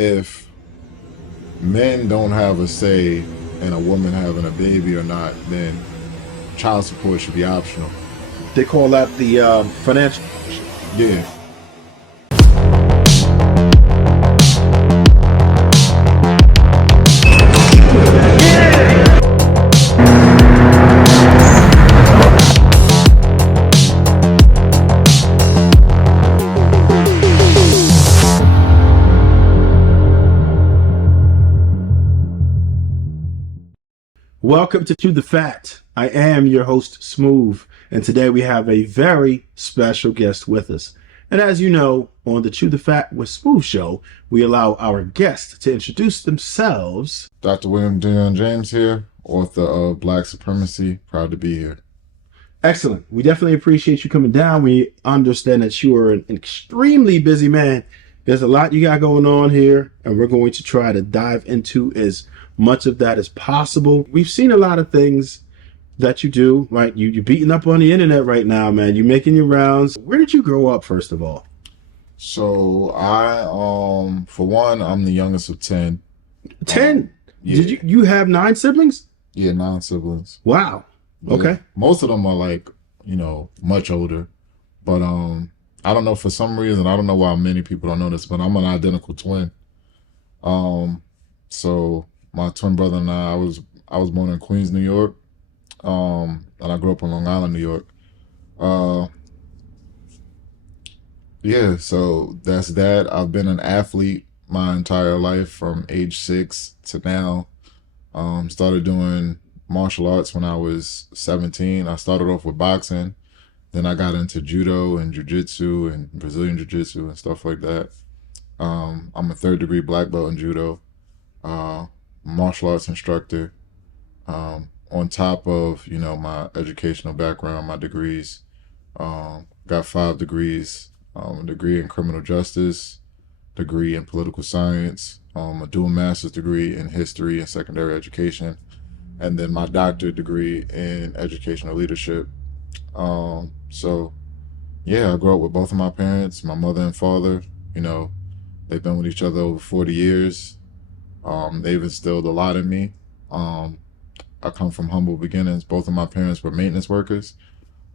if men don't have a say in a woman having a baby or not, then child support should be optional. They call that the financial. Yeah. Welcome to the Fact. I am your host, Smoove, and today we have a very special guest with us. And as you know, on the Chew the Fact with Smoove show, we allow our guests to introduce themselves. Dr. Deon James here, author of Black Supremacy. Proud to be here. Excellent. We definitely appreciate you coming down. We understand that you are an extremely busy man. There's a lot you got going on here, and we're going to try to dive into as much of that as possible. We've seen a lot of things that you do, right? You're beating up on the internet right now, man. You're making your rounds. Where did you grow up, first of all? So for one, I'm the youngest of 10. 10? Yeah. Did you have 9 siblings? Yeah, 9 siblings. Wow. Yeah. Okay. Most of them are like, much older. But I don't know, for some reason, I don't know why many people don't know this, but I'm an identical twin. So my twin brother and I was born in Queens, New York. And I grew up in Long Island, New York. Yeah, so that's that. I've been an athlete my entire life from age 6 to now. Started doing martial arts when I was 17. I started off with boxing. Then I got into judo and jiu-jitsu and Brazilian jiu-jitsu and stuff like that. I'm a 3rd degree black belt in judo. Martial arts instructor. On top of, my educational background, my degrees. Got 5 degrees. A degree in criminal justice, degree in political science, a dual master's degree in history and secondary education, and then my doctorate degree in educational leadership. So yeah, I grew up with both of my parents, my mother and father. They've been with each other over 40 years. They've instilled a lot in me. I come from humble beginnings. Both of my parents were maintenance workers.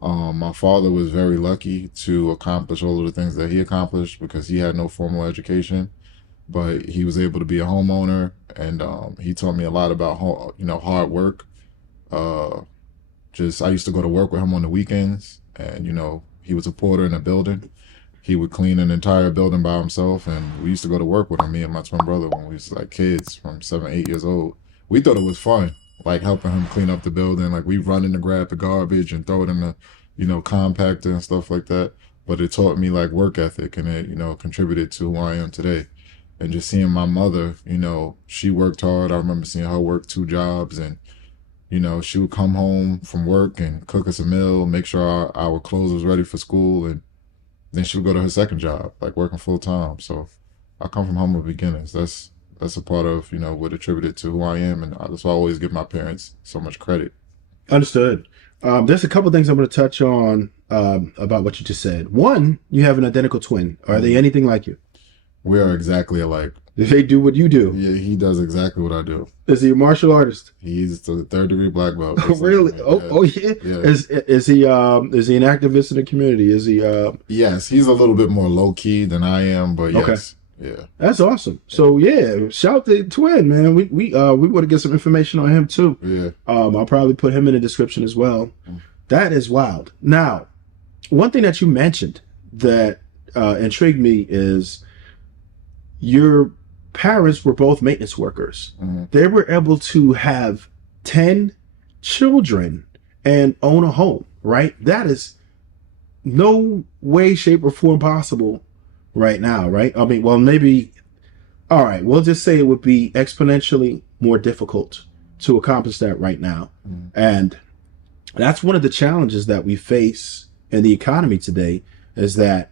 My father was very lucky to accomplish all of the things that he accomplished because he had no formal education, but he was able to be a homeowner, and he taught me a lot about hard work. I used to go to work with him on the weekends, and he was a porter in a building. He would clean an entire building by himself, and we used to go to work with him, me and my twin brother, when we was like kids from 7, 8 years old. We thought it was fun, like helping him clean up the building. Like we run in to grab the garbage and throw it in the, compactor and stuff like that. But it taught me like work ethic, and it, contributed to who I am today. And just seeing my mother, she worked hard. I remember seeing her work 2 jobs, and she would come home from work and cook us a meal, make sure our clothes was ready for school, and then she would go to her second job, like working full time. So I come from humble beginnings. That's a part of, what attributed to who I am, and that's why I always give my parents so much credit. Understood. There's a couple things I'm going to touch on about what you just said. One, you have an identical twin. Are they anything like you? We are exactly alike. Do they do what you do? Yeah, he does exactly what I do. Is he a martial artist? He's the 3rd degree black belt. Really? Yeah. Oh yeah. Yeah. Is he an activist in the community? Is he Yes, he's a little bit more low key than I am, but yes. Okay. Yeah. That's awesome. So yeah, shout to Twin, man. We want to get some information on him too. Yeah. I'll probably put him in the description as well. That is wild. Now, one thing that you mentioned that intrigued me is your parents were both maintenance workers. Mm-hmm. They were able to have 10 children and own a home, right? That is no way, shape, or form possible right now, right? I mean, well, maybe, all right, we'll just say it would be exponentially more difficult to accomplish that right now. Mm-hmm. And that's one of the challenges that we face in the economy today, is that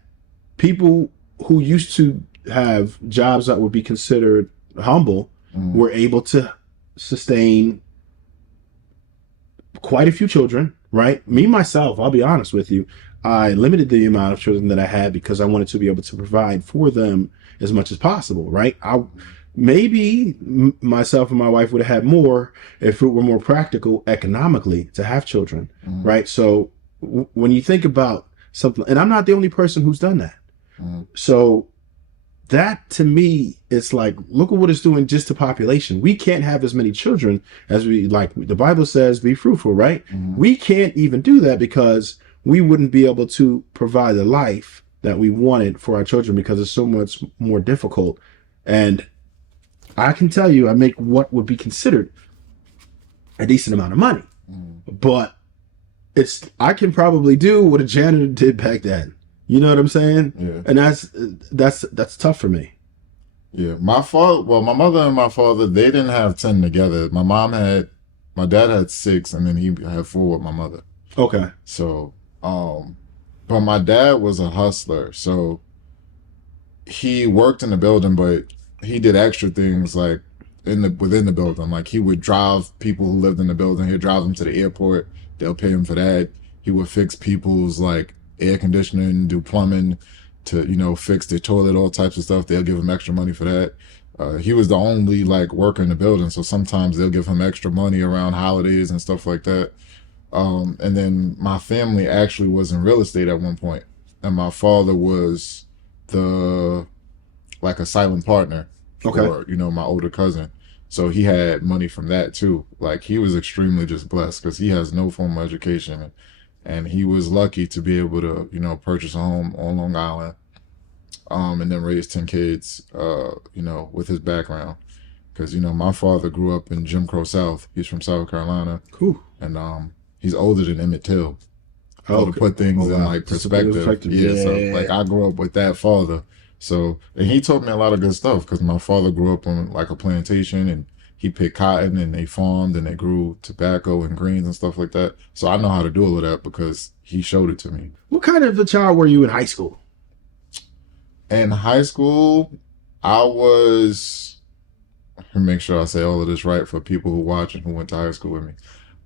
people who used to have jobs that would be considered humble were able to sustain quite a few children, right? Me, myself, I'll be honest with you. I limited the amount of children that I had because I wanted to be able to provide for them as much as possible, right? I maybe myself and my wife would have had more if it were more practical economically to have children, Mm-hmm. right? So when you think about something, and I'm not the only person who's done that. Mm-hmm. So that to me, it's like, look at what it's doing just to population. We can't have as many children as we like. The Bible says, be fruitful, right? Mm-hmm. We can't even do that because we wouldn't be able to provide the life that we wanted for our children because it's so much more difficult. And I can tell you, I make what would be considered a decent amount of money, Mm-hmm. but I can probably do what a janitor did back then. You know what I'm saying? Yeah. And that's tough for me. Yeah. My mother and my father, they didn't have 10 together. My dad had 6, and then he had 4 with my mother. Okay. So, but my dad was a hustler. So he worked in the building, but he did extra things like within the building. Like he would drive people who lived in the building. He'd drive them to the airport. They'll pay him for that. He would fix people's like air conditioning, do plumbing, to fix their toilet, all types of stuff. They'll give him extra money for that. He was the only like worker in the building, so sometimes they'll give him extra money around holidays and stuff like that. And then my family actually was in real estate at one point, and my father was the like a silent partner Okay. for my older cousin. So he had money from that too. Like he was extremely just blessed because he has no formal education, and he was lucky to be able to purchase a home on Long Island, and then raise 10 kids, with his background. Because my father grew up in Jim Crow South. He's from South Carolina, Cool. and he's older than Emmett Till. Oh, To put things in wow. like Just to put it in perspective. Yeah, so like I grew up with that father. So, and he taught me a lot of good stuff because my father grew up on like a plantation, and he picked cotton, and they farmed, and they grew tobacco and greens and stuff like that. So I know how to do all of that because he showed it to me. What kind of a child were you in high school? In high school, I was, make sure I say all of this right for people who watch and who went to high school with me.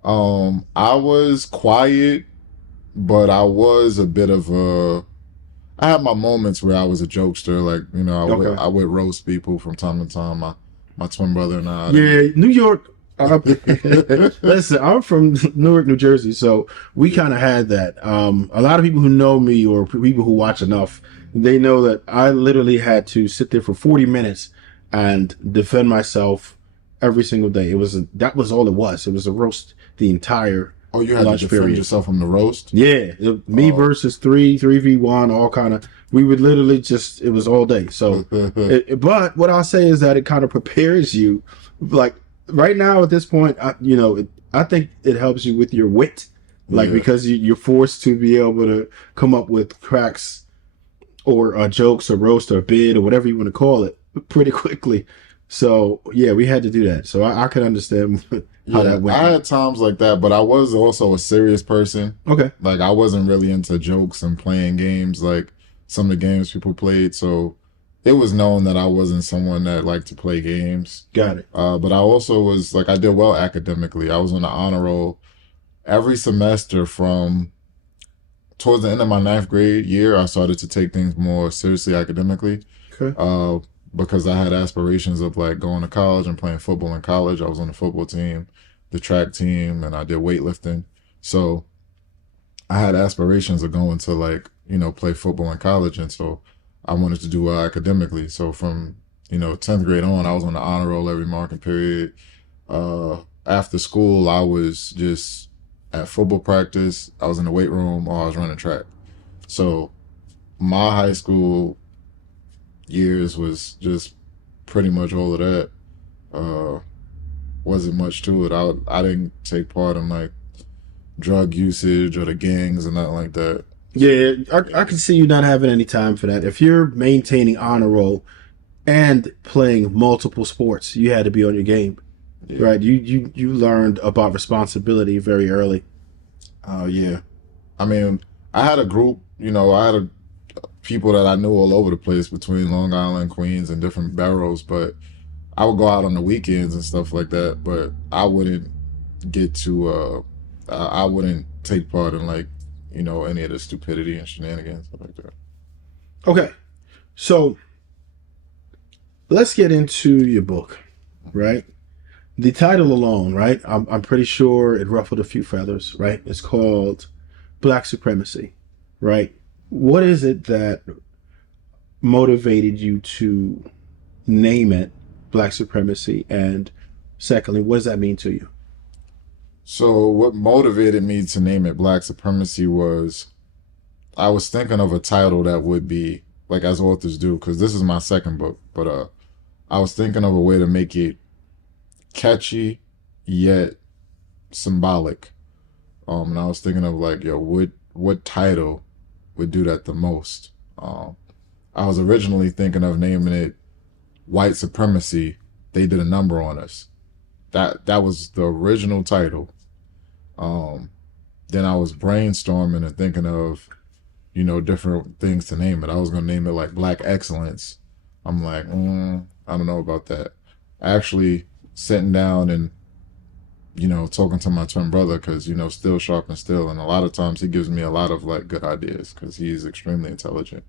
I was quiet, but I was a bit of a. I had my moments where I was a jokester, like Okay. I would roast people from time to time. My twin brother and I. Yeah, New York. Listen, I'm from Newark, New Jersey, so we kind of had that. A lot of people who know me or people who watch enough, they know that I literally had to sit there for 40 minutes and defend myself every single day. That was all it was. It was a roast the entire Oh, you had to lunch defend period. yourself from the roast. Yeah, me versus three v one, all kind of. We would literally just it was all day. So, but what I'll say is that it kind of prepares you. Like right now at this point, I think it helps you with your wit, like Yeah. because you're forced to be able to come up with cracks or jokes or roast or bid or whatever you want to call it pretty quickly. So yeah, we had to do that. So I could understand how that went. I had times like that, but I was also a serious person. Okay. Like I wasn't really into jokes and playing games like some of the games people played. So it was known that I wasn't someone that liked to play games. Got it. But I also was like I did well academically. I was on the honor roll every semester from towards the end of my ninth grade year. I started to take things more seriously academically. Okay. Because I had aspirations of like going to college and playing football in college. I was on the football team, the track team, and I did weightlifting. So I had aspirations of going to like, play football in college. And so I wanted to do well academically. So from, 10th grade on, I was on the honor roll every marking period. After school, I was just at football practice. I was in the weight room or I was running track. So my high school years was just pretty much all of that. Wasn't much to it. I didn't take part in like drug usage or the gangs and nothing like that. Yeah, I can see you not having any time for that. If you're maintaining honor roll and playing multiple sports, you had to be on your game, Yeah. right? You learned about responsibility very early. Yeah. I mean, I had a group, I had people that I knew all over the place between Long Island, Queens, and different boroughs, but I would go out on the weekends and stuff like that, but I wouldn't get to, I wouldn't take part in like any of the stupidity and shenanigans like that. Okay, so let's get into your book, right? The title alone, right? I'm pretty sure it ruffled a few feathers, right? It's called Black Supremacy, right? What is it that motivated you to name it Black Supremacy? And secondly, what does that mean to you? So what motivated me to name it Black Supremacy was I was thinking of a title that would be like as authors do, because this is my second book, but I was thinking of a way to make it catchy yet symbolic. And I was thinking of like, yo, what title would do that the most? I was originally thinking of naming it White Supremacy. They did a number on us. That was the original title. Um, then I was brainstorming and thinking of different things to name it. I was gonna name it like Black Excellence. I'm like, I don't know about that. Actually, sitting down and talking to my twin brother because still sharp and still, and a lot of times he gives me a lot of like good ideas because he's extremely intelligent.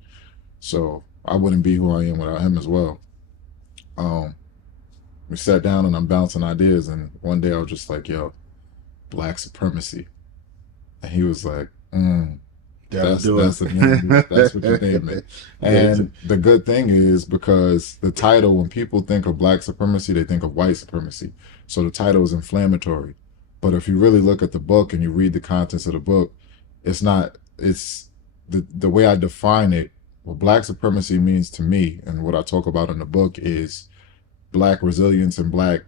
So I wouldn't be who I am without him as well. Um, we sat down and I'm bouncing ideas, and one day I was just like, "Yo, Black Supremacy," and he was like, That'll That's do that's the name. That's what you name it. it. And the good thing is because the title, when people think of Black supremacy, they think of white supremacy. So the title is inflammatory. But if you really look at the book and you read the contents of the book, it's not. It's the way I define it. What Black supremacy means to me, and what I talk about in the book is Black resilience and Black,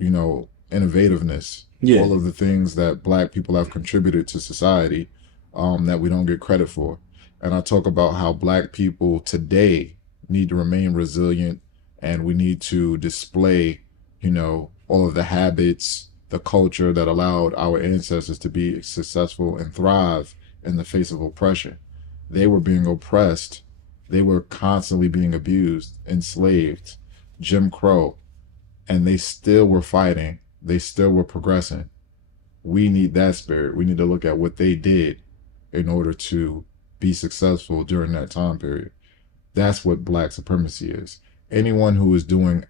innovativeness. Yeah, All of the things that Black people have contributed to society that we don't get credit for. And I talk about how Black people today need to remain resilient and we need to display, all of the habits, the culture that allowed our ancestors to be successful and thrive in the face of oppression. They were being oppressed, they were constantly being abused, enslaved, Jim Crow, and they still were fighting, they still were progressing. We need that spirit. We need to look at what they did in order to be successful during that time period. That's what Black supremacy is. Anyone who is doing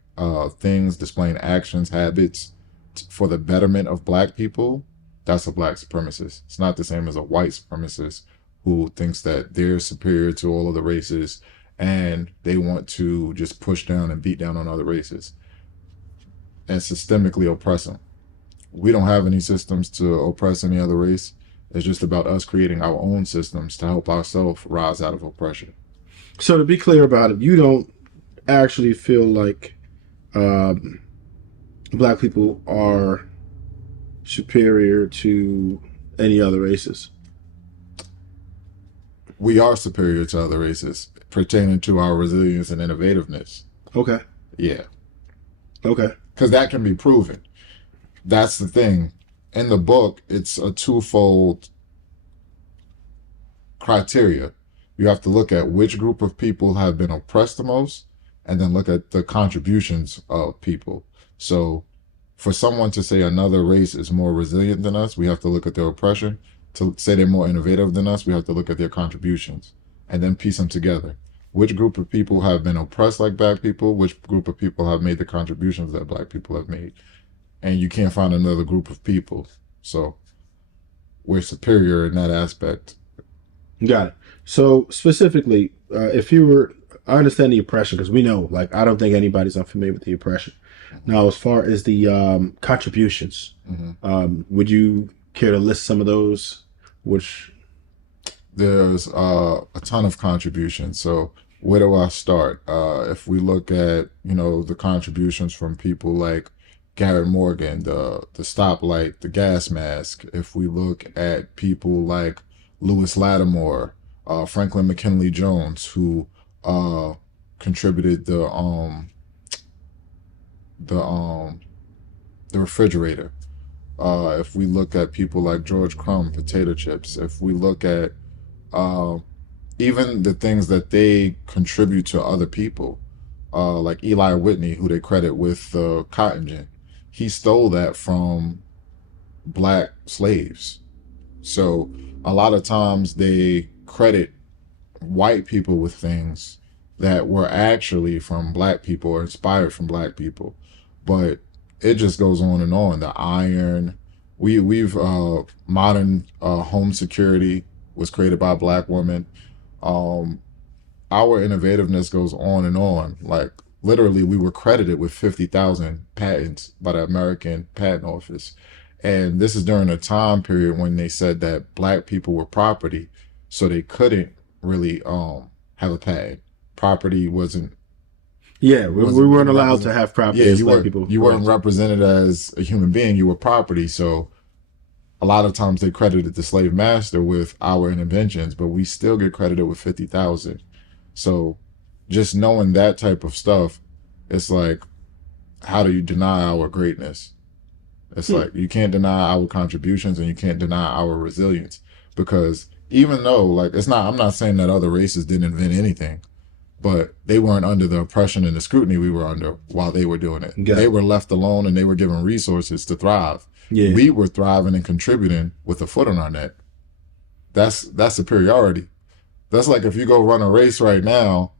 things, displaying actions, habits for the betterment of Black people, that's a Black supremacist. It's not the same as a white supremacist who thinks that they're superior to all of the races and they want to just push down and beat down on other races and systemically oppress them. We don't have any systems to oppress any other race. It's just about us creating our own systems to help ourselves rise out of oppression. so to be clear about it, you don't actually feel like um, Black people are superior to any other races. We are superior to other races pertaining to our resilience and innovativeness. Okay. Yeah, Okay. because that can be proven. That's the thing. In the book, it's a twofold criteria. You have to look at which group of people have been oppressed the most, and then look at the contributions of people. So, for someone to say another race is more resilient than us, we have to look at their oppression. To say they're more innovative than us, we have to look at their contributions and then piece them together. Which group of people have been oppressed like Black people? Which group of people have made the contributions that Black people have made? And you can't find another group of people. So we're superior in that aspect. Got it. So specifically, if you were, I understand the oppression because we know, like, I don't think anybody's unfamiliar with the oppression. Now, as far as the contributions, would you care to list some of those? Which, There's a ton of contributions. So where do I start? If we look at the contributions from people like Garrett Morgan, the stoplight, the gas mask. If we look at people like Lewis Lattimore, Franklin McKinley Jones, who contributed the um the refrigerator. If we look at people like George Crumb, potato chips. If we look at uh, even the things that they contribute to other people, like Eli Whitney, who they credit with the cotton gin, he stole that from Black slaves. So a lot of times they credit white people with things that were actually from black people or inspired from black people. But it just goes on and on. The iron, we've modern home security was created by black women. Um, our innovativeness goes on and on. Like literally, we were credited with 50,000 patents by the American Patent Office, and this is during a time period when they said that black people were property, so they couldn't really have a patent. Property Yeah, we wasn't weren't being allowed to represented. have property Yeah, as black people. you weren't Correct. represented as a human being. You were property. So a lot of times they credited the slave master with our inventions, but we still get credited with 50,000. So just knowing that type of stuff, it's like, how do you deny our greatness? It's Hmm. like you can't deny our contributions and you can't deny our resilience, because even though like it's not, I'm not saying that other races didn't invent anything, but they weren't under the oppression and the scrutiny we were under while they were doing it. Got They it. were left alone and they were given resources to thrive. Yeah, We were thriving and contributing with a foot on our neck. That's superiority. That's like if you go run a race right now,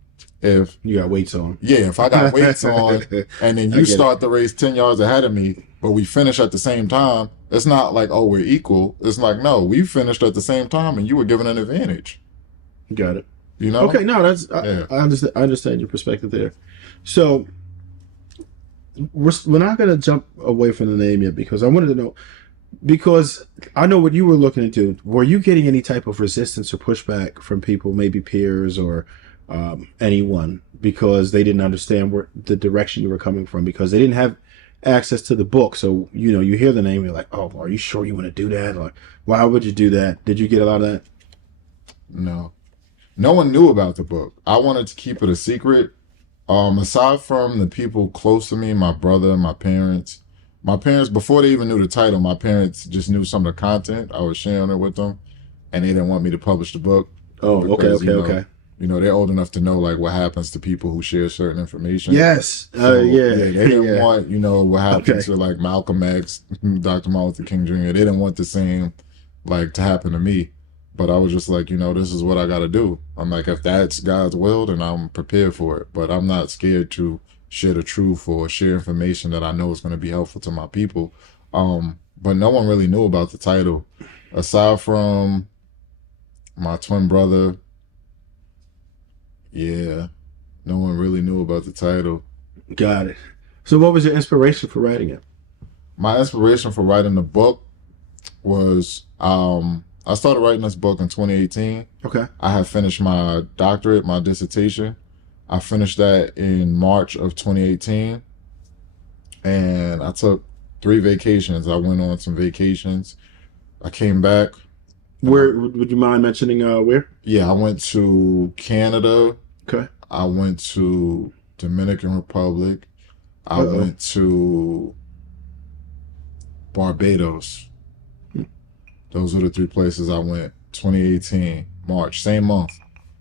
if you got weights on. yeah, if I got weights on and then I you get it. start the race 10 yards ahead of me, but we finish at the same time, it's not like, oh, we're equal. It's like, no, we finished at the same time and you were given an advantage. Got it. You know? Okay, no, that's Yeah. I understand. I understand your perspective there. So we're not gonna jump away from the name yet because I wanted to know because I know what you were looking into. Were you getting any type of resistance or pushback from people, maybe peers or anyone, because they didn't understand where the direction you were coming from because they didn't have access to the book? So you hear the name, you're like, oh, are you sure you want to do that? Or why would you do that? Did you get a lot of that? No. No one knew about the book. I wanted to keep it a secret. Aside from the people close to me, my brother, my parents, before they even knew the title, my parents just knew some of the content. I was sharing it with them, and they didn't want me to publish the book Oh, okay, because, okay, okay. they're old enough to know like what happens to people who share certain information. Yes. So Yeah. yeah, they didn't Yeah. want, what happened Okay. to like Malcolm X, Dr. Martin Luther King Jr. They didn't want the same like to happen to me. But I was just like, this is what I gotta do. I'm like, if that's God's will, then I'm prepared for it. But I'm not scared to share the truth or share information that I know is gonna be helpful to my people. But no one really knew about the title. Aside from my twin brother, yeah, no one really knew about the title. Got it. So, what was your inspiration for writing it? My inspiration for writing the book was I started writing this book in 2018. Okay. I have finished my doctorate, my dissertation. I finished that in March of 2018, and I took 3 vacations. I went on some vacations. I came back. Where would you mind mentioning? Where? Yeah, I went to Canada. Okay. I went to Dominican Republic. I Uh-oh. went to Barbados. Those were the 3 places I went. 2018, March, same month.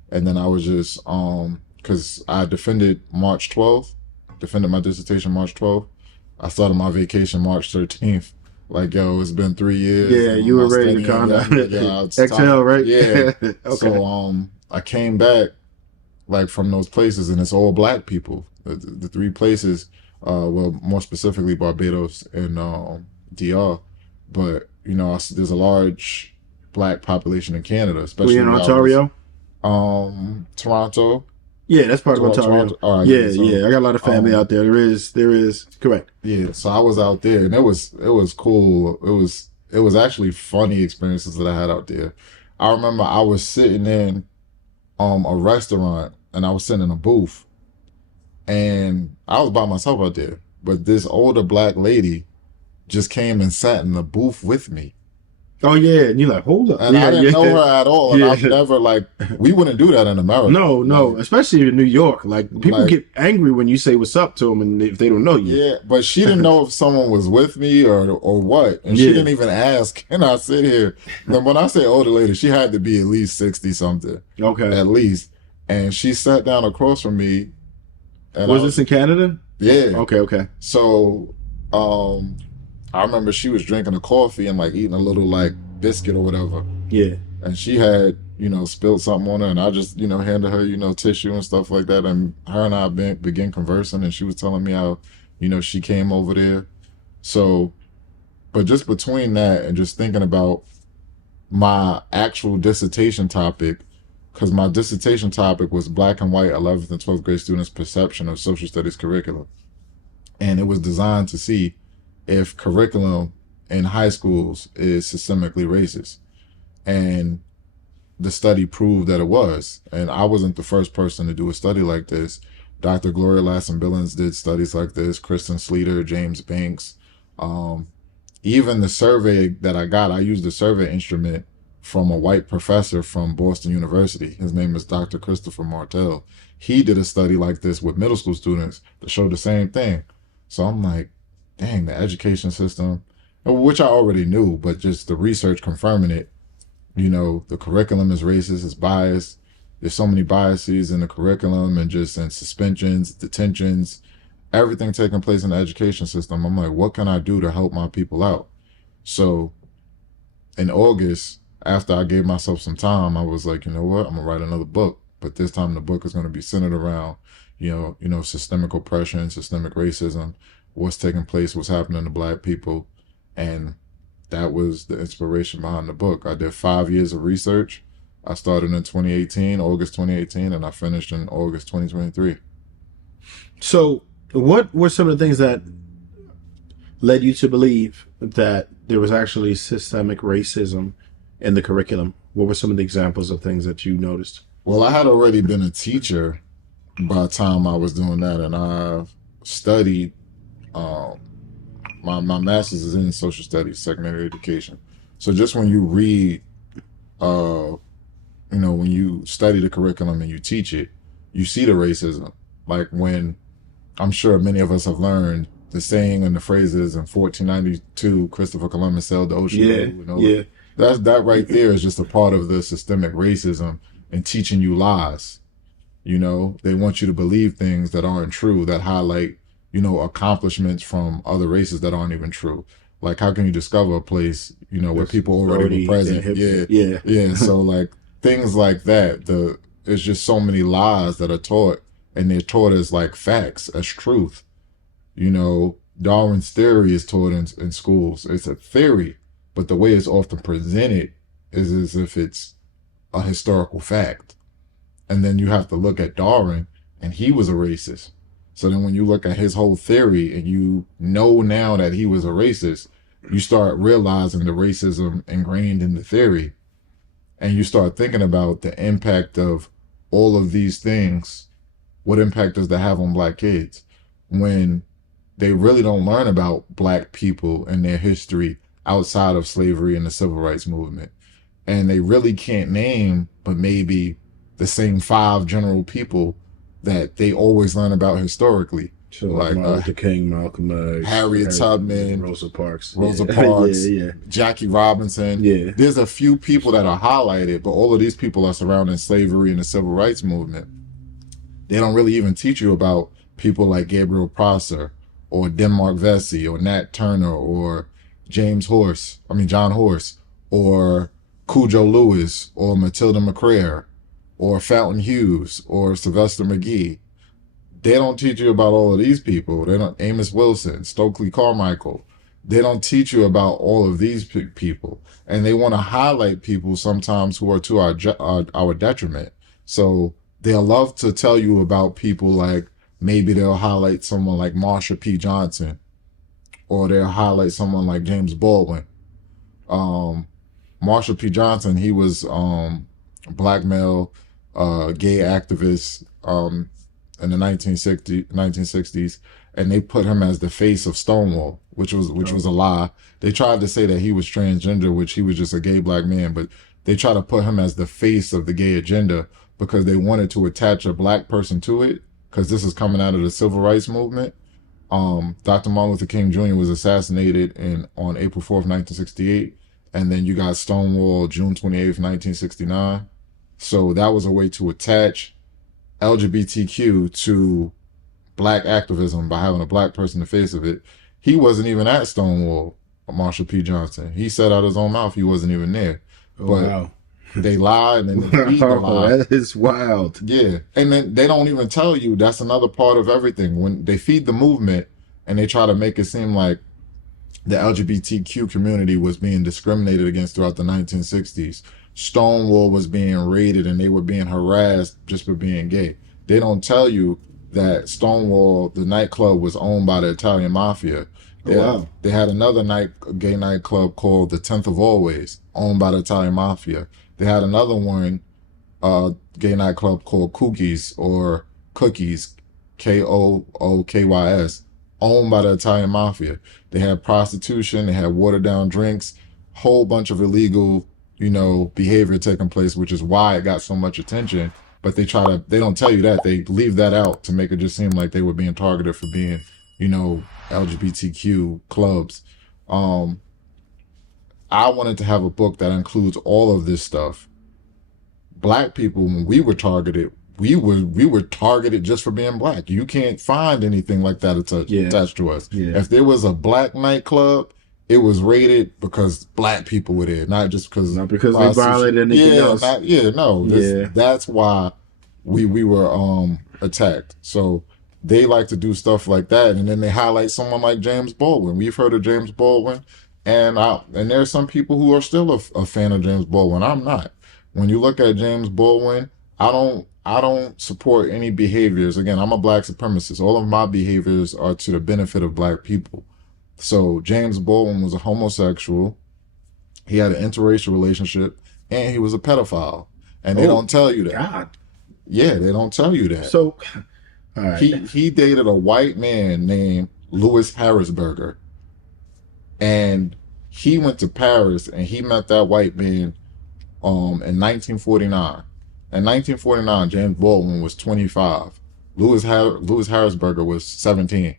And then I was just because I defended March 12th, defended my dissertation March 12th. I started my vacation March 13th. Like, yo, it's been 3 years. Yeah, and you I'm were not ready to studying calm yet. down. Yeah, it's Exhale, time. right? Yeah. Okay. So I came back like from those places, and it's all black people. The 3 places, well, more specifically Barbados and DR, but there's a large black population in Canada, Were especially you in where I was. Ontario? Toronto. Yeah, that's part of Ontario. All right, Yeah, so, yeah. I got a lot of family um, out there. There is. Correct. yeah. So I was out there, and it was cool. It was actually funny experiences that I had out there. I remember I was sitting in a restaurant, and I was sitting in a booth, and I was by myself out there. But this older black lady just came and sat in the booth with me. Oh yeah, and you're like, hold up. And Yeah, I didn't yeah. know her at all. And Yeah. I've never, we wouldn't do that in America. No, no, Like, especially in New York. Like people Like- get angry when you say what's up to them, and if they don't know you. yeah, but she didn't know if someone was with me or what. And she Yeah. didn't even ask, can I sit here? Then when I say older lady, she had to be at least 60 something, Okay. at least. And she sat down across from me. And Was this in Canada? Yeah. Okay, okay. So, I remember she was drinking a coffee and like eating a little like biscuit or whatever. Yeah. and she had, spilled something on her, and I just, handed her, tissue and stuff like that, and her and I began conversing, and she was telling me how, she came over there. So, but just between that and just thinking about my actual dissertation topic, because my dissertation topic was black and white 11th and 12th grade students' perception of social studies curriculum. And it was designed to see if curriculum in high schools is systemically racist. And the study proved that it was. And I wasn't the first person to do a study like this. Dr. Gloria Lasson Billings did studies like this, Kristen Sleater, James Banks. Um, Even the survey that I got, I used a survey instrument from a white professor from Boston University. His name is Dr. Christopher Martell. He did a study like this with middle school students that showed the same thing. So I'm like, dang, the education system, which I already knew, but just the research confirming it, the curriculum is racist, it's biased. There's so many biases in the curriculum and just in suspensions, detentions, everything taking place in the education system. I'm like, what can I do to help my people out? So in August, after I gave myself some time, I was like, you know what? I'm gonna write another book. But this time the book is gonna be centered around, systemic oppression, systemic racism, what's taking place, what's happening to black people. And that was the inspiration behind the book. I did 5 years of research. I started in 2018, August 2018, and I finished in August 2023. So, what were some of the things that led you to believe that there was actually systemic racism in the curriculum? What were some of the examples of things that you noticed? Well, I had already been a teacher by the time I was doing that, and I studied. Um, my master's is in social studies, secondary education. So just when you read, uh, when you study the curriculum and you teach it, you see the racism. Like when I'm sure many of us have learned the saying and the phrases in 1492, Christopher Columbus sailed the ocean Yeah, blue. yeah. That right there is just a part of the systemic racism and teaching you lies. They want you to believe things that aren't true, that highlight, accomplishments from other races that aren't even true. Like, how can you discover a place, where It's people already were present? Yeah, yeah. yeah. So, like, things like that, there's just so many lies that are taught, and they're taught as, like, facts, as truth. Darwin's theory is taught in schools. It's a theory, but the way it's often presented is as if it's a historical fact. And then you have to look at Darwin, and he was a racist. So then when you look at his whole theory and you know now that he was a racist, you start realizing the racism ingrained in the theory. And you start thinking about the impact of all of these things. What impact does that have on black kids when they really don't learn about black people and their history outside of slavery and the civil rights movement? And they really can't name but maybe the same five general people that they always learn about historically. So like Like Martin Luther King, Malcolm X, Harriet Tubman, Rosa Parks, Rosa yeah. Parks, yeah, Jackie Robinson. yeah. There's a few people that are highlighted, but all of these people are surrounding slavery and the civil rights movement. They don't really even teach you about people like Gabriel Prosser or Denmark Vesey or Nat Turner or John Horse or Cujo Lewis or Matilda McCrare or Fountain Hughes or Sylvester McGee. They don't teach you about all of these people. They don't. Amos Wilson, Stokely Carmichael. They don't teach you about all of these people, and they want to highlight people sometimes who are to our detriment. So they'll love to tell you about people like maybe they'll highlight someone like Marsha P. Johnson, or they'll highlight someone like James Baldwin. Um, Marsha P. Johnson, he was a black male, gay activist in the 1960s, and they put him as the face of Stonewall, which was a lie. They tried to say that he was transgender, which he was just a gay black man, but they tried to put him as the face of the gay agenda because they wanted to attach a black person to it, because this is coming out of the civil rights movement. Dr. Martin Luther King Jr. was assassinated on April 4th, 1968, and then you got Stonewall June 28th, 1969. So that was a way to attach LGBTQ to black activism by having a black person in the face of it. He wasn't even at Stonewall, Marsha P. Johnson. He said out his own mouth he wasn't even there. Oh, But wow. They lie and then they feed the Wow, lie. that is wild. Yeah. And then they don't even tell you that's another part of everything. When they feed the movement and they try to make it seem like the LGBTQ community was being discriminated against throughout the 1960s. Stonewall was being raided and they were being harassed just for being gay. They don't tell you that Stonewall, the nightclub, was owned by the Italian mafia. Oh, wow. They had another gay nightclub called the 10th of Always, owned by the Italian mafia. They had another one, gay nightclub called Cookies, Kooky's, owned by the Italian mafia. They had prostitution, they had watered down drinks, whole bunch of illegal, behavior taking place, which is why it got so much attention. But they don't tell you that. They leave that out to make it just seem like they were being targeted for being, LGBTQ clubs. I wanted to have a book that includes all of this stuff. Black people, when we were targeted, we were targeted just for being black. You can't find anything like that attached to us. Yeah. If there was a black nightclub, it was raided because black people were there, not just because they violated anything else. That's why we were attacked. So they like to do stuff like that, and then they highlight someone like James Baldwin. We've heard of James Baldwin, and there are some people who are still a fan of James Baldwin. I'm not. When you look at James Baldwin, I don't support any behaviors. Again, I'm a black supremacist. All of my behaviors are to the benefit of black people. So James Baldwin was a homosexual. He had an interracial relationship, and he was a pedophile. And they don't tell you that. God. Yeah, they don't tell you that. So, all right. He dated a white man named Louis Harrisburger, and he went to Paris and he met that white man in 1949. In 1949, James Baldwin was 25. Louis Harrisburger was 17.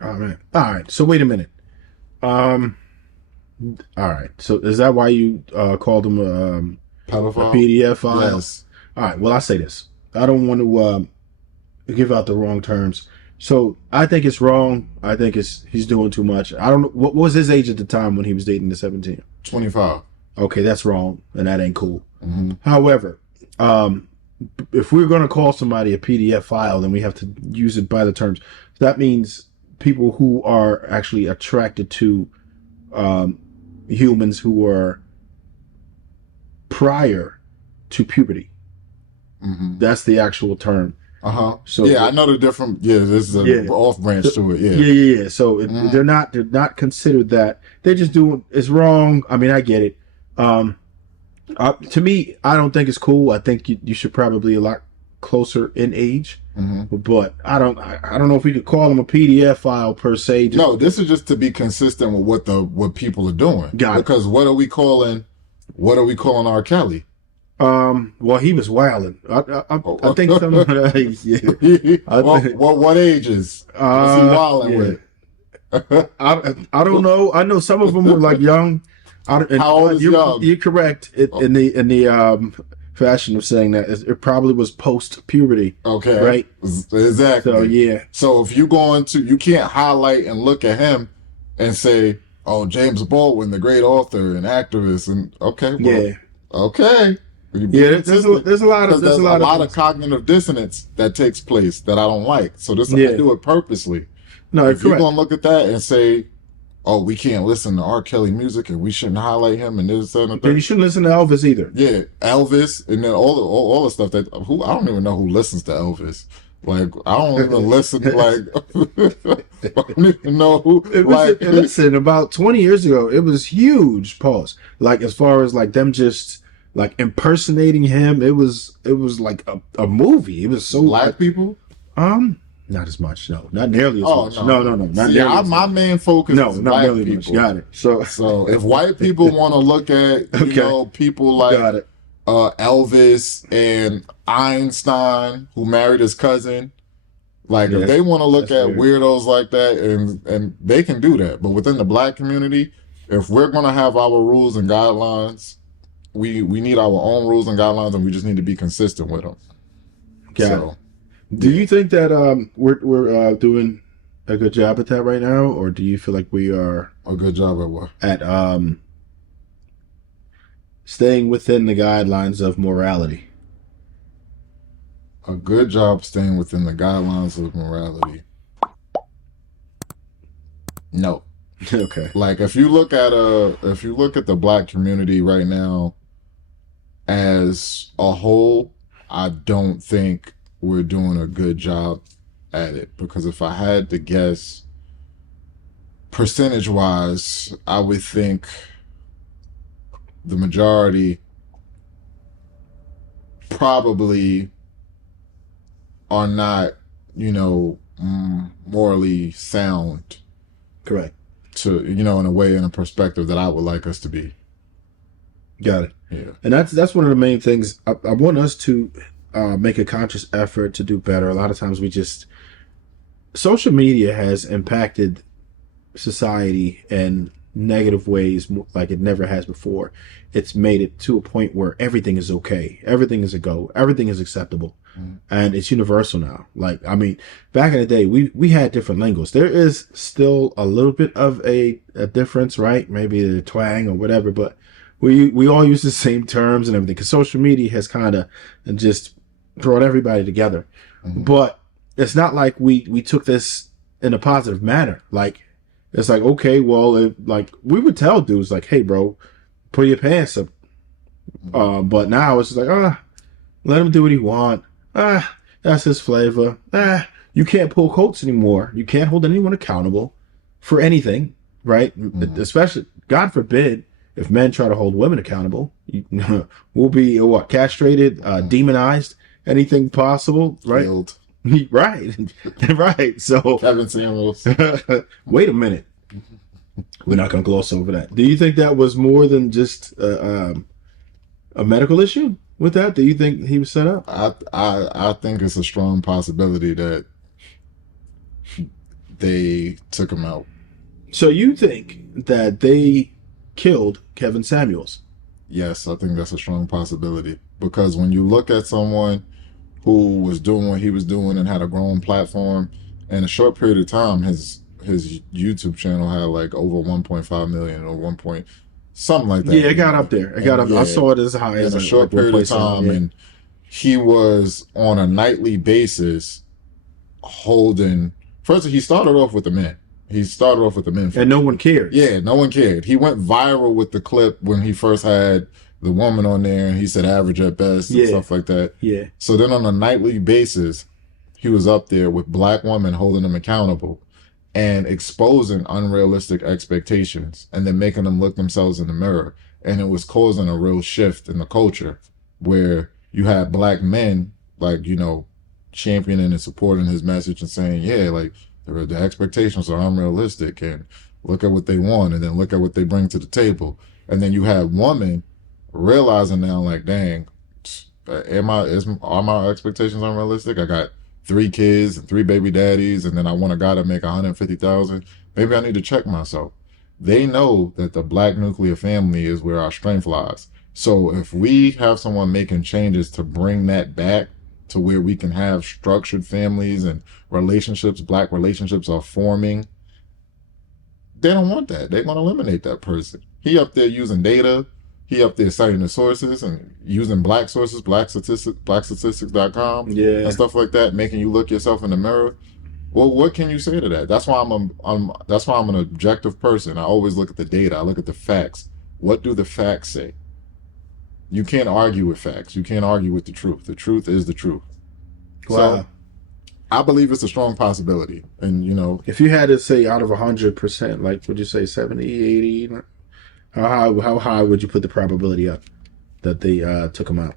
All right. So wait a minute. All right. So is that why you called him a Pedophile? PDF file? Yes. All right. Well, I say this. I don't want to give out the wrong terms. So I think it's wrong. I think he's doing too much. I don't know. What was his age at the time when he was dating the 17? 25. Okay, that's wrong, and that ain't cool. Mm-hmm. However, if we're going to call somebody a PDF file, then we have to use it by the terms. That means people who are actually attracted to humans who are prior to puberty. Mm-hmm. That's the actual term. So yeah, I know the different. Yeah, this is an off branch to it. Yeah. So they're not considered that. They're just doing. It's wrong. I mean, I get it. To me, I don't think it's cool. I think you should probably a lot closer in age. Mm-hmm. But I don't know if we could call them a PDF file per se. No, this is just to be consistent with what people are doing. Because what are we calling R. Kelly? Well, he was wilding. I think some. What ages was he wilding with? I don't know. I know some of them were like young. How old is young? You're correct in the fashion of saying that it probably was post puberty. Okay, right? Exactly. So yeah. So if you can't highlight and look at him and say, "Oh, James Baldwin, the great author and activist," and okay. Yeah, there's a lot of cognitive dissonance that takes place that I don't like. So I do it purposely. No, if you're gonna look at that and say, "Oh, we can't listen to R. Kelly music and we shouldn't highlight him," and this and that, then you shouldn't listen to Elvis either. Yeah, Elvis, and then all the stuff that I don't even know who listens to Elvis. Like I don't even listen. Like I don't even know who. Listen, about 20 years ago, it was huge. Pause. Like as far as like them just. Like impersonating him, it was like a movie. It was so black people. Not as much. No, not nearly as much. No. Not See, nearly my main focus is not black nearly people. Much. Got it. So if white people want to look at people like Elvis and Einstein, who married his cousin, like if they want to look at weirdos like that, and they can do that. But within the black community, if we're gonna have our rules and guidelines. We need our own rules and guidelines, and we just need to be consistent with them. Got it. Do you think that we're doing a good job at that right now, or do you feel like we are a good job at what? At staying within the guidelines of morality? A good job staying within the guidelines of morality. No. Okay. Like if you look at the black community right now as a whole, I don't think we're doing a good job at it. Because if I had to guess, percentage wise, I would think the majority probably are not, morally sound Correct. to, in a way, in a perspective that I would like us to be. Got it. Yeah. And that's one of the main things. I want us to make a conscious effort to do better. A lot of times we just social media has impacted society in negative ways like it never has before. It's made it to a point where everything is okay, everything is a go, everything is acceptable, and it's universal now. Like, I mean, back in the day, we had different linguals. There is still a little bit of a difference, right? Maybe the twang or whatever, but we all use the same terms and everything because social media has kind of just brought everybody together. But it's not like we took this in a positive manner. Like, it's like, okay, well, like we would tell dudes like, hey, bro, pull your pants up. But now it's just like, let him do what he want. That's his flavor. You can't pull coats anymore. You can't hold anyone accountable for anything, right? Especially, God forbid, if men try to hold women accountable, we'll be castrated, demonized, anything possible, right? Killed. Right, right. So, Kevin Samuels. wait a minute. We're not going to gloss over that. Do you think that was more than just a medical issue with that? Do you think he was set up? I think it's a strong possibility that they took him out. So you think that they killed Kevin Samuels? Yes, I think that's a strong possibility. Because when you look at someone who was doing what he was doing and had a growing platform, in a short period of time, his YouTube channel had like over 1.5 million or 1 point something like that. Yeah, it got up there. It got up. Yeah, I saw it as high in as a short period of time, yeah. and he was on a nightly basis holding. First, he started off with the men. He started off with the men, and no one cared. Yeah, no one cared. He went viral with the clip when he first had the woman on there, and he said average at best and stuff like that. Yeah. So then on a nightly basis, he was up there with black women holding him accountable and exposing unrealistic expectations and then making them look themselves in the mirror. And it was causing a real shift in the culture where you had black men, like, championing and supporting his message and saying, yeah, like, the expectations are unrealistic and look at what they want and then look at what they bring to the table. And then you have women realizing now, like, dang, are my expectations unrealistic? I got 3 kids and 3 baby daddies, and then I want a guy to make 150,000. Maybe I need to check myself. They know that the black nuclear family is where our strength lies. So if we have someone making changes to bring that back to where we can have structured families and relationships, black relationships are forming, they don't want that. They're going to eliminate that person. He up there using data. He up there citing the sources and using black sources, blackstatistics.com, and stuff like that, making you look yourself in the mirror. Well, what can you say to that? That's why that's why I'm an objective person. I always look at the data. I look at the facts. What do the facts say? You can't argue with facts. You can't argue with the truth. The truth is the truth. Wow. So I believe it's a strong possibility. And, if you had to say out of 100%, like, would you say 70, 80? How high would you put the probability up that they took him out?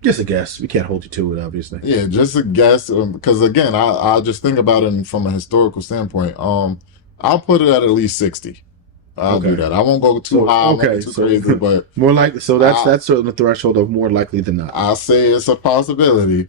Just a guess. We can't hold you to it, obviously. Yeah, just a guess. Because again, I'll just think about it from a historical standpoint. I'll put it at least 60. I'll do that. I won't go too high. Okay, too crazy, but more likely. So that's sort of the threshold of more likely than not. I'll say it's a possibility.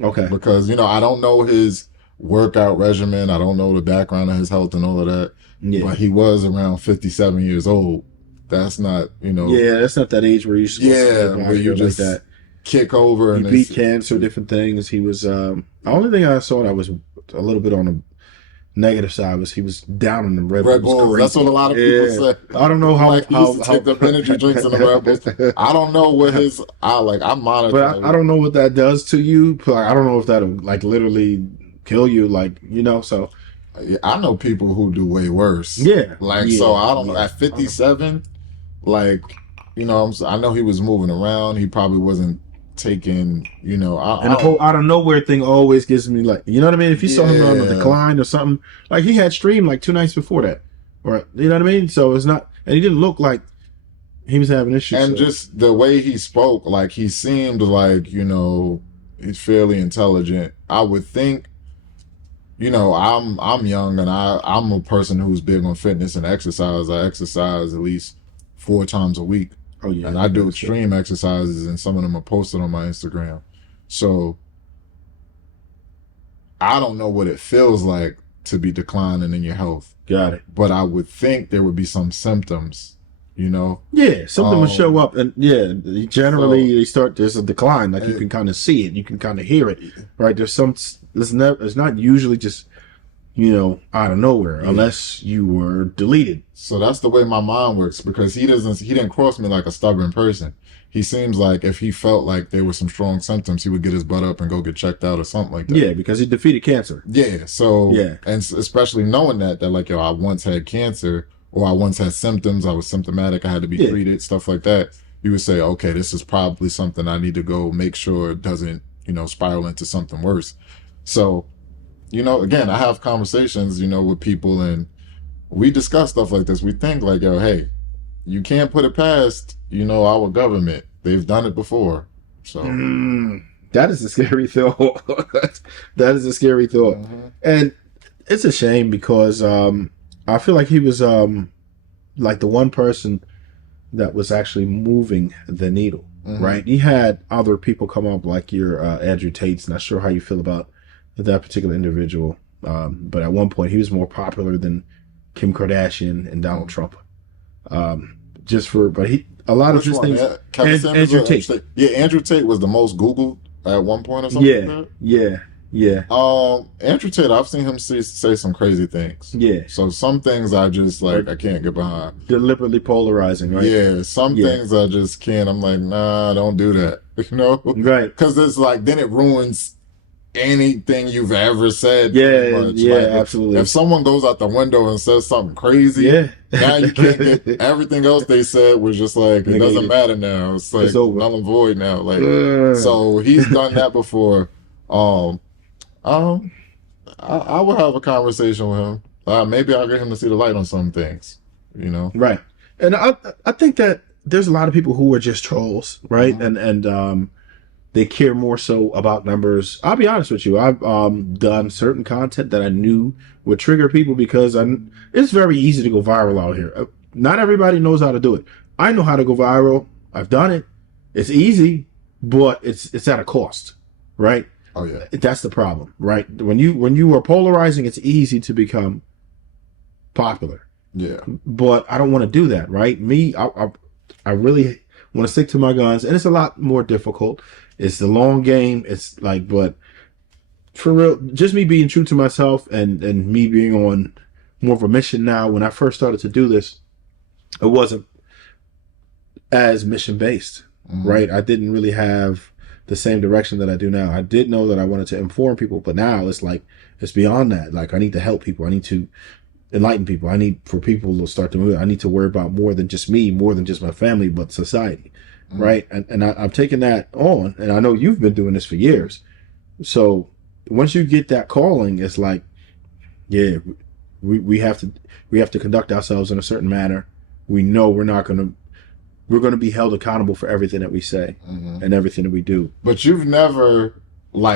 Okay. Because I don't know his workout regimen. I don't know the background of his health and all of that. Yeah. But he was around 57 years old. That's not, Yeah, that's not that age where you're supposed to where you just like that. Kick over. He beat cancer, different things. He was, the only thing I saw that was a little bit on the negative side was he was down on them Red Red Bulls Bulls. That's what a crazy. lot of people Yeah, say. I don't know Like he used to how take the energy drinks and the Red Bulls. I don't know what his. I like. I but monitor. I don't know what that does to you. But I don't know if that'll like literally kill you. Like so I know people who do way worse. yeah, Like so, yeah, I don't know. yeah. At 57, like I know he was moving around. He probably wasn't taking. And the whole out of nowhere thing always gives me like, you know what I mean? If you saw him on a Yeah, decline or something, like he had streamed like 2 nights before that, or you know what I mean? So it's not, and he didn't look like he was having issues. and So. just the way he spoke, like he seemed like he's fairly intelligent. I would think. I'm young and I'm a person who's big on fitness and exercise. I exercise at least 4 times a week. Oh yeah, And I do extreme exercises, and some of them are posted on my Instagram. So I don't know what it feels like to be declining in your health, got it. but I would think there would be some symptoms, Yeah, something will show up, and yeah, generally So they start. There's a decline, like you can kind of see it, you can kind of hear it, right? There's some. It's not usually just out of nowhere unless you were deleted. So that's the way my mind works, because he didn't cross me like a stubborn person. He seems like if he felt like there were some strong symptoms, he would get his butt up and go get checked out or something like that. Yeah, because he defeated cancer. Yeah. So, yeah, and especially knowing that like, I once had cancer, or I once had symptoms, I was symptomatic, I had to be treated, stuff like that. You would say, okay, this is probably something I need to go make sure it doesn't, spiral into something worse. So, again, I have conversations, with people, and we discuss stuff like this. We think like, yo, hey, you can't put it past, our government. They've done it before. So that is a scary thought. That is a scary thought. Mm-hmm. And it's a shame because I feel like he was like the one person that was actually moving the needle, right? He had other people come up like your Andrew Tate's. Not sure how you feel about that particular individual, but at one point he was more popular than Kim Kardashian and Donald Trump. But a lot of his things. Andrew Tate. Yeah, Andrew Tate was the most Googled at one point or something. Yeah. Andrew Tate, I've seen him say some crazy things. Yeah. So some things I just I can't get behind. Deliberately polarizing, right? Yeah. Some things I just can't. I'm like, nah, don't do that. Right. Because it's like then it ruins anything you've ever said. Absolutely. If someone goes out the window and says something crazy, now you can't get everything else they said was just like it doesn't matter now. It's like null and void now. Like so he's done that before. I would have a conversation with him. Maybe I'll get him to see the light on some things. Right. And I think that there's a lot of people who are just trolls, right? And they care more so about numbers. I'll be honest with you. I've done certain content that I knew would trigger people because it's very easy to go viral out here. Not everybody knows how to do it. I know how to go viral. I've done it. It's easy, but it's at a cost, right? Oh yeah. That's the problem, right? When you are polarizing, it's easy to become popular. Yeah. But I don't want to do that, right? I really want to stick to my guns, and it's a lot more difficult. It's the long game. It's like, but for real, just me being true to myself and me being on more of a mission now. When I first started to do this, it wasn't as mission based, right? I didn't really have the same direction that I do now. I did know that I wanted to inform people, but now it's like, it's beyond that. Like I need to help people. I need to enlighten people. I need for people to start to move. I need to worry about more than just me, more than just my family, but society. Right. And I've taken that on, and I know you've been doing this for years. So once you get that calling, it's like, yeah, we have to conduct ourselves in a certain manner. We know we're going to be held accountable for everything that we say and everything that we do. But you've never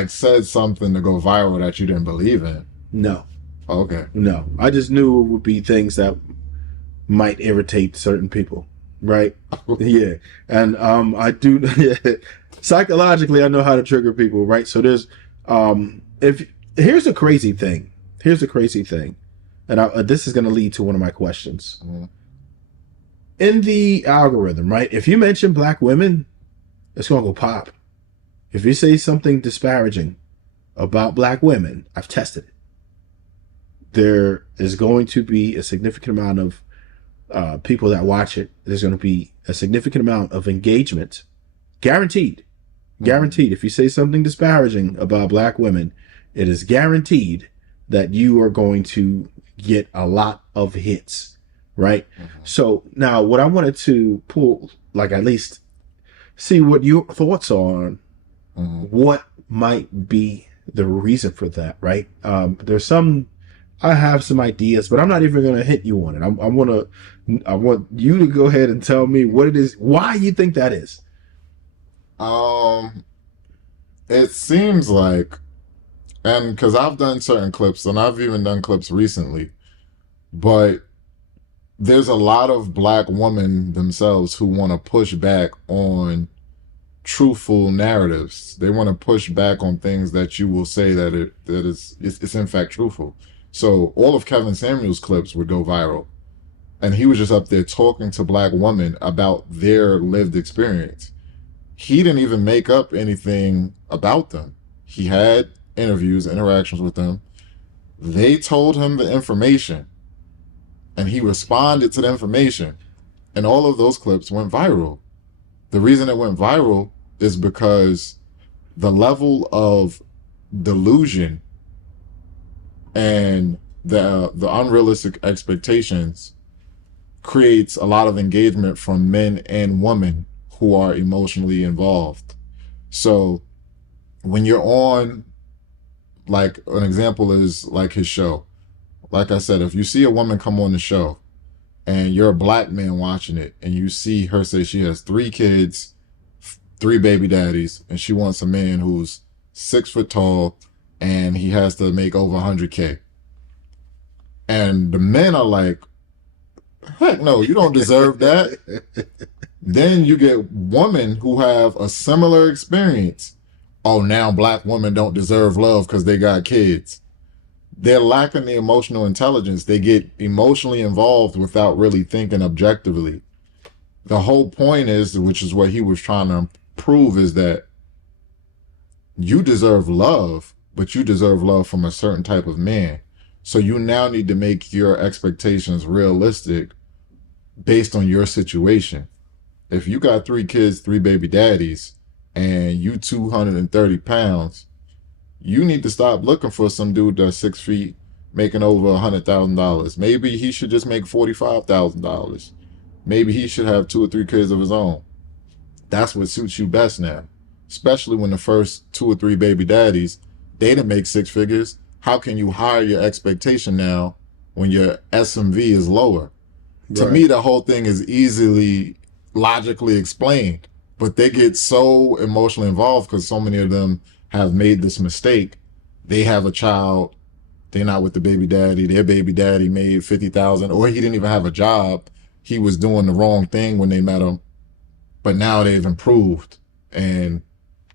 said something to go viral that you didn't believe in. No. Okay. No. I just knew it would be things that might irritate certain people. Right. Yeah. And I do psychologically I know how to trigger people, right? So there's here's a crazy thing. And this is going to lead to one of my questions. In the algorithm, right? If you mention black women, it's going to go pop. If you say something disparaging about black women, I've tested it. there is going to be a significant amount of people that watch it. There's going to be a significant amount of engagement, guaranteed. Guaranteed. If you say something disparaging about black women, it is guaranteed that you are going to get a lot of hits, right? So now what I wanted to pull, like at least see what your thoughts are on what might be the reason for that, right? I have some ideas, but I'm not even going to hit you on it. I want you to go ahead and tell me what it is, why you think that is. It seems like, and because I've done certain clips, and I've even done clips recently, but there's a lot of black women themselves who want to push back on truthful narratives. They want to push back on things that you will say that it's in fact truthful. So all of Kevin Samuel's clips would go viral, and he was just up there talking to black women about their lived experience. He didn't even make up anything about them. He had interviews, interactions with them. They told him the information, and he responded to the information, and all of those clips went viral. The reason it went viral is because the level of delusion and the unrealistic expectations creates a lot of engagement from men and women who are emotionally involved. So when you're on, like an example is like his show. Like I said, if you see a woman come on the show and you're a black man watching it and you see her say she has 3 kids, 3 baby daddies, and she wants a man who's 6 foot tall and he has to make over 100K. And the men are like, heck no, you don't deserve that. Then you get women who have a similar experience. Oh, now black women don't deserve love because they got kids. They're lacking the emotional intelligence. They get emotionally involved without really thinking objectively. The whole point is, which is what he was trying to prove, is that you deserve love, but you deserve love from a certain type of man. So you now need to make your expectations realistic based on your situation. If you got 3 kids, 3 baby daddies, and you 230 pounds, you need to stop looking for some dude that's 6 feet making over $100,000. Maybe he should just make $45,000. Maybe he should have 2 or 3 kids of his own. That's what suits you best now. Especially when the first 2 or 3 baby daddies, they didn't make 6 figures. How can you higher your expectation now when your SMV is lower? Right. To me, the whole thing is easily logically explained, but they get so emotionally involved because so many of them have made this mistake. They have a child, they're not with the baby daddy, their baby daddy made 50,000, or he didn't even have a job. He was doing the wrong thing when they met him, but now they've improved and,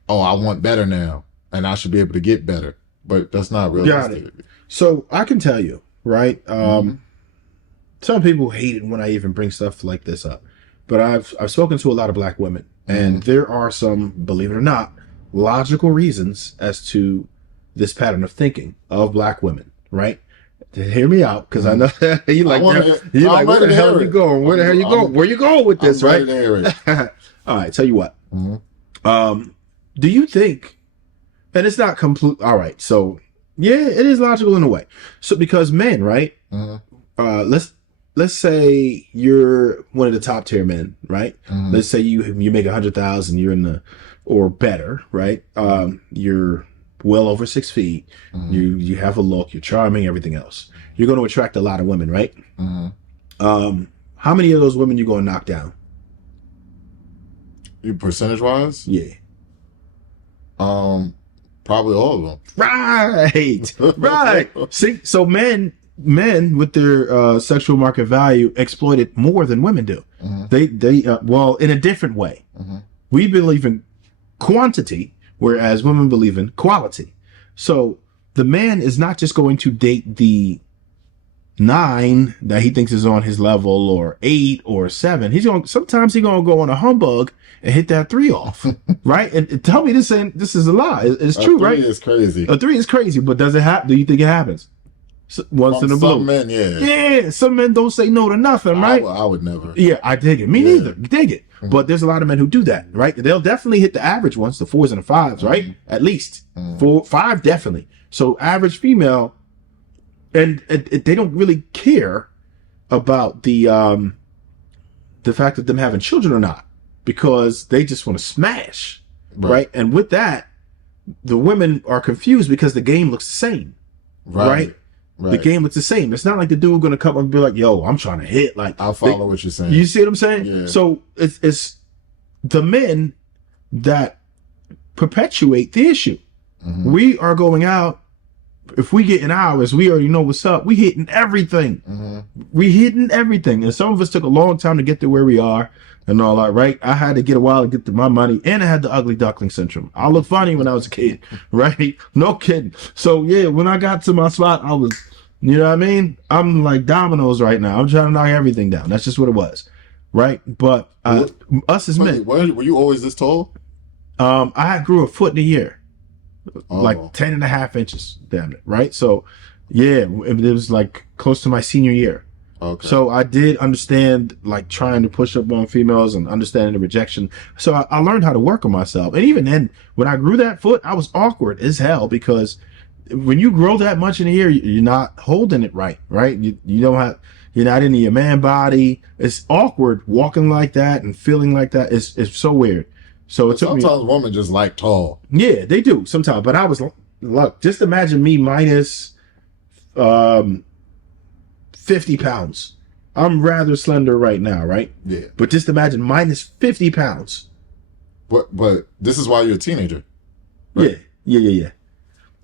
oh, I want better now and I should be able to get better. But that's not realistic. Got it. So I can tell you, right? Some people hate it when I even bring stuff like this up, but I've spoken to a lot of black women, and there are some, believe it or not, logical reasons as to this pattern of thinking of black women, right? To hear me out, because I know you like, where the hell are you going? Where the hell you going? Where you going with this, right? All right, tell you what. Do you think? And it's not complete. All right. So yeah, it is logical in a way. So because men, right? Let's say you're one of the top tier men, right? Let's say you make 100,000, you're in the, or better, right? You're well over 6 feet. You have a look, you're charming, everything else. You're going to attract a lot of women, right? How many of those women you going to knock down? You percentage wise? Yeah. Probably all of them. Right. Right. See, so men with their sexual market value exploit it more than women do. They well, in a different way. We believe in quantity, whereas women believe in quality. So the man is not just going to date the 9 that he thinks is on his level, or 8 or 7. Sometimes he's gonna go on a humbug and hit that 3 off, right? And tell me this is a lie. It's true, right? A 3 is crazy. A 3 is crazy, but does it happen? Do you think it happens? Once From in a some blue. men, yeah. Yeah, some men don't say no to nothing, right? I would never. Yeah, I dig it. Me Yeah. neither. Dig it. But there's a lot of men who do that, right? They'll definitely hit the average ones, the 4s and the 5s, right? At least 4, 5, definitely. So average female, and they don't really care about the fact of them having children or not, because they just want to smash, right? And with that, the women are confused because the game looks the same, right? The game looks the same. It's not like the dude going to come up and be like, "Yo, I'm trying to hit." Like, I follow what you're saying. You see what I'm saying? Yeah. So it's the men that perpetuate the issue. We are going out. If we get in hours, we already know what's up. We hitting everything. We hitting everything. And some of us took a long time to get to where we are and all that, right? I had to get a while to get to my money, and I had the ugly duckling syndrome. I looked funny when I was a kid, right? No kidding. So yeah, when I got to my spot, I was, you know what I mean? I'm like dominoes right now. I'm trying to knock everything down. That's just what it was, right? But us as men. Were you always this tall? I grew a foot in a year. Like 10 and a half inches, damn it, right? So yeah, it was like close to my senior year. Okay. So I did understand, like, trying to push up on females and understanding the rejection. So I learned how to work on myself. And even then, when I grew that foot, I was awkward as hell, because when you grow that much in a year, you're not holding it right? You don't have, you're not into your man body. It's awkward walking like that and feeling like that. It's so weird. So it took me. Sometimes women just like tall. Yeah, they do sometimes. But I was, look, just imagine me minus 50 pounds. I'm rather slender right now, right? Yeah. But just imagine minus 50 pounds. But this is why you're a teenager. Right? Yeah.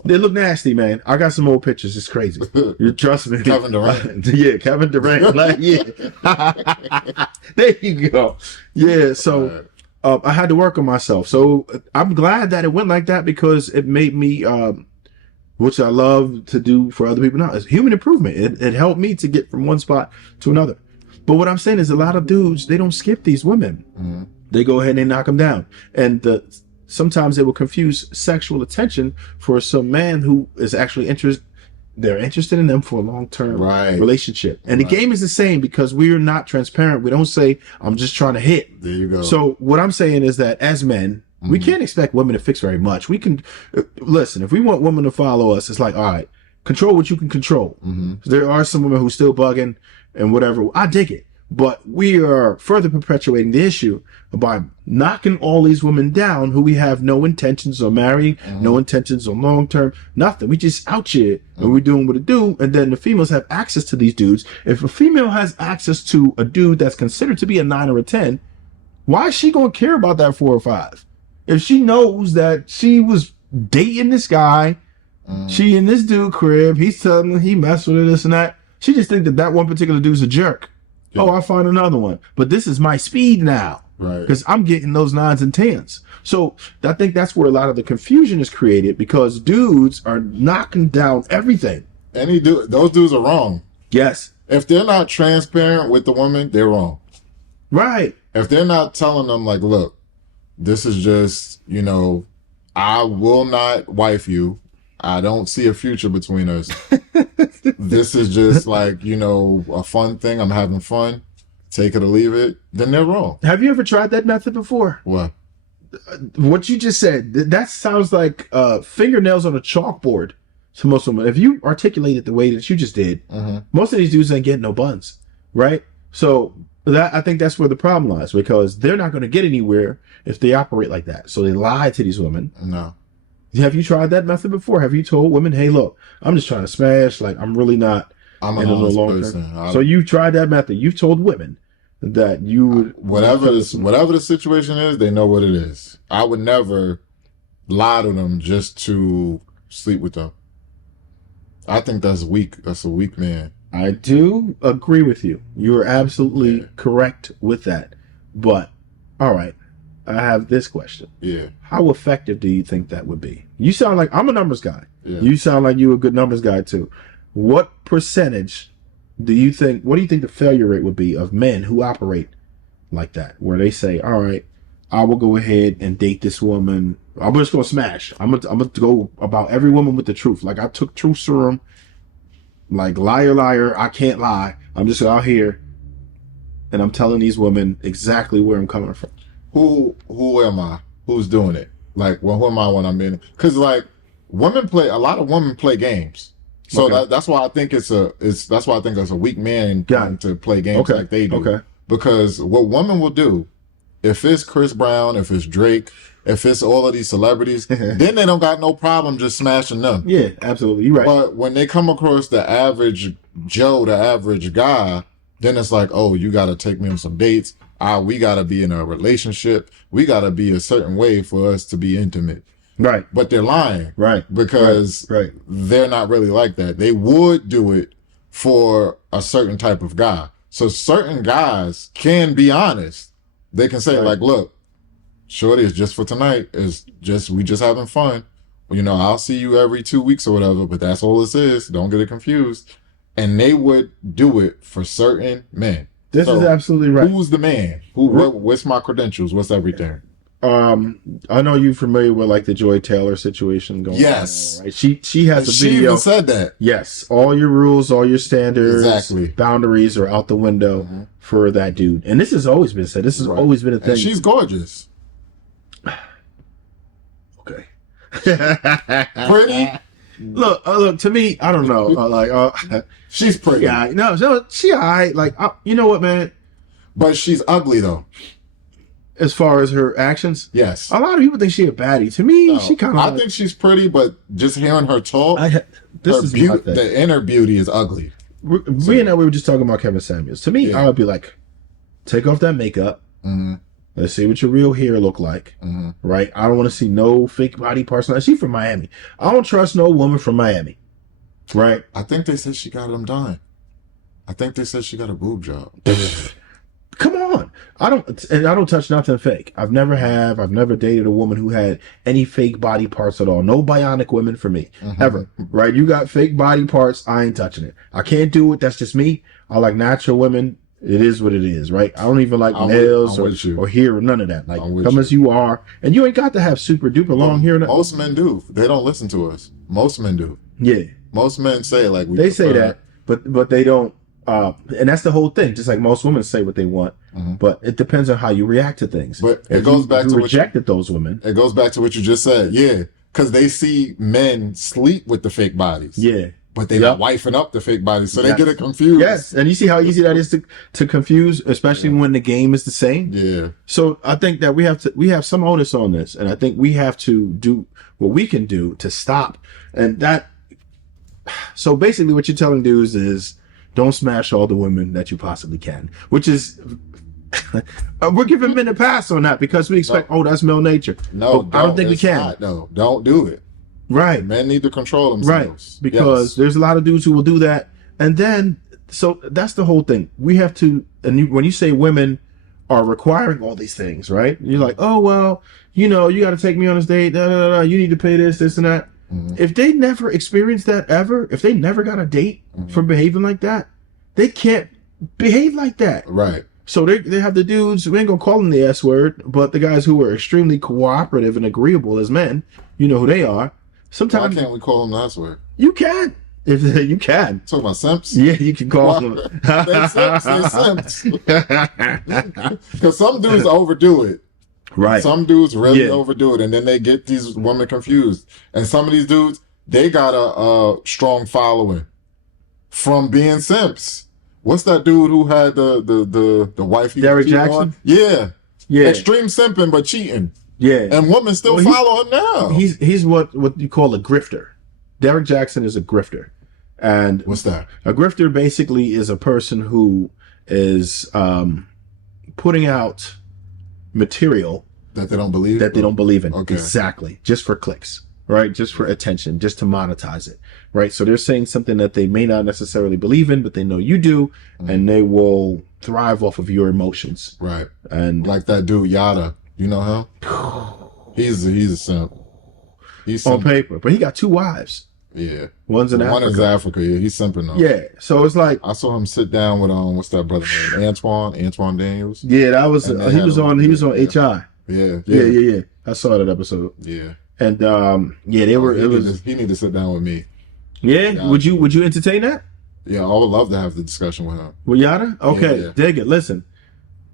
They look nasty, man. I got some old pictures. It's crazy. You trust me. Kevin Durant. Yeah, Kevin Durant. Like, yeah. There you go. Yeah, so I had to work on myself. So I'm glad that it went like that, because it made me, which I love to do for other people now, is human improvement. It helped me to get from one spot to another. But what I'm saying is, a lot of dudes, they don't skip these women. Mm-hmm. They go ahead and they knock them down. And sometimes they will confuse sexual attention for some man who is actually they're interested in them for a long-term relationship. And the game is the same, because we're not transparent. We don't say, I'm just trying to hit. There you go. So what I'm saying is that as men, we can't expect women to fix very much. We can, listen, if we want women to follow us, it's like, all right, control what you can control. There are some women who still bugging and whatever. I dig it. But we are further perpetuating the issue by knocking all these women down who we have no intentions of marrying, no intentions of long-term, nothing. We just out here and we're doing what it do. And then the females have access to these dudes. If a female has access to a dude that's considered to be a 9 or a 10, why is she going to care about that 4 or 5? If she knows that she was dating this guy, she in this dude crib, he's telling her he messed with her, this and that. She just think that one particular dude's a jerk. Yeah. Oh, I'll find another one. But this is my speed now. Right. Because I'm getting those 9s and 10s. So I think that's where a lot of the confusion is created, because dudes are knocking down everything. Those dudes are wrong. Yes. If they're not transparent with the woman, they're wrong. Right. If they're not telling them, like, look, this is just, I will not wife you. I don't see a future between us. This is just like, a fun thing. I'm having fun. Take it or leave it. Then they're wrong. Have you ever tried that method before? What? What you just said, that sounds like fingernails on a chalkboard to most women. If you articulate it the way that you just did, most of these dudes ain't getting no buns, right? So I think that's where the problem lies, because they're not going to get anywhere if they operate like that. So they lie to these women. No. Have you tried that method before? Have you told women, hey, look, I'm just trying to smash. Like, I'm really not in a long person. So you've tried that method. You've told women that you would... Whatever the situation is, they know what it is. I would never lie to them just to sleep with them. I think that's weak. That's a weak man. I do agree with you. You're absolutely correct with that. But, all right. I have this question. Yeah. How effective do you think that would be? You sound like, I'm a numbers guy. Yeah. You sound like you're a good numbers guy too. What percentage what do you think the failure rate would be of men who operate like that, where they say, all right, I will go ahead and date this woman. I'm just going to smash. I'm going to go about every woman with the truth. Like, I took truth serum like liar, liar. I can't lie. I'm just out here, and I'm telling these women exactly where I'm coming from. Who am I? Who's doing it? Like, well, who am I when I'm in? Because like a lot of women play games. So Okay. that's why I think that's why I think it's a weak man Got it. to play games Okay. like they do. Okay. Because what women will do, if it's Chris Brown, if it's Drake, if it's all of these celebrities, then they don't got no problem just smashing them. Yeah, absolutely. You're right. But when they come across the average Joe, the average guy, then it's like, oh, you got to take me on some dates. We got to be in a relationship. We got to be a certain way for us to be intimate. Right. But they're lying. Right. Because Right. they're not really like that. They would do it for a certain type of guy. So certain guys can be honest. They can say like, look, shorty, it's just for tonight. We just having fun. You know, I'll see you every 2 weeks or whatever, but that's all this is. Don't get it confused. And they would do it for certain men. This is absolutely right. Who's the man? What's my credentials? What's everything? I know you're familiar with like the Joy Taylor situation going yes. on. Right? She has a she video. Even said that. Yes. All your rules, all your standards, exactly. boundaries are out the window for that dude. And this has always been said. This has always been a thing. And she's gorgeous. Okay. Pretty. Look. To me, I don't know. She's pretty. Yeah, no, she alright. Like, you know what, man? But she's ugly though. As far as her actions, yes. A lot of people think she a baddie. To me, she kind of. I think she's pretty, but just hearing her talk, the inner beauty is ugly. Me and we were just talking about Kevin Samuels. To me, I would be like, take off that makeup. Mm-hmm. Let's see what your real hair look like. Mm-hmm. Right? I don't want to see no fake body parts. She's from Miami. I don't trust no woman from Miami. Right? I think they said she got them done. I think they said she got a boob job. Come on. I don't touch nothing fake. I've never dated a woman who had any fake body parts at all. No bionic women for me. Ever. Right? You got fake body parts, I ain't touching it. I can't do it. That's just me. I like natural women. It is what it is, right? I don't even like nails or hair or none of that. Like, come as you are. And you ain't got to have super duper long hair. Most men do. They don't listen to us. Most men do. Yeah. Most men say like they say that, but they don't. And that's the whole thing. Just like most women say what they want, but it depends on how you react to things. But it goes back to rejected those women. It goes back to what you just said. Yeah, because they see men sleep with the fake bodies. Yeah, but they're not wifing up the fake bodies, so they get it confused. Yes, and you see how easy that is to confuse, especially when the game is the same. Yeah. So I think that we have some onus on this, and I think we have to do what we can do to stop. And that. So basically, what you're telling dudes is, don't smash all the women that you possibly can, which is we're giving men a pass on that because we expect, that's male nature. No, I don't think we can. No, don't do it. Right. Men need to control themselves. Right. Because there's a lot of dudes who will do that. And then, so that's the whole thing. We have to, when you say women are requiring all these things, right? You're like, oh, well, you got to take me on this date. You need to pay this, and that. If they never experienced that ever, if they never got a date for behaving like that, they can't behave like that. Right. So they have the dudes, we ain't gonna call them the S word, but the guys who are extremely cooperative and agreeable as men, you know who they are. Sometimes why can't we call them the S word? You can. If you can. Talking about simps? Yeah, you can call them. They simps. Because some dudes overdo it. Right. Some dudes really overdo it, and then they get these women confused. And some of these dudes, they got a strong following from being simps. What's that dude who had the wife? Derek Jackson? On? Yeah. Yeah. Extreme simping, but cheating. Yeah. And women still follow him now. He's what you call a grifter. Derek Jackson is a grifter. And what's that? A grifter basically is a person who is putting out material that they don't believe in. Okay. Exactly. Just for clicks, right? Just for attention, just to monetize it, right? So they're saying something that they may not necessarily believe in, but they know you do, and they will thrive off of your emotions. Right. And like that dude Yada, you know him? He's a simp. He's on paper, but he got 2 wives. Yeah. One is Africa. Yeah, he's simping though. Yeah. So it's like I saw him sit down with what's that brother name? Antoine Daniels. Yeah, that was he was on HI. Yeah. I saw that episode. Yeah. And they were he need to sit down with me. Yeah. Would you entertain that? Yeah, I would love to have the discussion with him. With Yada? Yeah, Okay, yeah. dig it. Listen,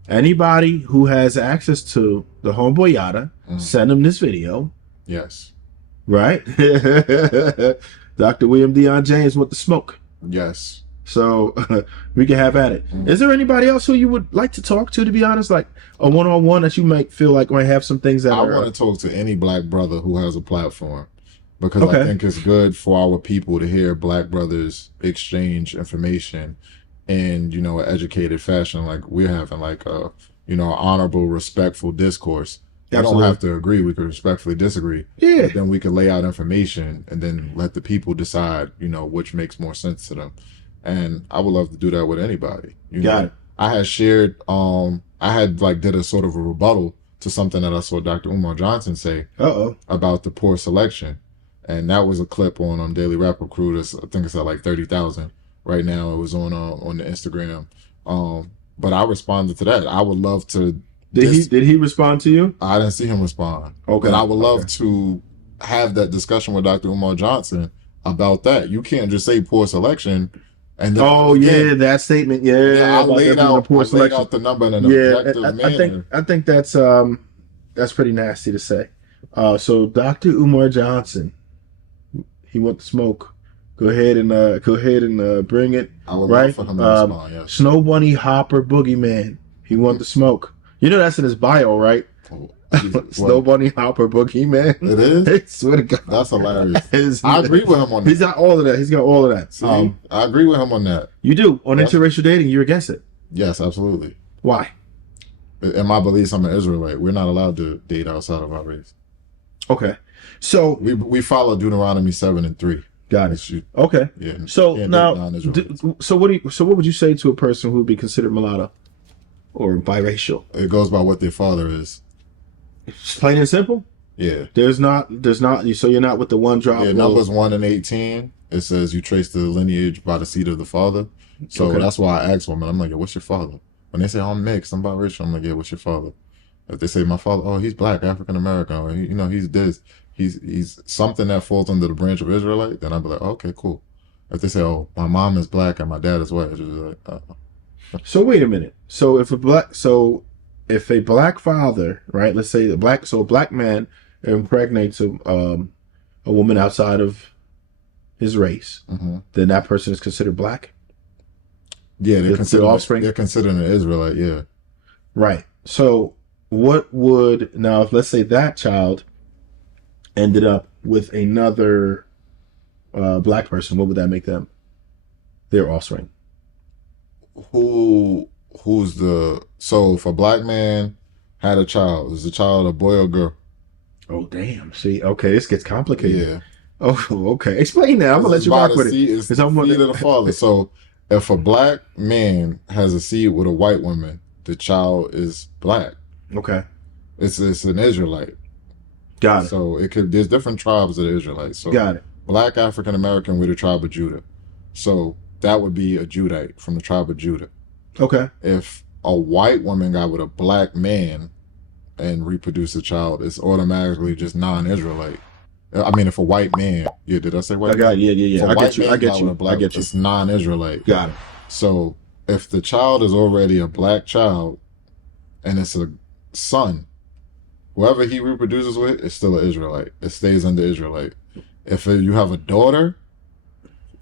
anybody who has access to the homeboy Yada, Mm. send him this video, Yes. right? Dr. William Deon James with the smoke. Yes. So we can have at it. Mm. Is there anybody else who you would like to talk to be honest? Like a one-on-one that you might feel like might have some things that I are. want to talk to any black brother who has a platform because I Okay. think it's good for our people to hear black brothers exchange information in, an educated fashion. Like we're having like a, honorable, respectful discourse. We don't Absolutely. have to agree. We can respectfully disagree. Yeah. But then we can lay out information and then let the people decide, which makes more sense to them. And I would love to do that with anybody. Got it. I had shared, I had like did a sort of a rebuttal to something that I saw Dr. Umar Johnson say Uh-oh. about the poor selection. And that was a clip on Daily Rap Recruit. I think it's at like 30,000 right now. It was on the Instagram. But I responded to that. I would love to. Did he respond to you? I didn't see him respond. Okay. But I would love to have that discussion with Dr. Umar Johnson about that. You can't just say poor selection. And then, that statement. Yeah, I laid out the number in an objective manner. I think that's pretty nasty to say. So Dr. Umar Johnson, he went to smoke. Go ahead and bring it. I would right. love for him to respond. Yes. Snow Bunny Hopper Boogeyman. He went to smoke. You know that's in his bio, right? Oh, Snow Bunny Hopper Boogeyman. It is? I swear to God. That's hilarious. I agree with him on that. He's got all of that. He's got all of that. See, I agree with him on that. You do. On Yes. interracial dating, you're against it. Yes, absolutely. Why? In my beliefs, I'm an Israelite. We're not allowed to date outside of our race. Okay. So We follow Deuteronomy 7:3. got It's it. you- Okay. Yeah. So can't date now, non-Israelites. so what would you say to a person who would be considered mulatto or biracial? It goes by what their father is. Just plain and simple. Yeah. There's not. So you're not with the one drop. Yeah. rule. Numbers 1 and 18. It says you trace the lineage by the seed of the father. So Okay. that's why I ask women. I'm like, what's your father? When they say, oh, I'm mixed, I'm biracial, I'm like, yeah, what's your father? If they say my father, oh, he's black, African American, or he's this, he's something that falls under the branch of Israelite, then I'd be like, okay, cool. If they say, oh, my mom is black and my dad is white, it's just like, So wait a minute. So if a black father, right? Let's say a black man impregnates a woman outside of his race, then that person is considered black. yeah, The offspring? They're considered an Israelite, yeah. Right. So what would now if let's say that child ended up with another black person, what would that make them? Their offspring. So if a black man had a child, is the child a boy or girl? Oh damn. See, okay, this gets complicated. Yeah. Oh, okay. Explain that. I'm gonna let you rock with it. It's the 'Cause I'm seed gonna- of the father. So if a black man has a seed with a white woman, the child is black. Okay. It's an Israelite. Got it. So there's different tribes of the Israelites. So Got it. black African American with the tribe of Judah. So that would be a Judite from the tribe of Judah. Okay. If a white woman got with a black man and reproduced a child, it's automatically just non-Israelite. I mean, if a white man, did I say white? I got it. Yeah. If a I white get you. man I get got you. with a black, I get you. It's non-Israelite. Got it. So if the child is already a black child and it's a son, whoever he reproduces with is still an Israelite. It stays under Israelite. If you have a daughter,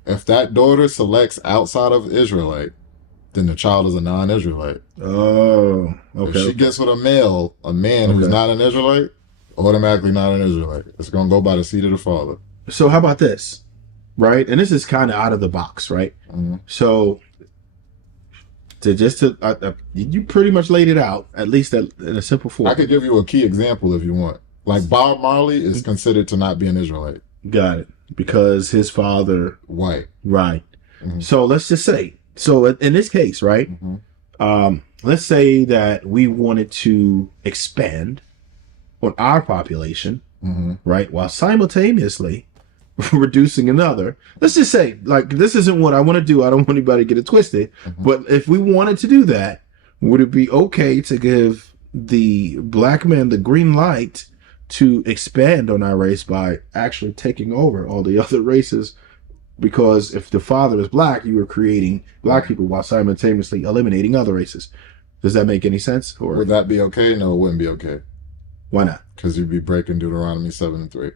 if that daughter selects outside of Israelite, then the child is a non-Israelite. Oh, If okay. she gets with a man who's Okay. not an Israelite, automatically not an Israelite. It's going to go by the seed of the father. So how about this? Right? And this is kind of out of the box, right? Mhm. So you pretty much laid it out, at least in a simple form. I could give you a key example if you want. Like Bob Marley is considered to not be an Israelite. Got it. Because his father, White. right. Mhm. So let's just say, in this case, right? Let's say that we wanted to expand on our population, right? While simultaneously reducing another. Let's just say, like, this isn't what I want to do. I don't want anybody to get it twisted. But if we wanted to do that, would it be okay to give the black man the green light to expand on our race by actually taking over all the other races because if the father is black, you are creating black people while simultaneously eliminating other races. Does that make any sense? Or Would that be okay? No, it wouldn't be okay. why not? Because you'd be breaking Deuteronomy 7:3.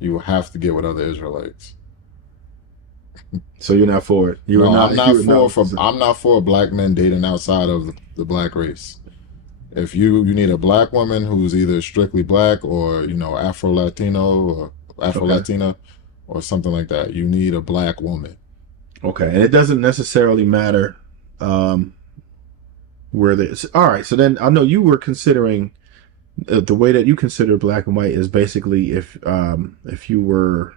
You will have to get with other Israelites. So you're not for it. You are No, not. You are not. I'm not for black men dating outside of the black race. If you need a black woman who's either strictly black or Afro Latino or Afro Okay. Latina or something like that, you need a black woman. Okay, and it doesn't necessarily matter where they. All right. So then I know you were considering the way that you consider black and white is basically if you were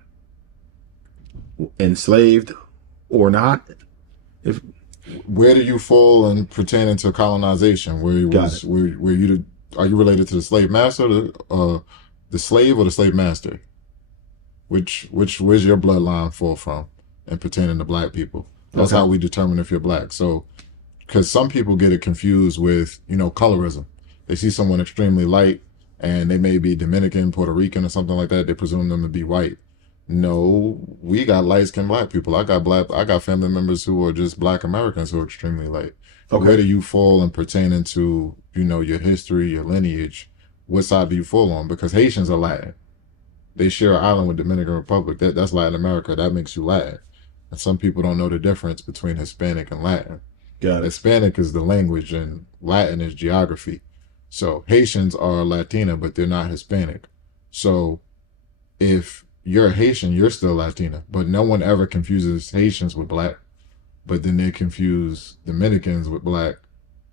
enslaved or not. If Where do you fall in pertaining to colonization? got it. Where you are you related to the slave master, the slave or the slave master? Where's your bloodline fall from and pertaining to black people? That's Okay. how we determine if you're black. So, because some people get it confused with colorism. They see someone extremely light and they may be Dominican, Puerto Rican, or something like that. They presume them to be white. No, we got light skinned black people. I got family members who are just black Americans who are extremely light. Where Okay. do you fall in pertaining to your history, your lineage? What side do you fall on? Because Haitians are Latin. They share an island with Dominican Republic. That's Latin America. That makes you Latin. And some people don't know the difference between Hispanic and Latin. Got it. Hispanic is the language and Latin is geography. So Haitians are Latina, but they're not Hispanic. So if you're Haitian, you're still Latina. But no one ever confuses Haitians with black. But then they confuse Dominicans with black,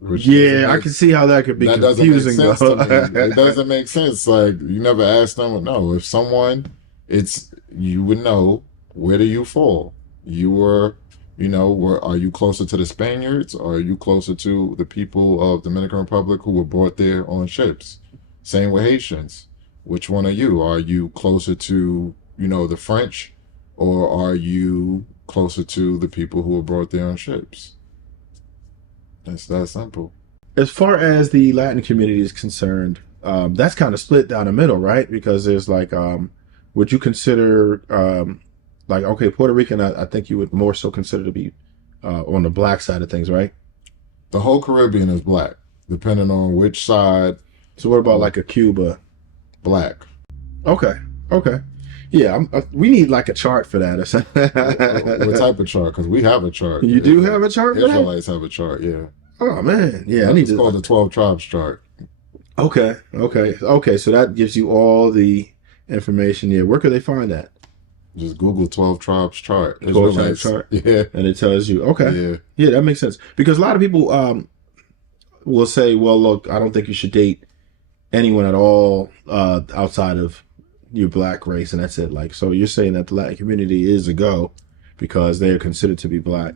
which Yeah, I can see how that could be doesn't make confusing sense to though. me. It doesn't make sense. Like you never ask them. No, if someone, it's you would know where do you fall. You were, are you closer to the Spaniards or are you closer to the people of Dominican Republic who were brought there on ships? Same with Haitians. Which one are you? Are you closer to the French, or are you closer to the people who were brought there on ships? It's that simple. As far as the Latin community is concerned, that's kind of split down the middle, right? Because there's like, would you consider, like, okay, Puerto Rican, I think you would more so consider to be on the black side of things, right? The whole Caribbean is black, depending on which side. So what about like a Cuba? Black. Okay, okay. Yeah, we need like a chart for that or What something. type of chart? Because we have a chart. You do have a chart for that? Israelites have a chart, yeah. Oh man, yeah, I need It's to. called the 12 tribes chart. Okay, okay, okay. So that gives you all the information. Yeah, where could they find that? Just Google 12 tribes chart. 12 type Israelites. chart, Yeah. and it tells you. Okay, Yeah. yeah, that makes sense because a lot of people will say, "Well, look, I don't think you should date anyone at all outside of your black race," and that's it. Like, so you're saying that the Latin community is a go because they are considered to be black.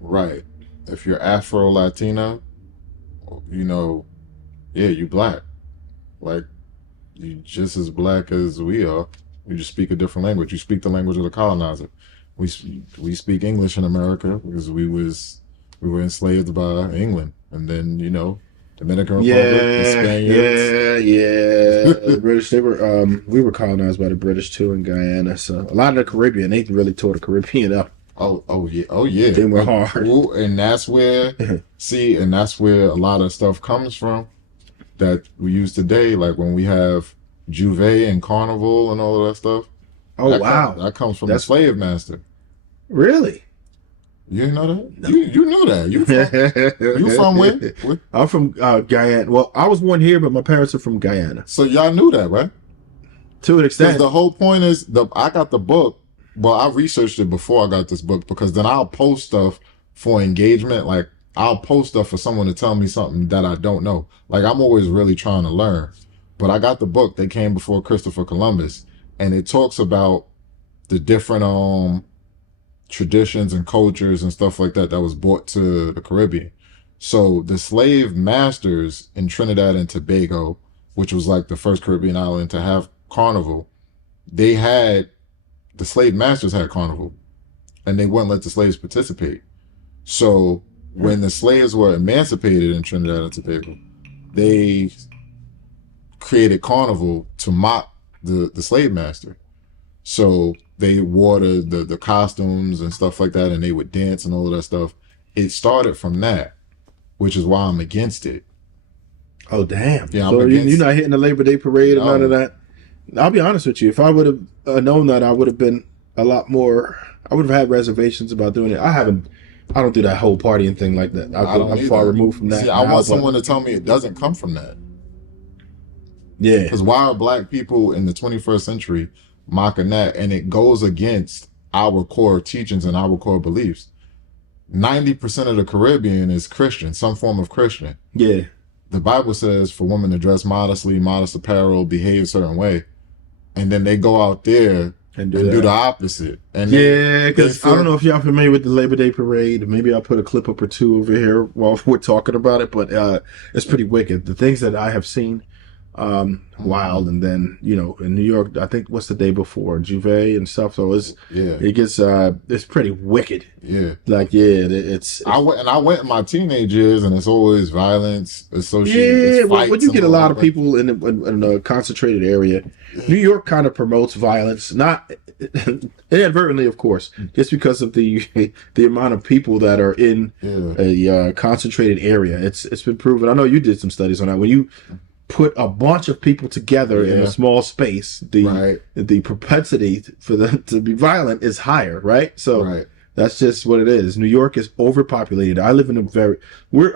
Right. If you're Afro Latina, yeah, you black. Like, you just as black as we are. You just speak a different language. You speak the language of the colonizer. We speak English in America because we were enslaved by England, and then Dominican Republic, the Yeah, Spaniards. yeah. The British, they were we were colonized by the British too in Guyana. So a lot of the Caribbean, they really tore the Caribbean up. Oh yeah, oh yeah. They were hard. Ooh, and that's where and that's where a lot of stuff comes from that we use today. Like when we have Juve and Carnival and all of that stuff. Oh That wow, that comes from the that's slave master. really. You know that? You knew that. You from where? I'm from Guyana. Well, I was born here, but my parents are from Guyana. So y'all knew that, right? To an Because extent. the whole point is I got the book. Well, I researched it before I got this book because then I'll post stuff for engagement. Like I'll post stuff for someone to tell me something that I don't know. Like I'm always really trying to learn. But I got the book that came before Christopher Columbus, and it talks about the different traditions and cultures and stuff like that was brought to the Caribbean. So the slave masters in Trinidad and Tobago, which was like the first Caribbean island to have carnival, the slave masters had carnival and they wouldn't let the slaves participate. So when the slaves were emancipated in Trinidad and Tobago, they created carnival to mock the slave master. So they wore the costumes and stuff like that, and they would dance and all of that stuff. It started from that, which is why I'm against it. Oh damn! Yeah, I'm So you're against. not hitting the Labor Day parade and none of No, that. I'll be honest with you. If I would have known that, I would have been a lot more. I would have had reservations about doing it. I haven't. I don't do that whole partying thing like that. I don't I'm far either. removed from See, that I now. want But someone to tell me it doesn't come from that. yeah, Because why are black people in the 21st century mocking that? And it goes against our core teachings and our core beliefs. 90% of the Caribbean is Christian, some form of Christian. yeah, The Bible says for women to dress modestly, modest apparel, behave a certain way. And then they go out there and do and do the that. opposite. And Yeah, they because I don't feel, know if y'all familiar with the Labor Day parade. Maybe I'll put a clip up or two over here while we're talking about it. But it's pretty wicked. The things that I have seen, wild. And then in New York, I think what's the day before Juve and stuff. So yeah, it gets it's pretty wicked. yeah. Like yeah, I went in my teenage years, and it's always violence associated. It's yeah. Well, when fights you and get a all lot that. of But people in a concentrated area, New York kind of promotes violence, not inadvertently, of course, just because of the amount of people that are in yeah, a concentrated area. It's been proven. I know you did some studies on that. When you put a bunch of people together in a yeah, small space, the right, the propensity for them to be violent is higher, right? So right. that's just what it is. New York is overpopulated. I live in we're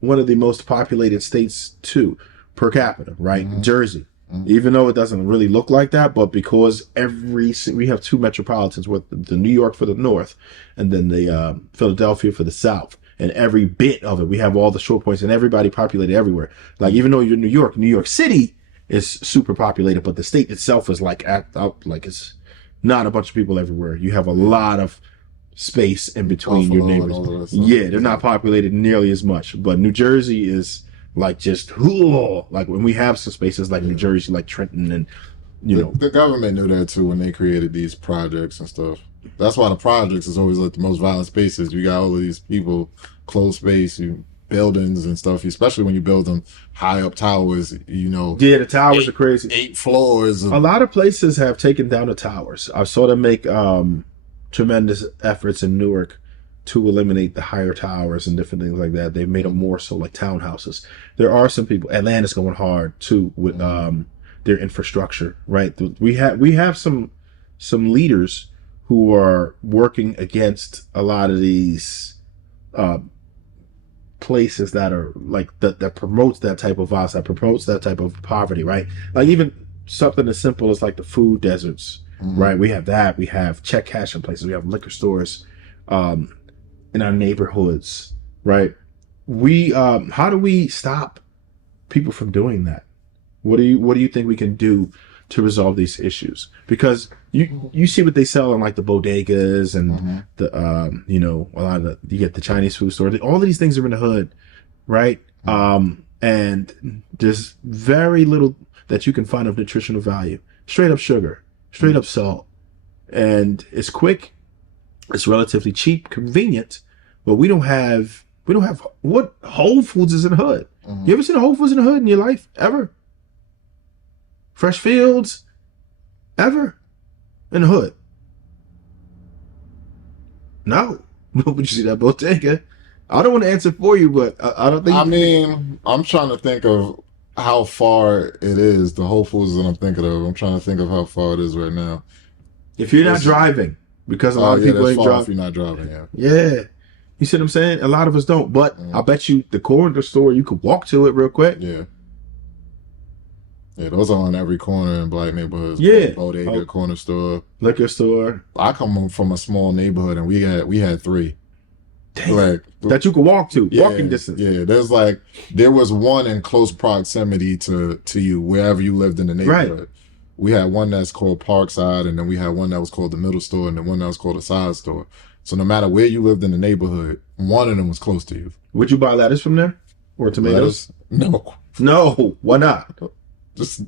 one of the most populated states too, per capita, right? Mm-hmm, Jersey. mm-hmm, Even though it doesn't really look like that, but because we have two metropolitans, with the New York for the north, and then the Philadelphia for the south, and every bit of it, we have all the short points, and everybody populated everywhere. Like even though you're in New York City is super populated, but the state itself is like act out like it's not a bunch of people everywhere. You have a lot of space in between your Buffalo and neighbors. all of that stuff. Yeah, they're not populated nearly as much, but New Jersey is like just like when we have some spaces like New Jersey, like Trenton, and The government knew that too when they created these projects and stuff. That's why the projects is always like the most violent spaces. You got all of these people, closed space, buildings and stuff. Especially when you build them high up towers. yeah, the towers are eight, crazy. 8 floors. A lot of places have taken down the towers. I saw them make tremendous efforts in Newark to eliminate the higher towers and different things like that. They've made them more so like townhouses. There are some people. Atlanta's going hard too with their infrastructure. Right. We have some leaders who are working against a lot of these uh, places that are like that promotes that type of violence, that promotes that type of poverty. Right. Like even something as simple as like the food deserts. Right. We have that. We have check cashing places. We have liquor stores. In our neighborhoods, right? We how do we stop people from doing that? What do you think we can do to resolve these issues? Because you see what they sell in like the bodegas and the a lot of you get the Chinese food store. All of these things are in the hood, right? And there's very little that you can find of nutritional value. Straight up sugar, straight up salt, and it's quick. It's relatively cheap, convenient, but we don't have what Whole Foods is in the hood. You ever seen a Whole Foods in the hood in your life? Ever? Fresh Fields? Ever? In the hood? No. But you see that bodega? I don't want to answer for you, but I don't think. I mean, I'm trying to think of how far it is. The Whole Foods that I'm thinking of. I'm trying to think of how far it is right now. If you're not driving, because a lot of Yeah, people that's ain't far if driving. you're not driving. Yeah. Yeah. You see what I'm saying? A lot of us don't. But I bet you the corner store, you could walk to it real quick. Yeah. Yeah, those are on every corner in black neighborhoods. Yeah. Bodega, corner store. Liquor store. I come from a small neighborhood, and we had 3. Damn. Like That you could walk to, yeah, walking distance. Yeah, there was one in close proximity to you wherever you lived in the neighborhood. Right. We had one that's called Parkside, and then we had one that was called the Middle Store, and then one that was called the Side Store. So no matter where you lived in the neighborhood, one of them was close to you. Would you buy lettuce from there? Or tomatoes? No, No. Why not? just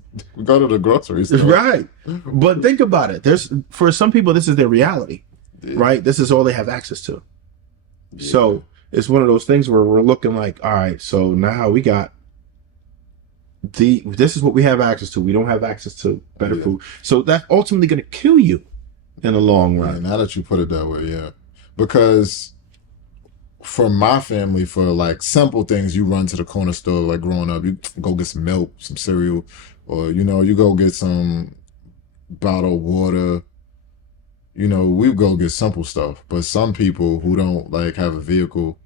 go to the grocery store. Right. But think about it. For some people, this is their reality. Yeah. Right? This is all they have access to. Yeah. So it's one of those things where we're looking like, all right, so now we got this is what we have access to. We don't have access to better Yeah. food. So that's ultimately going to kill you in the long Yeah, run. now that you put it that way, yeah. Because for my family, for like simple things, you run to the corner store, like growing up, you go get some milk, some cereal, or you go get some bottled water. We go get simple stuff. But some people who don't like have a vehicle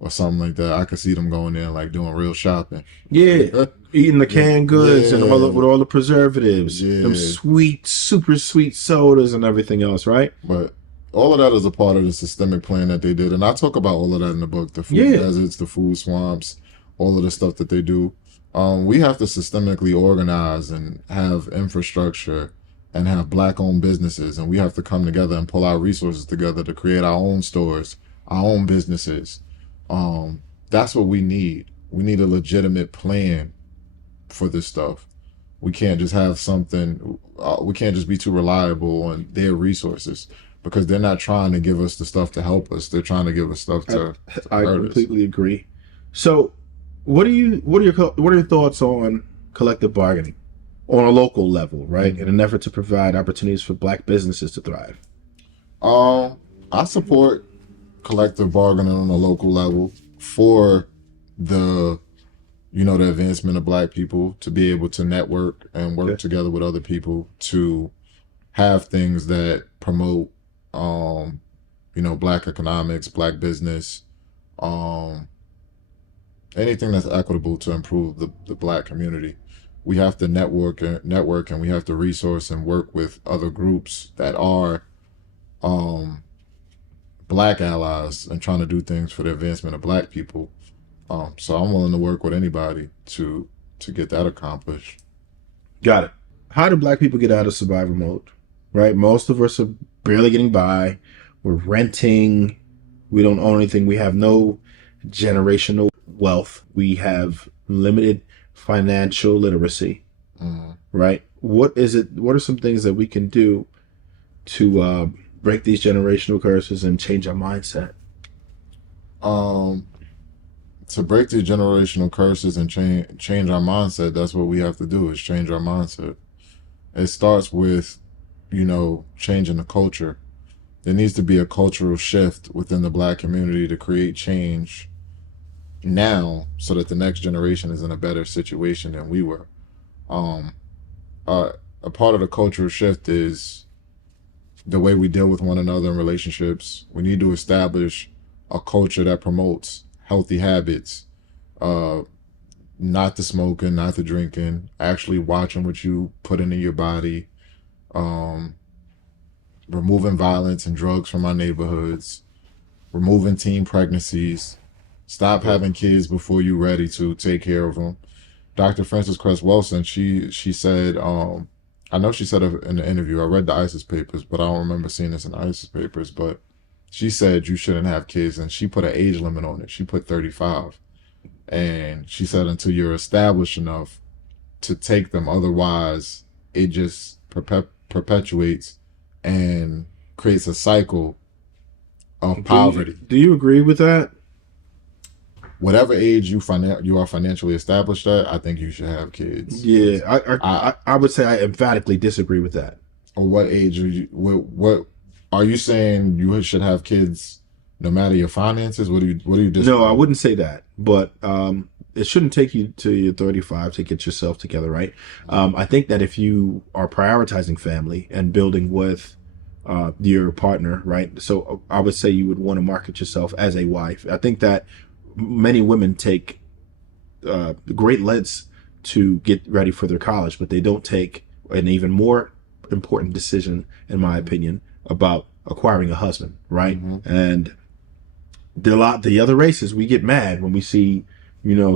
or something like that, I could see them going there like doing real shopping. Yeah, eating the Yeah, canned goods and yeah, with all the preservatives, them yeah. sweet, super sweet sodas and everything else, right? But all of that is a part of the systemic plan that they did, and I talk about all of that in the book: the food Yeah, deserts, the food swamps, all of the stuff that they do. We have to systemically organize and have infrastructure and have black-owned businesses, and we have to come together and pull our resources together to create our own stores, our own businesses. That's what we need. We need a legitimate plan for this stuff. We can't just have something. We can't just be too reliable on their resources because they're not trying to give us the stuff to help us. They're trying to give us stuff I, to I hurt us. completely agree. So, what are your thoughts on collective bargaining on a local level, right? In an effort to provide opportunities for Black businesses to thrive. Um, I support collective bargaining on a local level for the the advancement of Black people to be able to network and work Okay. together with other people to have things that promote Black economics, Black business, um, anything that's equitable to improve the Black community. We have to network, and we have to resource and work with other groups that are um, Black allies and trying to do things for the advancement of Black people. So I'm willing to work with anybody to get that accomplished. Got it. How do Black people get out of survival mode? Right? Most of us are barely getting by. We're renting. We don't own anything. We have no generational wealth. We have limited financial literacy. Mm. Right? What is it? What are some things that we can do to break these generational curses and change our mindset? Um, to break the generational curses and change our mindset, that's what we have to do is change our mindset. It starts with, changing the culture. There needs to be a cultural shift within the Black community to create change now so that the next generation is in a better situation than we were. Um, a part of the cultural shift is the way we deal with one another in relationships. We need to establish a culture that promotes healthy habits, uh, not the smoking, not the drinking, actually watching what you put into your body, um, removing violence and drugs from our neighborhoods, removing teen pregnancies, stop having kids before you're ready to take care of them. Dr. Frances Cress Wilson, she said, I know she said it in the interview. I read the ISIS papers, but I don't remember seeing this in the ISIS papers. But she said you shouldn't have kids, and she put an age limit on it. She put 35, and she said until you're established enough to take them, otherwise it just perpetuates and creates a cycle of poverty. Do you agree with that? Whatever age you are financially established at, I think you should have kids. Yeah, I I would say I emphatically disagree with that. or what age are you? What are you saying? You should have kids no matter your finances. What do you No, I disagree? wouldn't say that, but it shouldn't take you to your 35 to get yourself together, right? I think that if you are prioritizing family and building with your partner, right? So I would say you would want to market yourself as a wife. I think that many women take great lengths to get ready for their college, but they don't take an even more important decision, in my opinion, about acquiring a husband, right? Mm-hmm. And the other races, we get mad when we see,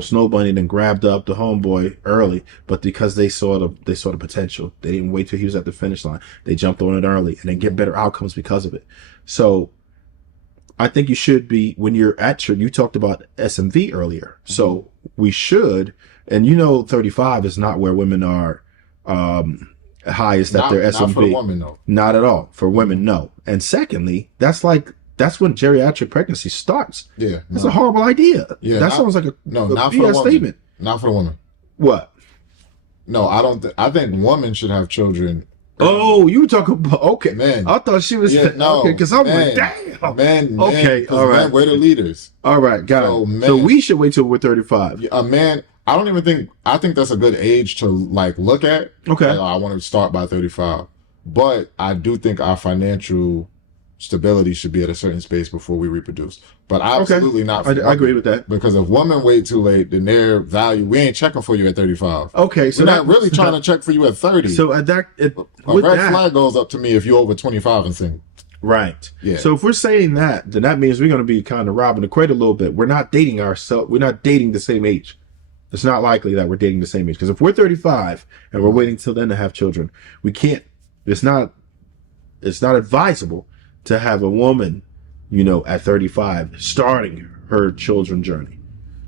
Snow Bunny then grabbed up the homeboy early, but because they saw the potential, they didn't wait till he was at the finish line. They jumped on it early and then get better outcomes because of it. So I think you should be when you're at your. You talked about SMV earlier, so we should, and 35 is not where women are highest at their Not for the SMV. woman though. Not at all for Mm-hmm. women, no. And secondly, that's when geriatric pregnancy starts. Yeah, That's a no, horrible idea. yeah, That sounds like a not for the BS woman. statement. Not for the woman. What? No, I don't. I think women should have children early. Oh, you talk about okay. Men. I thought she was Yeah, okay no, because I'm like, men, damn. men, Okay, because all men, right, we're the leaders. all right, got it. So So men, we should wait till we're 35. a man, I don't even think, I think that's a good age to like look at. Okay, Like, oh, I want to start by 35. But I do think our financial stability should be at a certain space before we reproduce. But okay, absolutely not for I agree women. with that. Because if women wait too late, then their value, we ain't checking for you at 35. Okay, We're so not that really trying to check for you at 30. so at that A with red that flag goes up to me if you're over 25 and single. right. Yeah. So if we're saying that, then that means we're going to be kind of robbing the cradle a little bit. We're not dating ourselves. We're not dating the same age. It's not likely that we're dating the same age because if we're 35 and we're waiting till then to have children, we can't. It's not. It's not advisable to have a woman, at 35 starting her children journey.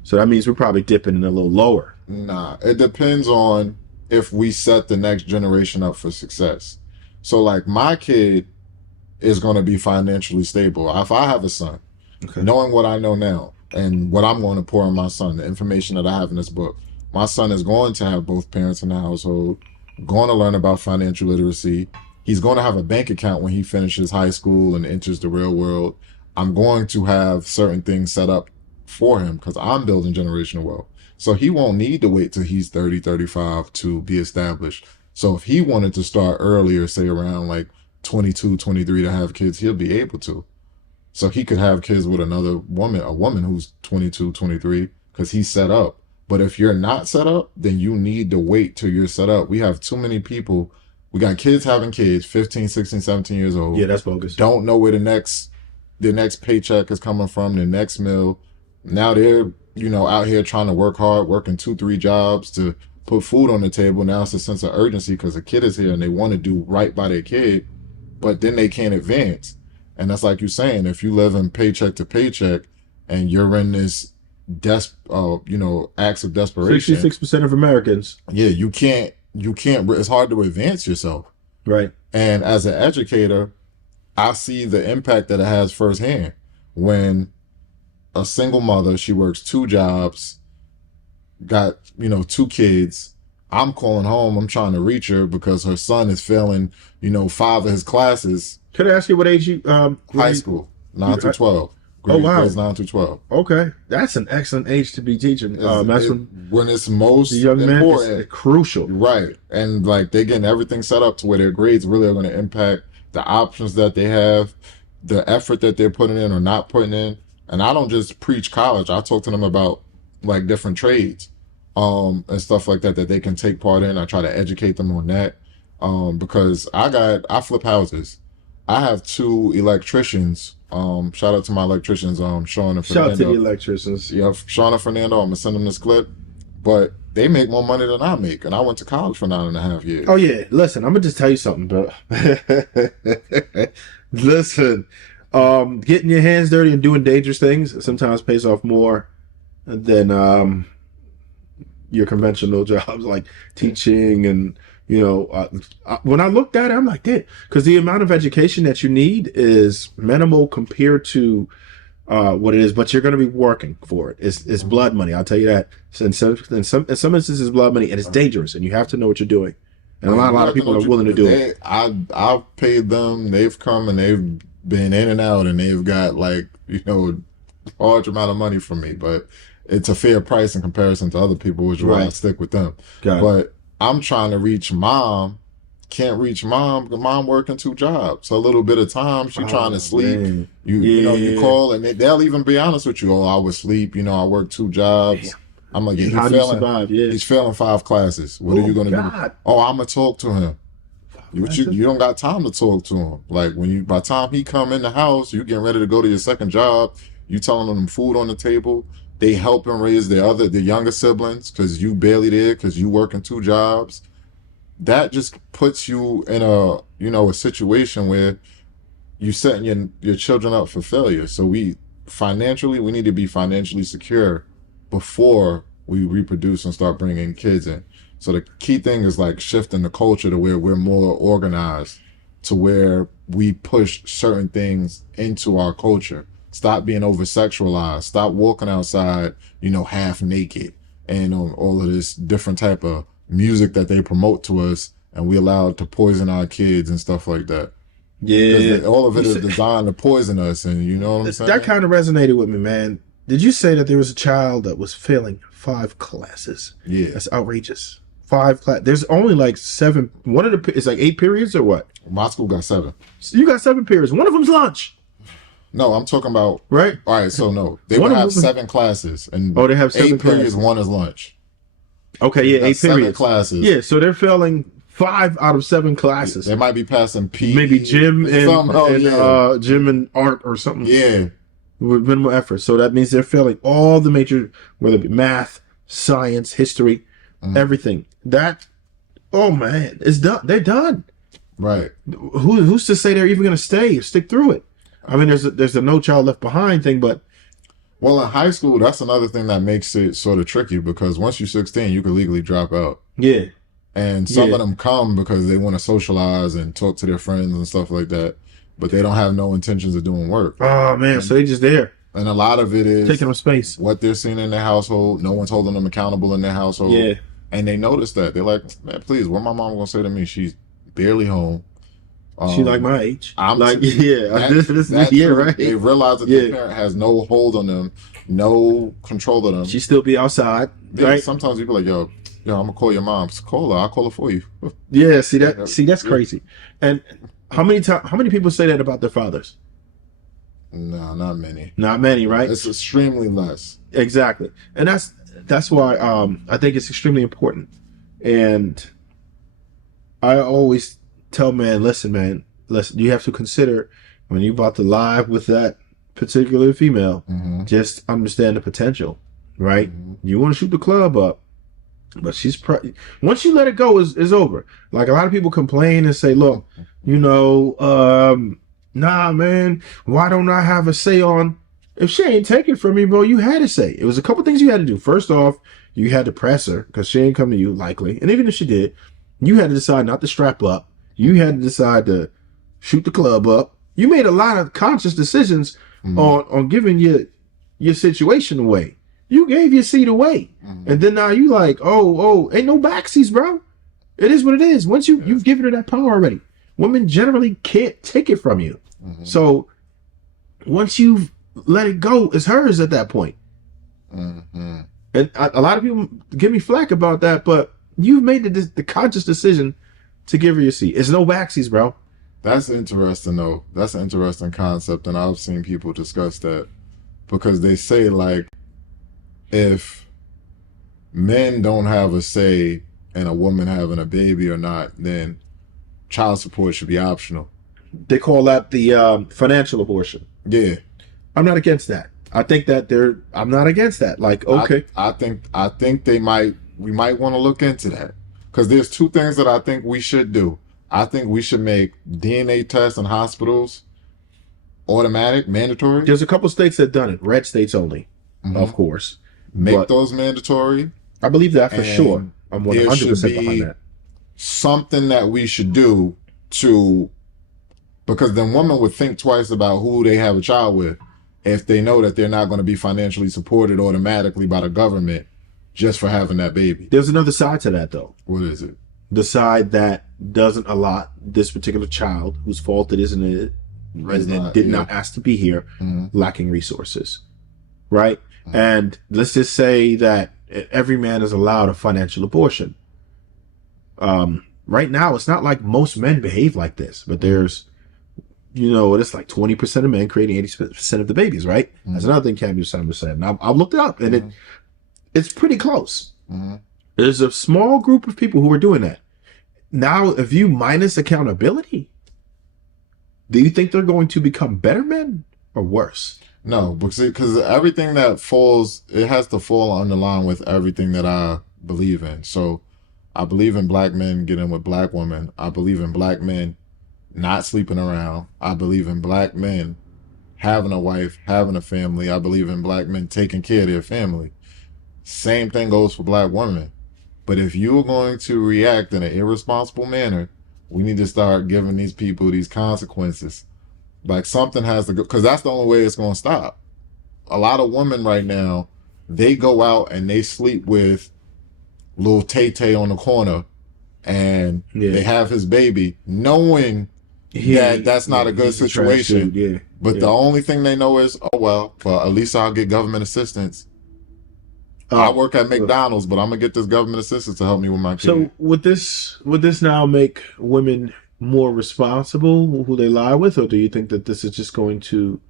So that means we're probably dipping in a little lower. Nah, it depends on if we set the next generation up for success. So, like, my kid is going to be financially stable. If I have a son, Okay. knowing what I know now and what I'm going to pour on my son, the information that I have in this book, my son is going to have both parents in the household, going to learn about financial literacy. He's going to have a bank account when he finishes high school and enters the real world. I'm going to have certain things set up for him because I'm building generational wealth. So he won't need to wait till he's 30, 35 to be established. So if he wanted to start earlier, say around like 22, 23 to have kids, he'll be able to. So he could have kids with another woman, a woman who's 22, 23, because he's set up. But if you're not set up, then you need to wait till you're set up. We have too many people. We got kids having kids, 15, 16, 17 years old. Yeah, that's bogus. Don't know where the next paycheck is coming from, the next meal. Now they're, out here trying to work hard, working 2, 3 jobs to put food on the table. Now it's a sense of urgency because a kid is here and they want to do right by their kid, but then they can't advance. And that's like you're saying, if you live in paycheck to paycheck and you're in this acts of desperation, 66% of Americans. yeah, you can't, it's hard to advance yourself. Right. And as an educator, I see the impact that it has firsthand. When a single mother, she works 2 jobs, got, 2 kids. I'm calling home. I'm trying to reach her because her son is failing, 5 of his classes. Could I ask you what age you High school, 9 through 12. Oh, wow. Grades 9 through 12. Okay, that's an excellent age to be teaching. That's when it's most the young man important. is crucial. Right. And like they're getting everything set up to where their grades really are going to impact the options that they have, the effort that they're putting in or not putting in. And I don't just preach college. I talk to them about like different trades, and stuff like that they can take part in. I try to educate them on that. Because I flip houses. I have 2 electricians. Shout out to my electricians, Sean and Fernando. Shout out to the electricians. Yeah, Sean and Fernando, I'm gonna send them this clip. But they make more money than I make, and I went to college for 9.5 years. Oh yeah, listen, I'm gonna just tell you something, bro. Listen, getting your hands dirty and doing dangerous things sometimes pays off more than your conventional jobs like teaching and when I looked at it, I'm like, damn, because the amount of education that you need is minimal compared to what it is, but you're going to be working for it. It's blood money. I'll tell you that. In some instances, it's blood money, and it's dangerous, and you have to know what you're doing. And a lot of people are willing to do it. I've paid them. They've come and they've been in and out, and they've got like a large amount of money from me. But it's a fair price in comparison to other people, which is why I stick with them. But I'm trying to reach mom. Can't reach mom. Mom working 2 jobs. So a little bit of time, she trying to sleep. Man. You call and they'll even be honest with you. Oh, I would sleep. I work 2 jobs. Damn. I'm like, how do you survive? Yeah. He's failing 5 classes. What are you gonna do? Oh, I'm gonna talk to him. You don't got time to talk to him. Like by the time he come in the house, you getting ready to go to your second job. You telling them food on the table. They help him raise the younger siblings because you barely there because you working 2 jobs. That just puts you in a situation where you setting your children up for failure. So we need to be financially secure before we reproduce and start bringing kids in. So the key thing is like shifting the culture to where we're more organized, to where we push certain things into our culture. Stop being over sexualized. Stop walking outside, half naked and on all of this different type of music that they promote to us, and we allow it to poison our kids and stuff like that. Yeah. Because all of it is designed to poison us, and you know what I'm saying? That kind of resonated with me, man. Did you say that there was a child that was failing 5 classes? Yeah. That's outrageous. 5 class. There's only like 7. One of the it's like 8 periods or what? My school got 7. So you got 7 periods. One of them's lunch, No, I'm talking about right? All right, so no, they One would of have them- 7 classes, and Oh, they have 7 8 periods. classes. 1 is lunch. Okay, yeah, That's 8 7 periods. classes. Yeah, so they're failing 5 out of 7 classes. They might be passing P. Maybe gym and, yeah. gym and art or something. Yeah. With minimal effort. So that means they're failing all the major, whether it be math, science, history, everything. That, oh man, it's done. They're done. Right. Who's to say they're even going to stay or stick through it? I mean, there's a no child left behind thing, but Well, in high school, that's another thing that makes it sort of tricky, because once you're 16, you can legally drop out. yeah, And some Yeah. of them come because they want to socialize and talk to their friends and stuff like that, but they don't have no intentions of doing work. oh man, so they just there And a lot of it is taking up space. what they're seeing in their household. No one's holding them accountable in their household. Yeah, And they notice that. They're like, man, please, what my mom going to say to me? She's barely home. she like my age. I'm like yeah, That's yeah, true. right. They realize that Yeah. their parent has no hold on them, no control of them. She still be outside, Yeah, right? sometimes people like, yo, I'm gonna call your mom. Call her. I'll call her for you. Yeah, see that's crazy. And how many people say that about their fathers? No, not many. Not many, right? It's extremely less. Exactly. And that's why I think it's extremely important. And I always tell listen, you have to consider when you're about to live with that particular female, just understand the potential, right? You want to shoot the club up, but once you let it go, is over. Like a lot of people complain and say, look, nah, man, why don't I have a say on? If she ain't taking from me, bro, you had to say. It was a couple things you had to do. First off, you had to press her because she ain't come to you likely. And even if she did, you had to decide not to strap up. You had to decide to shoot the club up. You made a lot of conscious decisions on giving your situation away. You gave your seat away. And then now you like, oh, ain't no backseats, bro. It is what it is. Once you've given her that power already. Women generally can't take it from you. So once you've let it go, it's hers at that point. And a lot of people give me flack about that, but you've made the conscious decision to give her your seat. It's no backseats, bro. That's interesting, though. That's an interesting concept, and I've seen people discuss that because they say, like, if men don't have a say in a woman having a baby or not, then child support should be optional. They call that the financial abortion. Yeah. I'm not against that. I think that I'm not against that. Like, okay. I think we might want to look into that, because there's 2 things that I think we should do. I think we should make DNA tests in hospitals automatic, mandatory. There's a couple states that done it. Red states only, of course. Make those mandatory. I believe that for sure. I'm 100% behind that. Something that we should do because then women would think twice about who they have a child with if they know that they're not going to be financially supported automatically by the government just for having that baby. There's another side to that, though. What is it? The side that doesn't allot this particular child, whose fault it isn't it, resident did not ask to be here, lacking resources, right? And let's just say that every man is allowed a financial abortion. Right now, it's not like most men behave like this, but there's, it's like 20% of men creating 80% of the babies, right? That's another thing Cam Simon said. And I've looked it up, and it's pretty close. There's a small group of people who are doing that. Now, if you minus accountability, do you think they're going to become better men or worse? No, because everything that falls, it has to fall on the line with everything that I believe in. So I believe in black men getting with black women. I believe in black men not sleeping around. I believe in black men having a wife, having a family. I believe in black men taking care of their family. Same thing goes for black women. But if you're going to react in an irresponsible manner, we need to start giving these people these consequences. Like, something has to go, because that's the only way it's going to stop. A lot of women right now, they go out and they sleep with little Tay on the corner, and Yeah. they have his baby, knowing that that's not a good He's a trash dude. situation. Yeah. But the Yeah. only thing they know is, oh well, but at least I'll get government assistance. I Oh. work at uh, McDonald's, but I'm gonna get this government assistance to help me with my kid. So would this now make women more responsible who they lie with, or do you think that this is just going to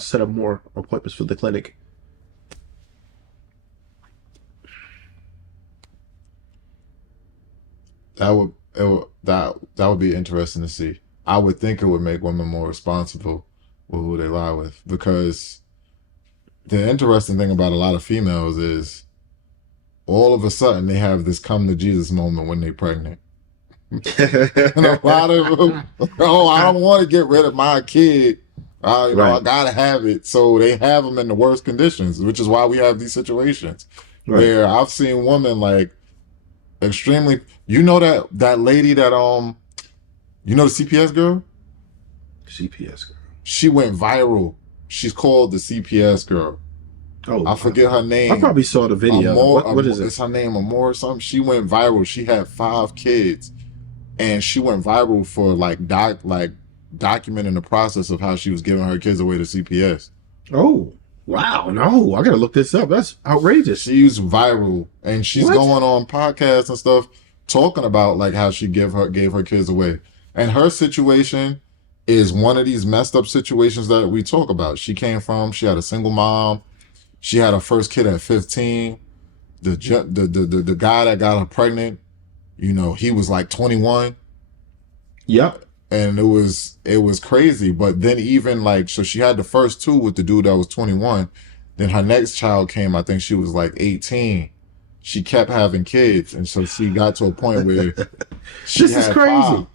set up more appointments for the clinic? That would be interesting to see. I would think it would make women more responsible with who they lie with, because the interesting thing about a lot of females is all of a sudden they have this come to Jesus moment when they're pregnant. And a lot of them, oh, I don't want to get rid of my kid. I Right. gotta have it. So they have them in the worst conditions, which is why we have these situations Right. where I've seen women like extremely. You know that lady that the CPS girl. CPS girl. She went viral. She's called the CPS girl. Oh, I forget her I name. probably saw the video. What is it? Is her name Amor or something? She went viral. She had 5 kids, and she went viral for documenting the process of how she was giving her kids away to CPS. Oh, wow. No, I gotta look this up. That's outrageous. She's viral, and she's What? going on podcasts and stuff talking about like how she gave her kids away. And her situation is one of these messed up situations that we talk about. She had a single mom. She had her first kid at 15. The guy that got her pregnant, he was like 21, Yep. and it was crazy. But then even like, so she had the first two with the dude that was 21. Then her next child came, I think she was like 18. She kept having kids, and so she got to a point where she This is had crazy. 5.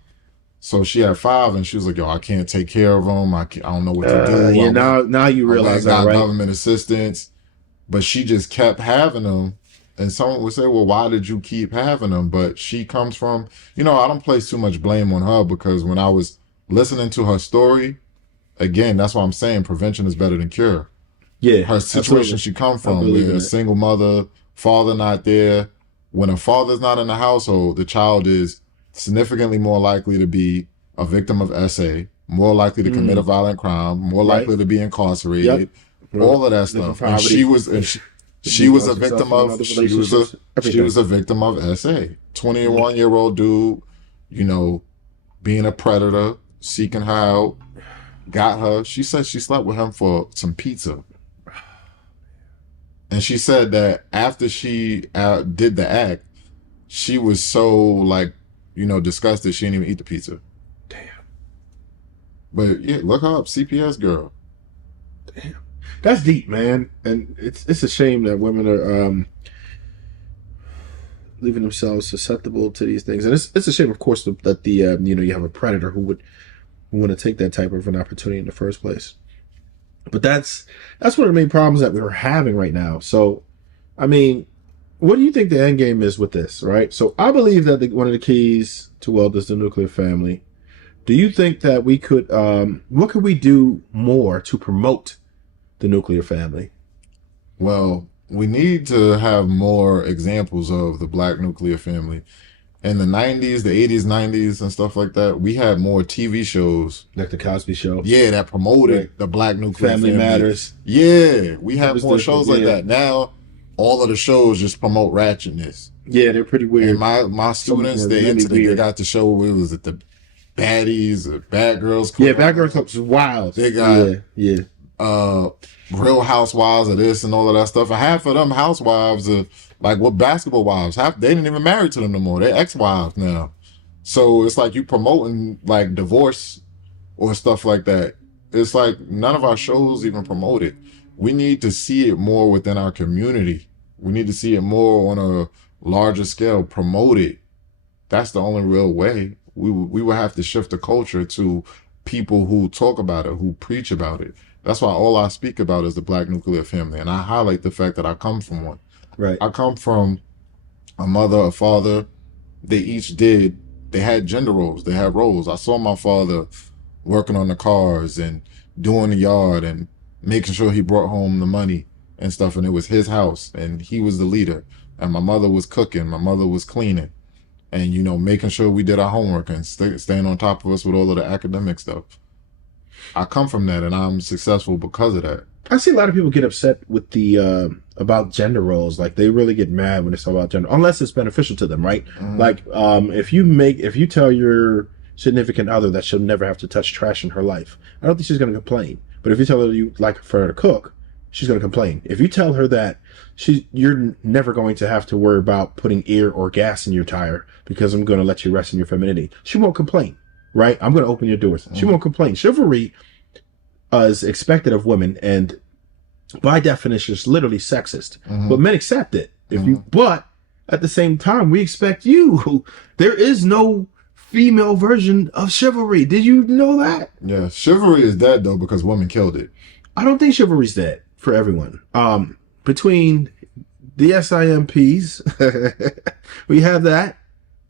So she had 5, and she was like, "Yo, I can't take care of them. I don't know what to do. Yeah. Now you I went realize and that, got right? government assistance." But she just kept having them. And someone would say, well, why did you keep having them? But she comes from, I don't place too much blame on her, because when I was listening to her story, again, that's why I'm saying prevention is better than cure. Yeah. Her situation Absolutely. she come I from, believe where in a it. single mother, father not there. When a father's not in the household, the child is significantly more likely to be a victim of SA, more likely to commit a violent crime, more Right. likely to be Yep. incarcerated, all of that Live in stuff. And poverty. she was a Successful victim in of other relationships. she Everything. was a victim of SA. 21-year-old dude, you know, being a predator, seeking her out, got her. She said she slept with him for some pizza. And she said that after she did the act, she was so like, disgusted she didn't even eat the pizza. Damn. But yeah, look her up, CPS girl. Damn. That's deep, man. And it's a shame that women are leaving themselves susceptible to these things. And it's a shame, of course, that you have a predator who want to take that type of an opportunity in the first place. But that's one of the main problems that we're having right now. So, I mean, what do you think the end game is with this, right? So, I believe that one of the keys to wealth is the nuclear family. Do you think that we could, what could we do more to promote the nuclear family? Well, we need to have more examples of the black nuclear family. In the 90s, the 80s, 90s, and stuff like that, we had more TV shows, Like the Cosby Show, yeah, that promoted right? the black nuclear Family family. Matters. Yeah, we It have was more different, shows like yeah. that. Now, all of the shows just promote ratchetness. Yeah, they're pretty And weird. my Some of them students, are they really into they weird. got the show where it was at the Baddies, or Bad Girls Yeah, Club. Bad Girl Club is wild. They got Yeah. uh Real Housewives of this and all of that stuff. And half of them housewives are like what basketball wives. Half they didn't even marry to them no more. They're ex-wives now. So it's like you promoting like divorce or stuff like that. It's like none of our shows even promote it. We need to see it more within our community. We need to see it more on a larger scale. Promote it. That's the only real way. We will have to shift the culture to people who talk about it, who preach about it. That's why all I speak about is the black nuclear family, and I highlight the fact that I come from one. Right. I come from a mother, a father. They each did. They had gender roles. They had roles. I saw my father working on the cars and doing the yard and making sure he brought home the money. and stuff, and it was his house, and he was the leader, and my mother was cooking, my mother was cleaning, and making sure we did our homework and staying on top of us with all of the academic stuff. I come from that, and I'm successful because of that. I see a lot of people get upset with the about gender roles. Like they really get mad when it's about gender, unless it's beneficial to them, right? Like if you tell your significant other that she'll never have to touch trash in her life, I don't think she's going to complain. But if you tell her you like for her to cook, she's going to complain. If you tell her that you're never going to have to worry about putting air or gas in your tire because I'm going to let you rest in your femininity, she won't complain, right? I'm going to open your doors. She won't complain. Chivalry is expected of women, and by definition, it's literally sexist. But men accept it. But at the same time, we expect you. There is no female version of chivalry. Did you know that? Yeah, chivalry is dead though because women killed it. I don't think chivalry's dead for everyone. Between the SIMPs, we have that,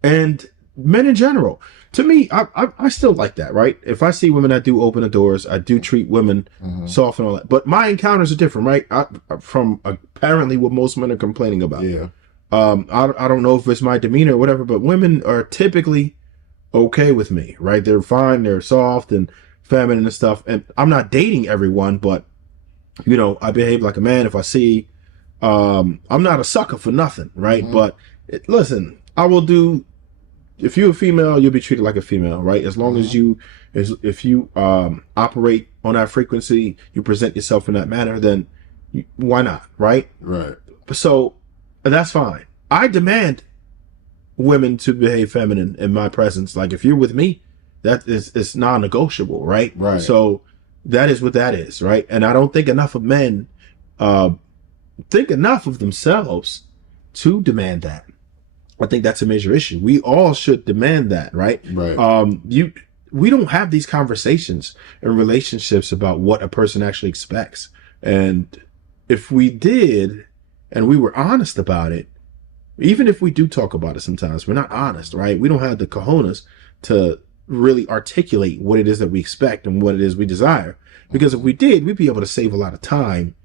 and men in general. To me, I still like that, right? If I see women that do open the doors, I do treat women soft and all that. But my encounters are different, right? From apparently what most men are complaining about. Yeah. I don't know if it's my demeanor or whatever, but women are typically okay with me, right? They're fine, they're soft and feminine and stuff. And I'm not dating everyone, but I behave like a man. If I see, I'm not a sucker for nothing, right? But listen, I will do. If you're a female, you'll be treated like a female, right? As long as if you operate on that frequency, you present yourself in that manner, then why not, right? Right. So that's fine. I demand women to behave feminine in my presence. Like if you're with me, it's non-negotiable, right? Right. So that is what that is, right? And I don't think enough of men think enough of themselves to demand that. I think that's a major issue. We all should demand that, right? Right. We don't have these conversations in relationships about what a person actually expects. And if we did, and we were honest about it, even if we do talk about it sometimes, we're not honest, right? We don't have the cojones to really articulate what it is that we expect and what it is we desire. Because if we did, we'd be able to save a lot of time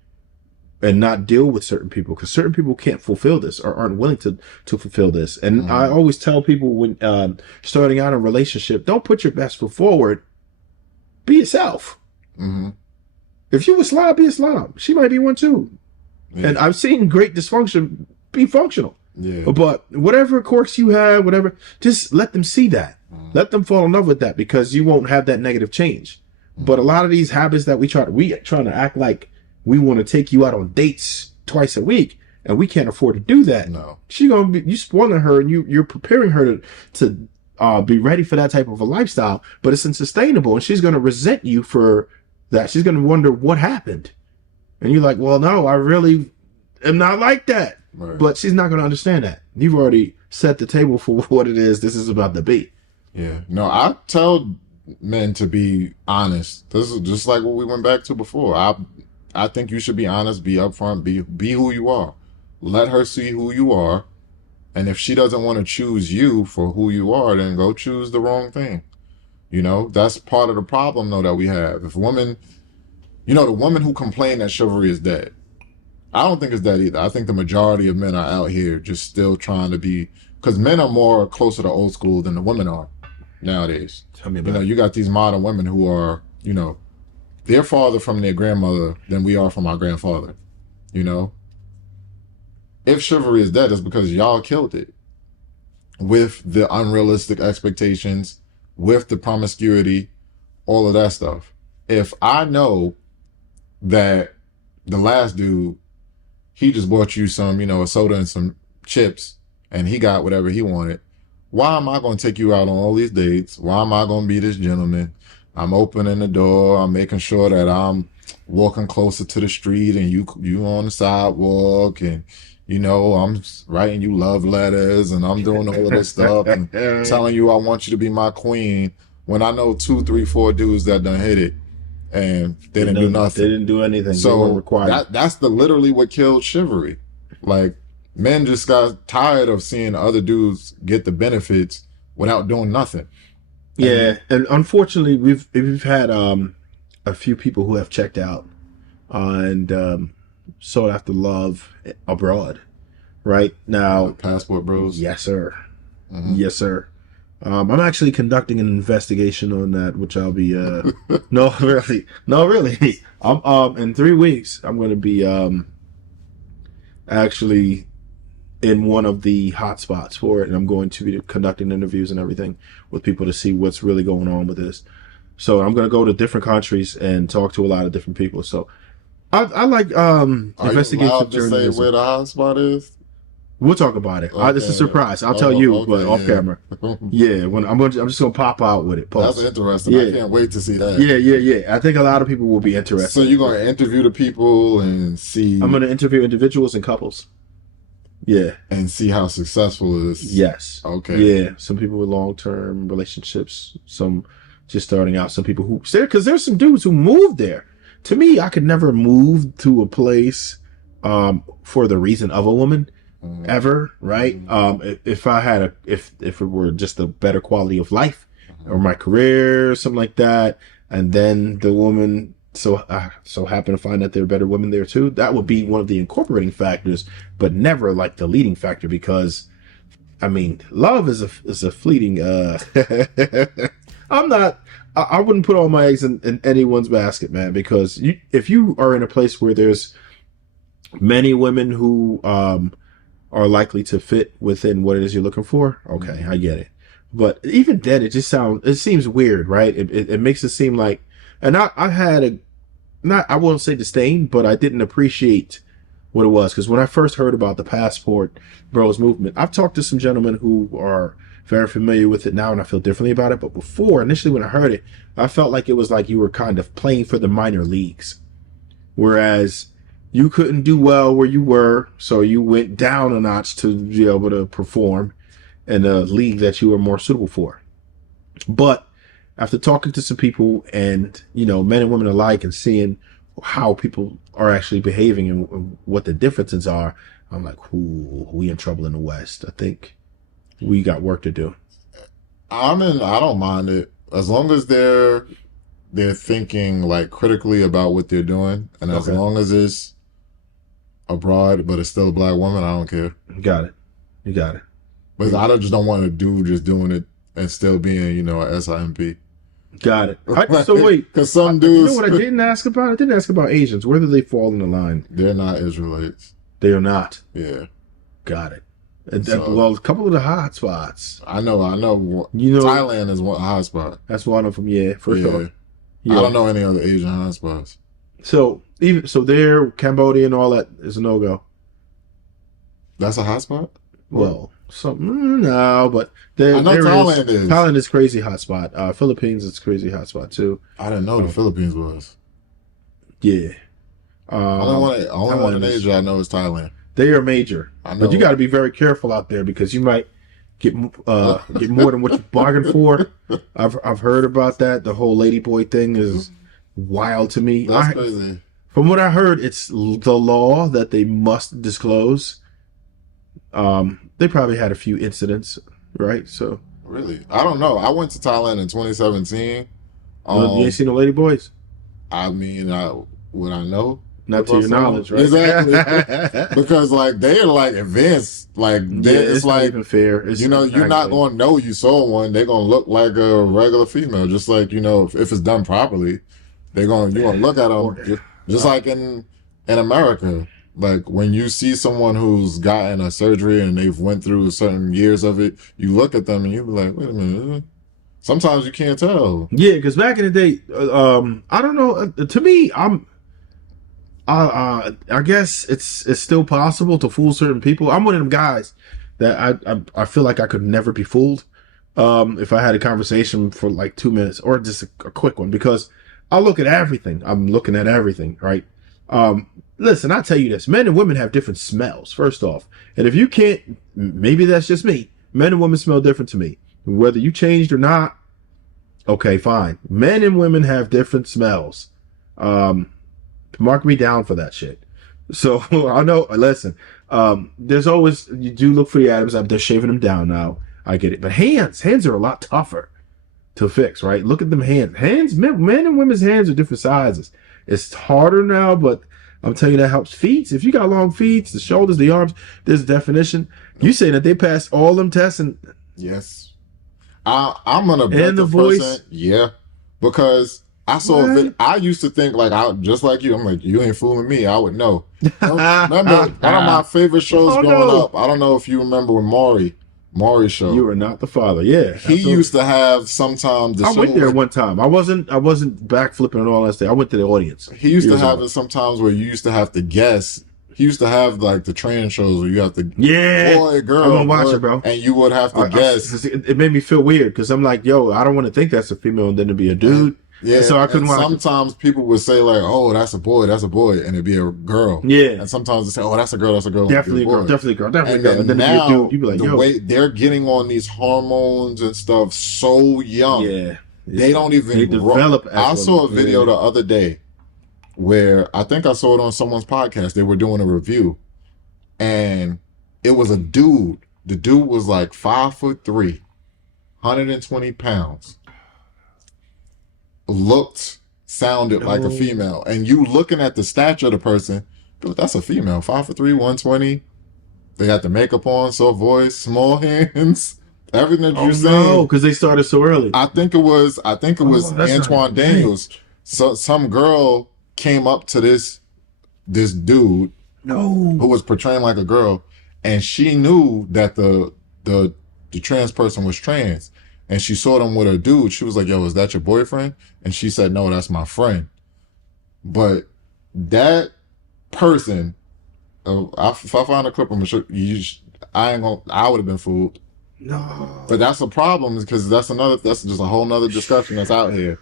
and not deal with certain people, because certain people can't fulfill this or aren't willing to fulfill this. And I always tell people when starting out a relationship, don't put your best foot forward. Be yourself. If you a slob, be a slob. She might be one too. Yeah. And I've seen great dysfunction be functional. Yeah. But whatever quirks you have, whatever, just let them see that. Let them fall in love with that, because you won't have that negative change. But a lot of these habits that we trying to act like we want to take you out on dates twice a week, and we can't afford to do that. No. You spoiling her, and you're preparing her to be ready for that type of a lifestyle, but it's unsustainable, and she's going to resent you for that. She's going to wonder what happened. And you're like, well, no, I really am not like that. Right. But she's not going to understand that. You've already set the table for what it is this is about to be. Yeah. No, I tell men to be honest. This is just like what we went back to before. I think you should be honest, be upfront, be who you are. Let her see who you are. And if she doesn't want to choose you for who you are, then go choose the wrong thing. That's part of the problem, though, that we have. If women, the women who complain that chivalry is dead, I don't think it's dead either. I think the majority of men are out here just still trying to be, because men are more closer to old school than the women are nowadays. Tell me about it. You got these modern women who are, they're farther from their grandmother than we are from our grandfather. If chivalry is dead, it's because y'all killed it with the unrealistic expectations, with the promiscuity, all of that stuff. If I know that the last dude, he just bought you some, a soda and some chips, and he got whatever he wanted, why am I going to take you out on all these dates? Why am I going to be this gentleman? I'm opening the door. I'm making sure that I'm walking closer to the street and you on the sidewalk, and I'm writing you love letters, and I'm doing all of this stuff and telling you I want you to be my queen, when I know 2, 3, 4 dudes that done hit it and they didn't do nothing. They didn't do anything. So that's literally what killed chivalry. Like, men just got tired of seeing other dudes get the benefits without doing nothing. Yeah, and unfortunately, we've had a few people who have checked out, and sought after love abroad. Right now, Passport bros. yes, sir. Mm-hmm. Yes, sir. I'm actually conducting an investigation on that, which I'll be. No, really, no, really. I'm in 3 weeks. I'm going to be actually in one of the hot spots for it, and I'm going to be conducting interviews and everything with people to see what's really going on with this. So I'm going to go to different countries and talk to a lot of different people. So I like Are you investigative allowed to say journalism. where the hotspot is? We'll talk about it. It's a Okay. surprise. I'll tell Oh, you, okay, but off yeah. camera. Yeah, when I'm just gonna pop out with it. That's Post. interesting. I Yeah, can't wait to see that. yeah. I think a lot of people will be interested. So you're gonna interview the people and I'm gonna interview individuals and couples. Yeah. see how successful it is. Yes. Okay. Yeah. Some people with long-term relationships. Some just starting out. Some people who because there's some dudes who moved there. To me, I could never move to a place for the reason of a woman. Ever, right? If I had if it were just a better quality of life or my career, something like that, and then the woman so happen to find that there are better women there too, that would be one of the incorporating factors, but never like the leading factor, because I mean, love is a fleeting. I'm not. I wouldn't put all my eggs in anyone's basket, man, because if you are in a place where there's many women who are likely to fit within what it is you're looking for, okay, I get it. But even then, it seems weird, right? It makes it seem like, and I had I won't say disdain, but I didn't appreciate what it was, because when I first heard about the passport bros movement, I've talked to some gentlemen who are very familiar with it now, and I feel differently about it. But before, initially when I heard it, I felt like it was like you were kind of playing for the minor leagues, whereas you couldn't do well where you were, so you went down a notch to be able to perform in a league that you were more suitable for. But after talking to some people, and men and women alike, and seeing how people are actually behaving and what the differences are, I'm like, ooh, we in trouble in the West. I think we got work to do. I don't mind it as long as they're thinking like critically about what they're doing, and as Okay. long as it's abroad but it's still a black woman, I don't care. Got it. You got it. But I just don't want a dude just doing it and still being a SIMP. Got it. So wait, because some you dudes, know what I didn't ask about? I didn't ask about Asians. Where do they fall in the line? they're not Israelites. They are not. Yeah, Got it. So- Well, a couple of the hot spots. I know. Thailand is one hotspot. That's one of them. Yeah, for Yeah. sure. Yeah. I don't know any other Asian hotspots. So there, Cambodia and all that is a no go. That's a hotspot. Well, no, but there I know there Thailand is. Thailand is crazy hotspot. Philippines is crazy hotspot too. I didn't know the Philippines was. Yeah. Only one in Thailand is- Asia I know is Thailand. They are major, I know. but you got to be very careful out there, because you might get more than what you bargained for. I've heard about that. The whole ladyboy thing is wild to me. That's crazy. From what I heard, it's the law that they must disclose. They probably had a few incidents, right? So Really, I don't know. I went to Thailand in 2017. you ain't seen no ladyboys, I mean, would I know? not to your knowledge, right? Exactly. Because like they're like advanced, like it's not like even fair. It's you're not exactly. gonna know you saw one. They're gonna look like a regular female, just like if it's done properly, you're gonna look at them just like in America. Like when you see someone who's gotten a surgery and they've went through certain years of it, you look at them and you be like, wait a minute. Sometimes you can't tell. Yeah, because back in the day, I don't know. To me, I guess it's still possible to fool certain people. I'm one of them guys that I feel like I could never be fooled if I had a conversation for like 2 minutes or just a quick one, because I look at everything. I'm looking at everything, right? Listen, I'll tell you this. Men and women have different smells, first off. And if you can't, maybe that's just me. Men and women smell different to me. Whether you changed or not, okay, fine. Men and women have different smells. Mark me down for that shit. So I know, listen, there's always, you do look for the atoms. They're shaving them down now. I get it. But hands are a lot tougher to fix, right? Look at them hands. Men and women's hands are different sizes. It's harder now, but I'm telling you that helps feet. If you got long feet, the shoulders, the arms, there's a definition. You saying that they passed all them tests Yes. I'm an and the objective person. voice? Yeah. Because What? I used to think like I just like you. I'm like, you ain't fooling me. I would know. Remember one of my favorite shows Oh growing no. up. I don't know if you remember when Maury show. You are not the father. Yeah. He used to have sometimes the I show went there where one time. I wasn't backflipping and all that stuff. I went to the audience he used to years have ago. it sometimes where you used to have to guess. He used to have like the training shows where you have to Yeah. boy, I girl, want to watch boy, it, bro. and you would have to guess. It made me feel weird because I'm like, yo, I don't want to think that's a female and then to be a dude. Yeah, And so I and couldn't watch it. sometimes people would say like, "Oh, that's a boy," and it'd be a girl. Yeah. And sometimes they say, "Oh, that's a girl," and Definitely a it'd be girl. boy. Definitely a girl. Definitely a And girl. then And then to be a now, dude, you'd be like, the yo. way they're getting on these hormones and stuff so young, Yeah. they don't even They develop as I saw a women. video Yeah. the other day where I think I saw it on someone's podcast. They were doing a review, and it was a dude. The dude was like 5'3", 120 pounds. Looked, sounded like a No. female. And you looking at the stature of the person, dude, that's a female. 5'3", 120. They got the makeup on, soft voice, small hands, everything that Oh you're no, saying. because they started so early. I think it was that's not Antoine even Daniels. So some girl came up to this dude No. who was portraying like a girl, and she knew that the trans person was trans, and she saw them with a dude. She was like, "Yo, is that your boyfriend?" And she said, "No, that's my friend." But that person, if I find a clip, I'm sure I ain't gonna. I would have been fooled. No. But that's a problem because that's just a whole nother discussion that's out here.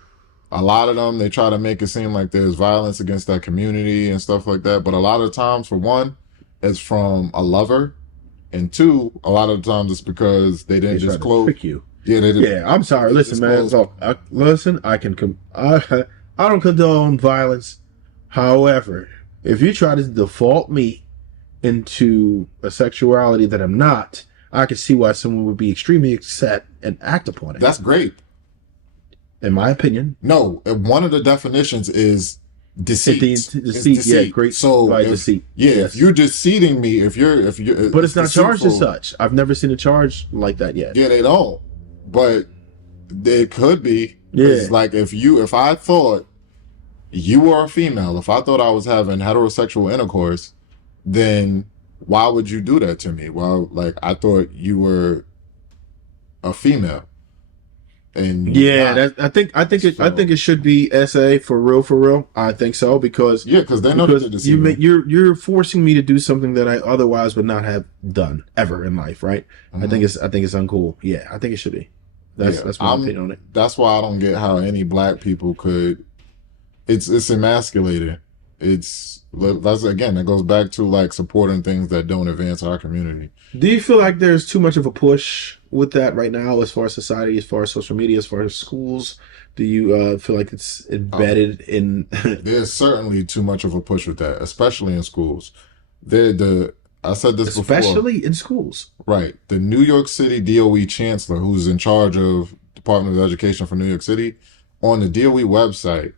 A lot of them, they try to make it seem like there's violence against that community and stuff like that. But a lot of times, for one, it's from a lover. And two, a lot of the times it's because they didn't They tried to disclose. trick you. Yeah, they did. Yeah, I'm sorry. Listen, man. disclose. Look, listen. I don't condone violence. However, if you try to default me into a sexuality that I'm not, I can see why someone would be extremely upset and act upon it. That's great. In my opinion. No, one of the definitions is deceit. It's Deceit. Yeah, great. So by if, deceit. yeah, Yes. if you're deceiving me, if you're, But it's not charged as deceitful. such. I've never seen a charge like that yet. Yeah, they don't. But it could be. Yeah. It's like if I thought you were a female, if I thought I was having heterosexual intercourse, then why would you do that to me? Well, like I thought you were a female. And Yeah, I think it should be SA for real. I think so because because they know that they're deceiving. you're forcing me to do something that I otherwise would not have done ever in life, right? Mhm. I think it's uncool. Yeah, I think it should be. That's my opinion on it. That's why I don't get how any black people could. It's emasculating. That's again, that goes back to like supporting things that don't advance our community. Do you feel like there's too much of a push with that right now, as far as society, as far as social media, as far as schools? Do you feel like it's embedded in? There's certainly too much of a push with that, especially in schools. I said this before. Especially in schools. Right. The New York City DOE chancellor, who's in charge of Department of Education for New York City, on the DOE website,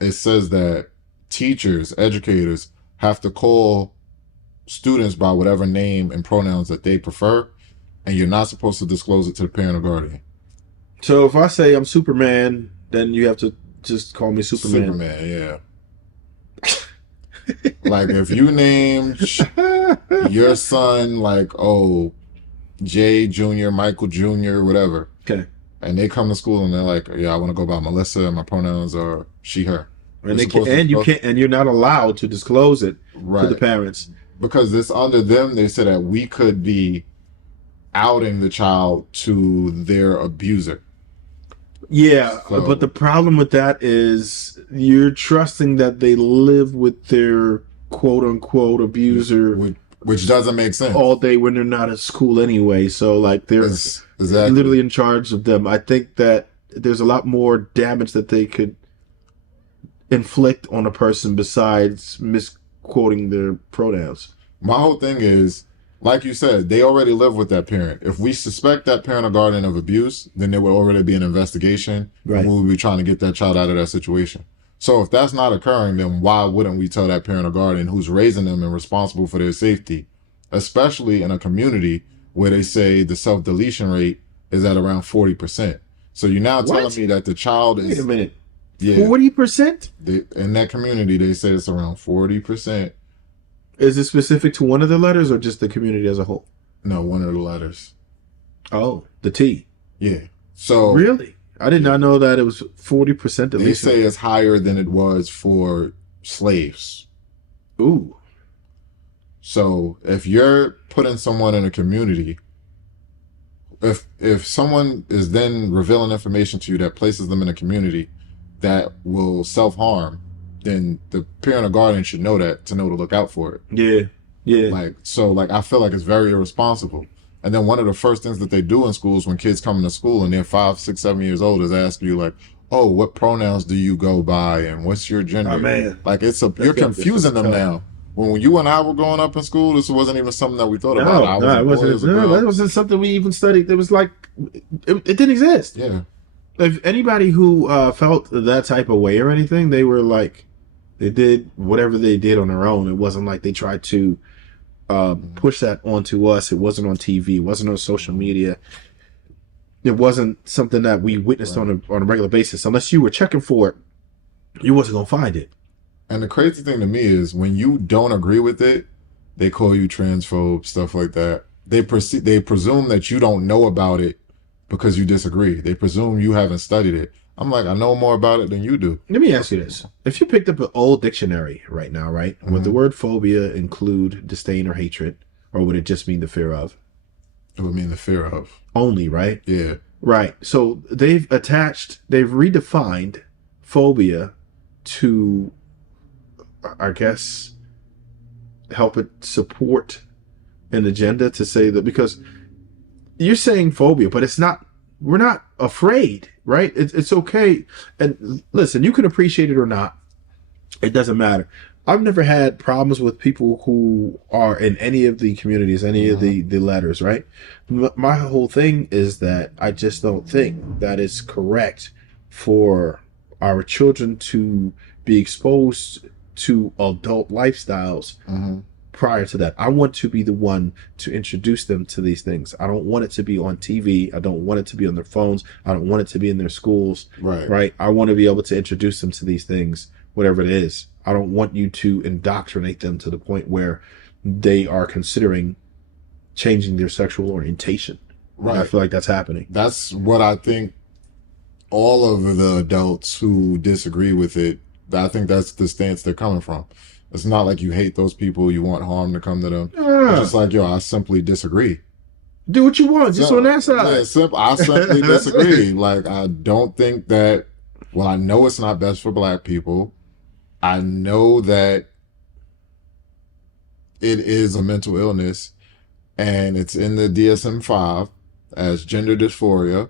it says that teachers, educators have to call students by whatever name and pronouns that they prefer, and you're not supposed to disclose it to the parent or guardian. So if I say I'm Superman, then you have to just call me Superman. Superman, yeah. Like if you named your son like, oh, Jay Jr., Michael Jr., whatever, Okay. and they come to school and they're like, yeah, I want to go by Melissa and my pronouns are she, her. And you're not allowed to disclose it Right. to the parents. Because it's under them, they said that we could be outing the child to their abuser. Yeah, So- but the problem with that is you're trusting that they live with their quote unquote abuser Which doesn't make sense. all day when they're not at school anyway. So like they're Exactly. literally in charge of them. I think that there's a lot more damage that they could inflict on a person besides misquoting their pronouns. My whole thing is, like you said, they already live with that parent. If we suspect that parent or guardian of abuse, then there would already be an investigation. Right. And we would be trying to get that child out of that situation. So if that's not occurring, then why wouldn't we tell that parent or guardian who's raising them and responsible for their safety, especially in a community where they say the self-deletion rate is at around 40%. So you're now telling What? me that the child Wait a is, minute. yeah, 40%? in that community, they say it's around 40%. Is it specific to one of the letters or just the community as a whole? No, one of the letters. Oh, the T. Yeah. So Really? I did yeah, not know that it was 40% they deletion say rate. it's higher than it was for slaves. Ooh. So if you're putting someone in a community, if someone is then revealing information to you that places them in a community that will self-harm, then the parent or guardian should know that to know to look out for it. Yeah. Yeah. Like I feel like it's very irresponsible. And then one of the first things that they do in schools when kids come into school and they're 5, 6, 7 years old is ask you like, oh, what pronouns do you go by and what's your Oh, gender? man. Like That's you're got this confusing them tough. now. When you and I were growing up in school, this wasn't even something that we thought about. No, I was no, a it boy, I wasn't. was a No, that girl. wasn't something we even studied. It was like it didn't exist. Yeah. If anybody who felt that type of way or anything, they were like, they did whatever they did on their own. It wasn't like they tried to push that onto us. It wasn't on TV. It wasn't on social media. It wasn't something that we witnessed Right. on a regular basis. Unless you were checking for it, you wasn't gonna find it. And the crazy thing to me is when you don't agree with it, they call you transphobe, stuff like that. They presume that you don't know about it because you disagree. They presume you haven't studied it. I'm like, I know more about it than you do. Let me ask you this: if you picked up an old dictionary right now, right, would the word phobia include disdain or hatred, or would it just mean the fear of? It would mean the fear of. Only, right? Yeah. Right. So they've redefined phobia to, I guess, help it support an agenda to say that because you're saying phobia, but it's not, we're not afraid, right? It's okay. And listen, you can appreciate it or not. It doesn't matter. I've never had problems with people who are in any of the communities, any of the letters, right? My whole thing is that I just don't think that it's correct for our children to be exposed to adult lifestyles prior to that. I want to be the one to introduce them to these things. I don't want it to be on TV. I don't want it to be on their phones. I don't want it to be in their schools. Right. Right. I want to be able to introduce them to these things, whatever it is. I don't want you to indoctrinate them to the point where they are considering changing their sexual orientation. Right. I feel like that's happening. That's what I think all of the adults who disagree with it, I think that's the stance they're coming from. It's not like you hate those people, you want harm to come to them. It's just like, yo, I simply disagree. Do what you want, just on that side. Yeah, I simply disagree. Like, I don't think that, well, I know it's not best for black people. I know that it is a mental illness and it's in the DSM-5 as gender dysphoria.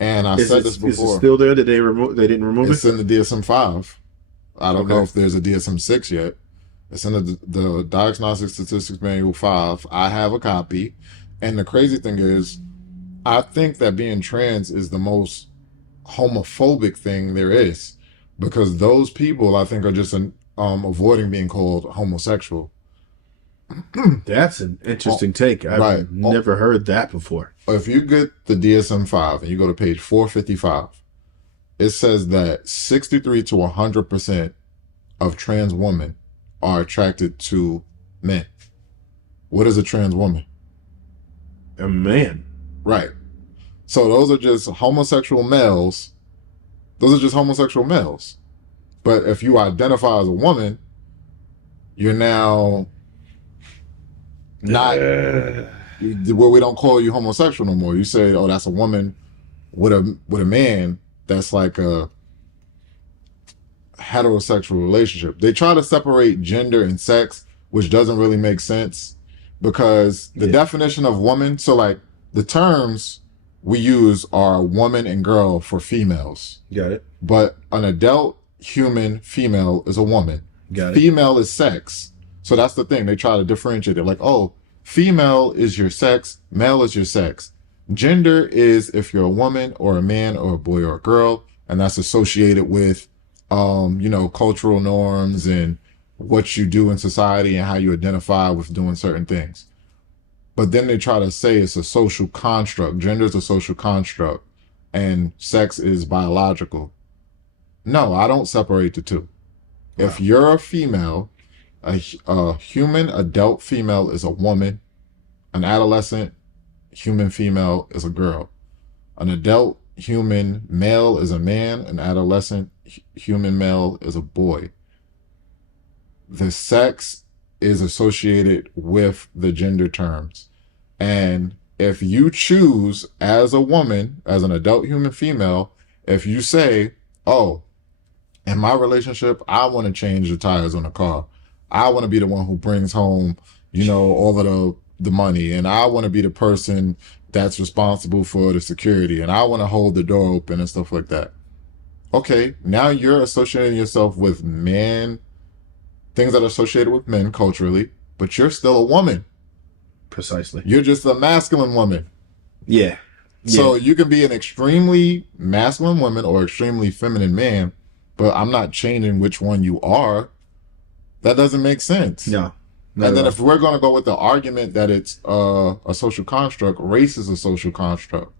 And I said this Is before. it still there? Did they remove? They didn't remove It's it. in the DSM-5. I don't know Okay. if there's a DSM-6 yet. It's in the Diagnostic Statistics Manual 5. I have a copy. And the crazy thing is, I think that being trans is the most homophobic thing there is. Because those people, I think, are just avoiding being called homosexual. That's an interesting take. I've right. never heard that before. If you get the DSM-5 and you go to page 455, it says that 63 to 100% of trans women are attracted to men. What is a trans woman? A man. Right. So those are just homosexual males. Those are just homosexual males. But if you identify as a woman, you're now not where we don't call you homosexual no more. You say, oh, that's a woman with a man that's like a heterosexual relationship. They try to separate gender and sex, which doesn't really make sense because the definition of woman, so like the terms we use are woman and girl for females. Got it. But an adult human female is a woman. Got it. Female is sex. So that's the thing. They try to differentiate it. Like, oh, female is your sex, male is your sex. Gender is if you're a woman or a man or a boy or a girl, and that's associated with cultural norms and what you do in society and how you identify with doing certain things. But then they try to say it's a social construct. Gender is a social construct and sex is biological. No, I don't separate the two. Wow. If you're a female, a human adult female is a woman, an adolescent human female is a girl. An adult human male is a man, an adolescent human male is a boy. The sex is associated with the gender terms. And if you choose as a woman, as an adult human female, if you say, oh, in my relationship, I want to change the tires on the car. I want to be the one who brings home, all of the money. And I want to be the person that's responsible for the security. And I want to hold the door open and stuff like that. Okay, now you're associating yourself with men, things that are associated with men culturally, but you're still a woman. Precisely. You're just a masculine woman. Yeah. So you can be an extremely masculine woman or extremely feminine man, but I'm not changing which one you are. That doesn't make sense. No. And then if we're going to go with the argument that it's a social construct, race is a social construct.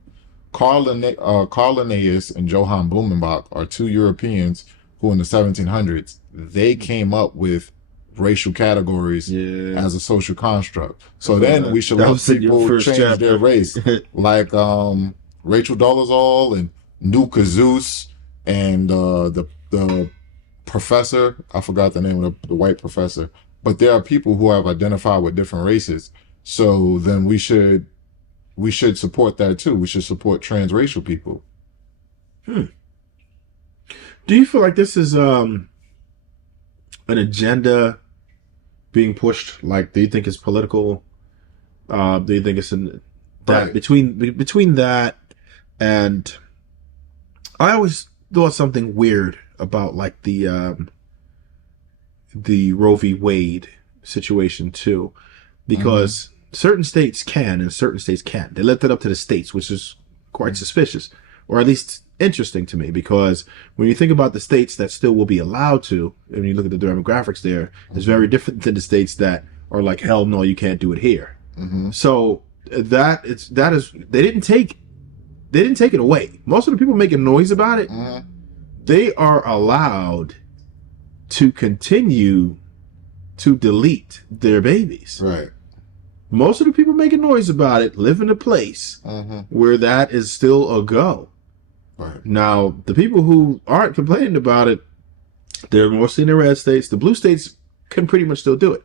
Carl Linnaeus and Johann Blumenbach are two Europeans who in the 1700s, they came up with racial categories as a social construct. So then we should let people change their race. Like Rachel Dolezal and Nuka Zeus and the professor, I forgot the name of the white professor. But there are people who have identified with different races. So then we should support that too. We should support transracial people. Do you feel like this is an agenda being pushed? Like, do you think it's political? Do you think it's that between that and I always thought something weird about like the Roe v. Wade situation too, because certain states can and certain states can't. They left it up to the states, which is quite suspicious, or at least interesting to me, because when you think about the states that still will be allowed to, and you look at the demographics there, it's very different than the states that are like, hell no, you can't do it here. So that is they didn't take it away. Most of the people making noise about it, they are allowed to continue to delete their babies. Right. Most of the people making noise about it live in a place where that is still a go. Right. Now, the people who aren't complaining about it, they're mostly in the red states. The blue states can pretty much still do it.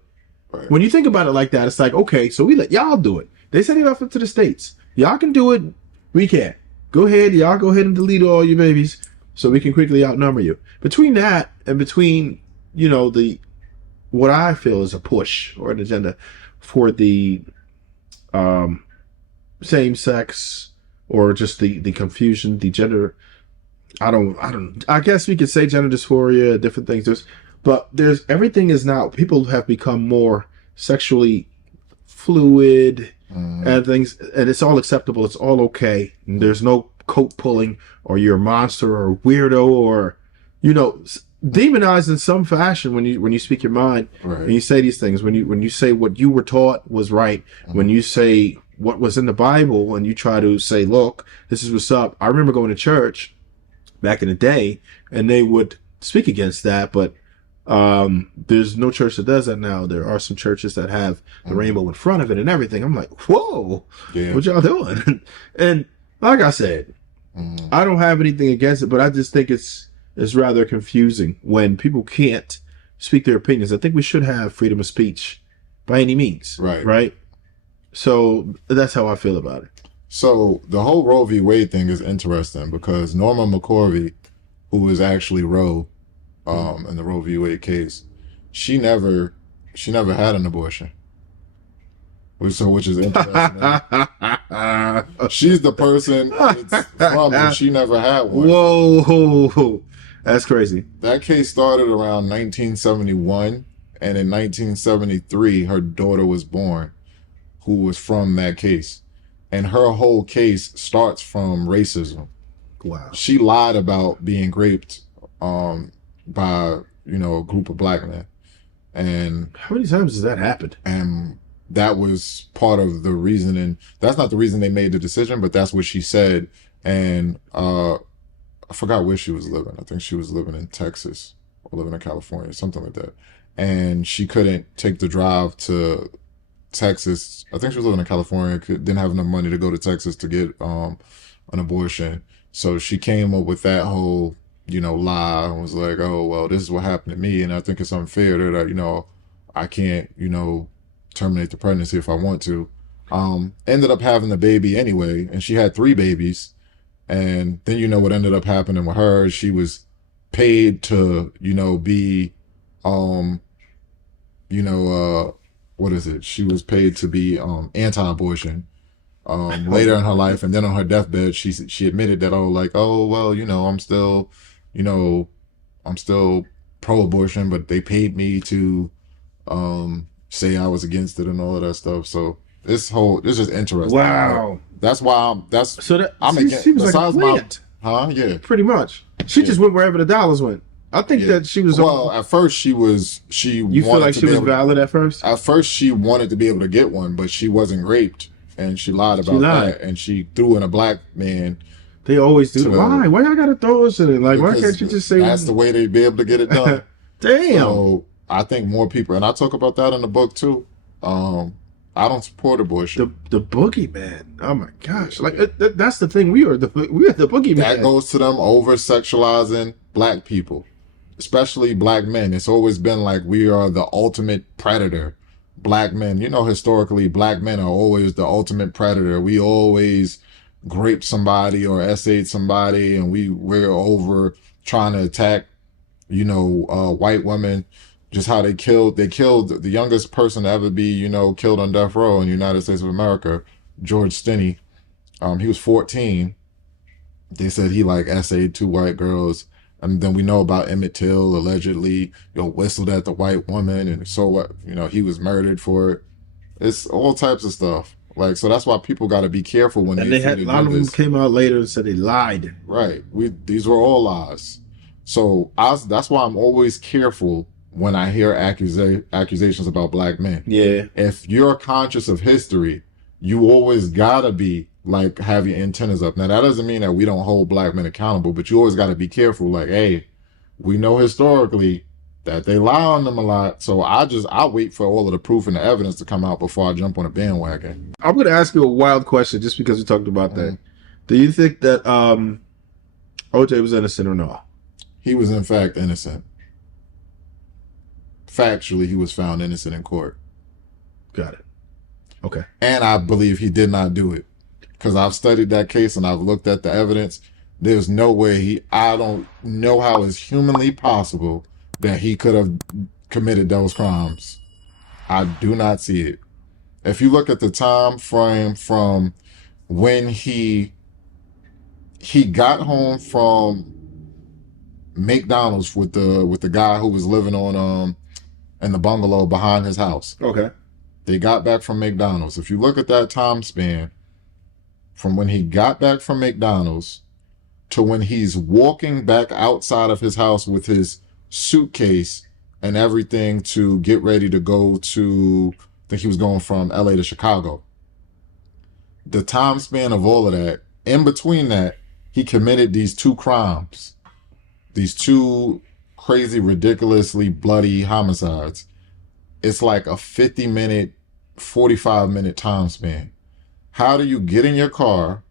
Right. When you think about it like that, it's like, okay, so we let y'all do it. They send it off to the states. Y'all can do it. We can't. Go ahead. Y'all go ahead and delete all your babies so we can quickly outnumber you. Between that and between, what I feel is a push or an agenda for the same sex or just the confusion, the gender. I guess we could say gender dysphoria, different things. But everything is now, people have become more sexually fluid and things, and it's all acceptable. It's all okay. And there's no coat pulling or you're a monster or a weirdo or, demonized in some fashion when you speak your mind. Right. And you say these things, when you say what you were taught was right, when you say what was in the Bible and you try to say, look, this is what's up. I remember going to church back in the day and they would speak against that, but there's no church that does that now. There are some churches that have the rainbow in front of it and everything. I'm like, whoa, what y'all doing? And like I said, I don't have anything against it, but I just think it's rather confusing when people can't speak their opinions. I think we should have freedom of speech by any means. Right. So that's how I feel about it. So the whole Roe v. Wade thing is interesting because Norma McCorvey, who is actually Roe, in the Roe v. Wade case, she never had an abortion. Which is interesting. She's the person it's from, and she never had one. Whoa, that's crazy. That case started around 1971, and in 1973, her daughter was born, who was from that case. And her whole case starts from racism. Wow. She lied about being raped by a group of black men, and How many times has that happened? and that was part of the reasoning. That's not the reason they made the decision, but that's what she said. And I forgot where she was living. I think she was living in Texas or living in California, something like that. And she couldn't take the drive to Texas. I think she was living in California. Didn't have enough money to go to Texas to get an abortion. So she came up with that whole lie and was like, oh well, this is what happened to me, and I think it's unfair that I can't terminate the pregnancy if I want to. Ended up having the baby anyway, and she had 3 babies. And then what ended up happening with her. She was paid to be what is it? She was paid to be anti-abortion later in her life, and then on her deathbed, she admitted that oh well, you know I'm still pro-abortion, but they paid me to say I was against it and all of that stuff. So this is just interesting. Wow. That's why So that I'm she against. seems like a Besides plant, yeah. pretty much. She Yeah. just went wherever the dollars went. I think Yeah. that she was. Well, at first she You feel wanted like to she be was able, valid at first? at first she wanted to be able to get one, but she wasn't raped, and she lied about lied. that, and she threw in a black man. They always do. To, Why? Why y'all gotta throw us in it? Like, why because can't you just say? that's the way they'd be able to get it done. Damn. So I think more people, and I talk about that in the book too. I don't support abortion. The boogeyman. Oh my gosh! Like that's the thing. We are the boogeyman. That goes to them over sexualizing black people, especially black men. It's always been like we are the ultimate predator. Black men, historically, black men are always the ultimate predator. We always grape somebody or essayed somebody, and we're over trying to attack, white women. Just how they killed the youngest person to ever be, killed on death row in the United States of America, George Stinney. He was 14. They said he essayed 2 white girls. And then we know about Emmett Till allegedly, whistled at the white woman, and so what, he was murdered for it. It's all types of stuff. So that's why people got to be careful when And they had a lot of them came out later and said they lied. Right. These were all lies. So that's why I'm always careful when I hear accusations about black men. Yeah. If you're conscious of history, you always gotta be have your antennas up. Now that doesn't mean that we don't hold black men accountable, but you always gotta be careful. Hey, we know historically that they lie on them a lot. So I wait for all of the proof and the evidence to come out before I jump on a bandwagon. I'm going to ask you a wild question just because we talked about that. Do you think that OJ was innocent or no? He was in fact innocent. Factually, he was found innocent in court. Got it. Okay. And I believe he did not do it. Because I've studied that case and I've looked at the evidence. There's no way I don't know how it's humanly possible that he could have committed those crimes. I do not see it. If you look at the time frame from when he got home from McDonald's with the guy who was living on in the bungalow behind his house. Okay. They got back from McDonald's. If you look at that time span, from when he got back from McDonald's to when he's walking back outside of his house with his suitcase and everything to get ready to go to, I think he was going from LA to Chicago. The time span of all of that, in between that, he committed these 2 crimes. These 2 crazy, ridiculously bloody homicides. It's like a 50-minute, 45-minute time span. How do you get in your car?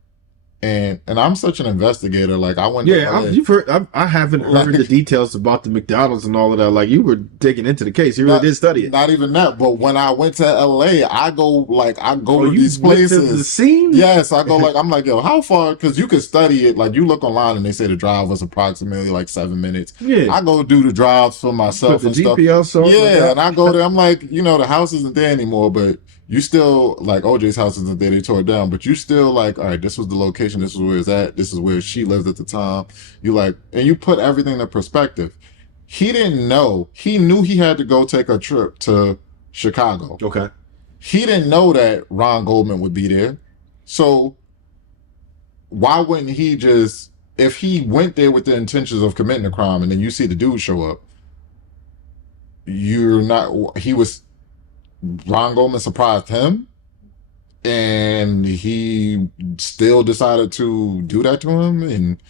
And I'm such an investigator. I went. Yeah, you've heard. I haven't heard the details about the McDonald's and all of that. You were digging into the case. You really did study it. Not even that. But when I went to LA, I go to these went to places. the scene? Yes, I go I'm yo, how far? Because you can study it. You look online and they say the drive was approximately 7 minutes. Yeah. I go do the drives for myself Put the and GPS stuff. on. Yeah, and I go there. I'm the house isn't there anymore, but you still OJ's house isn't there. They tore it down, but you still all right, this was the location. This is where it's at. This is where she lived at the time. And you put everything in perspective. He didn't know. He knew he had to go take a trip to Chicago. Okay. He didn't know that Ron Goldman would be there. So why wouldn't he just if he went there with the intentions of committing a crime and then you see the dude show up, you're not. He was Ron Goldman surprised him, and he still decided to do that to him, and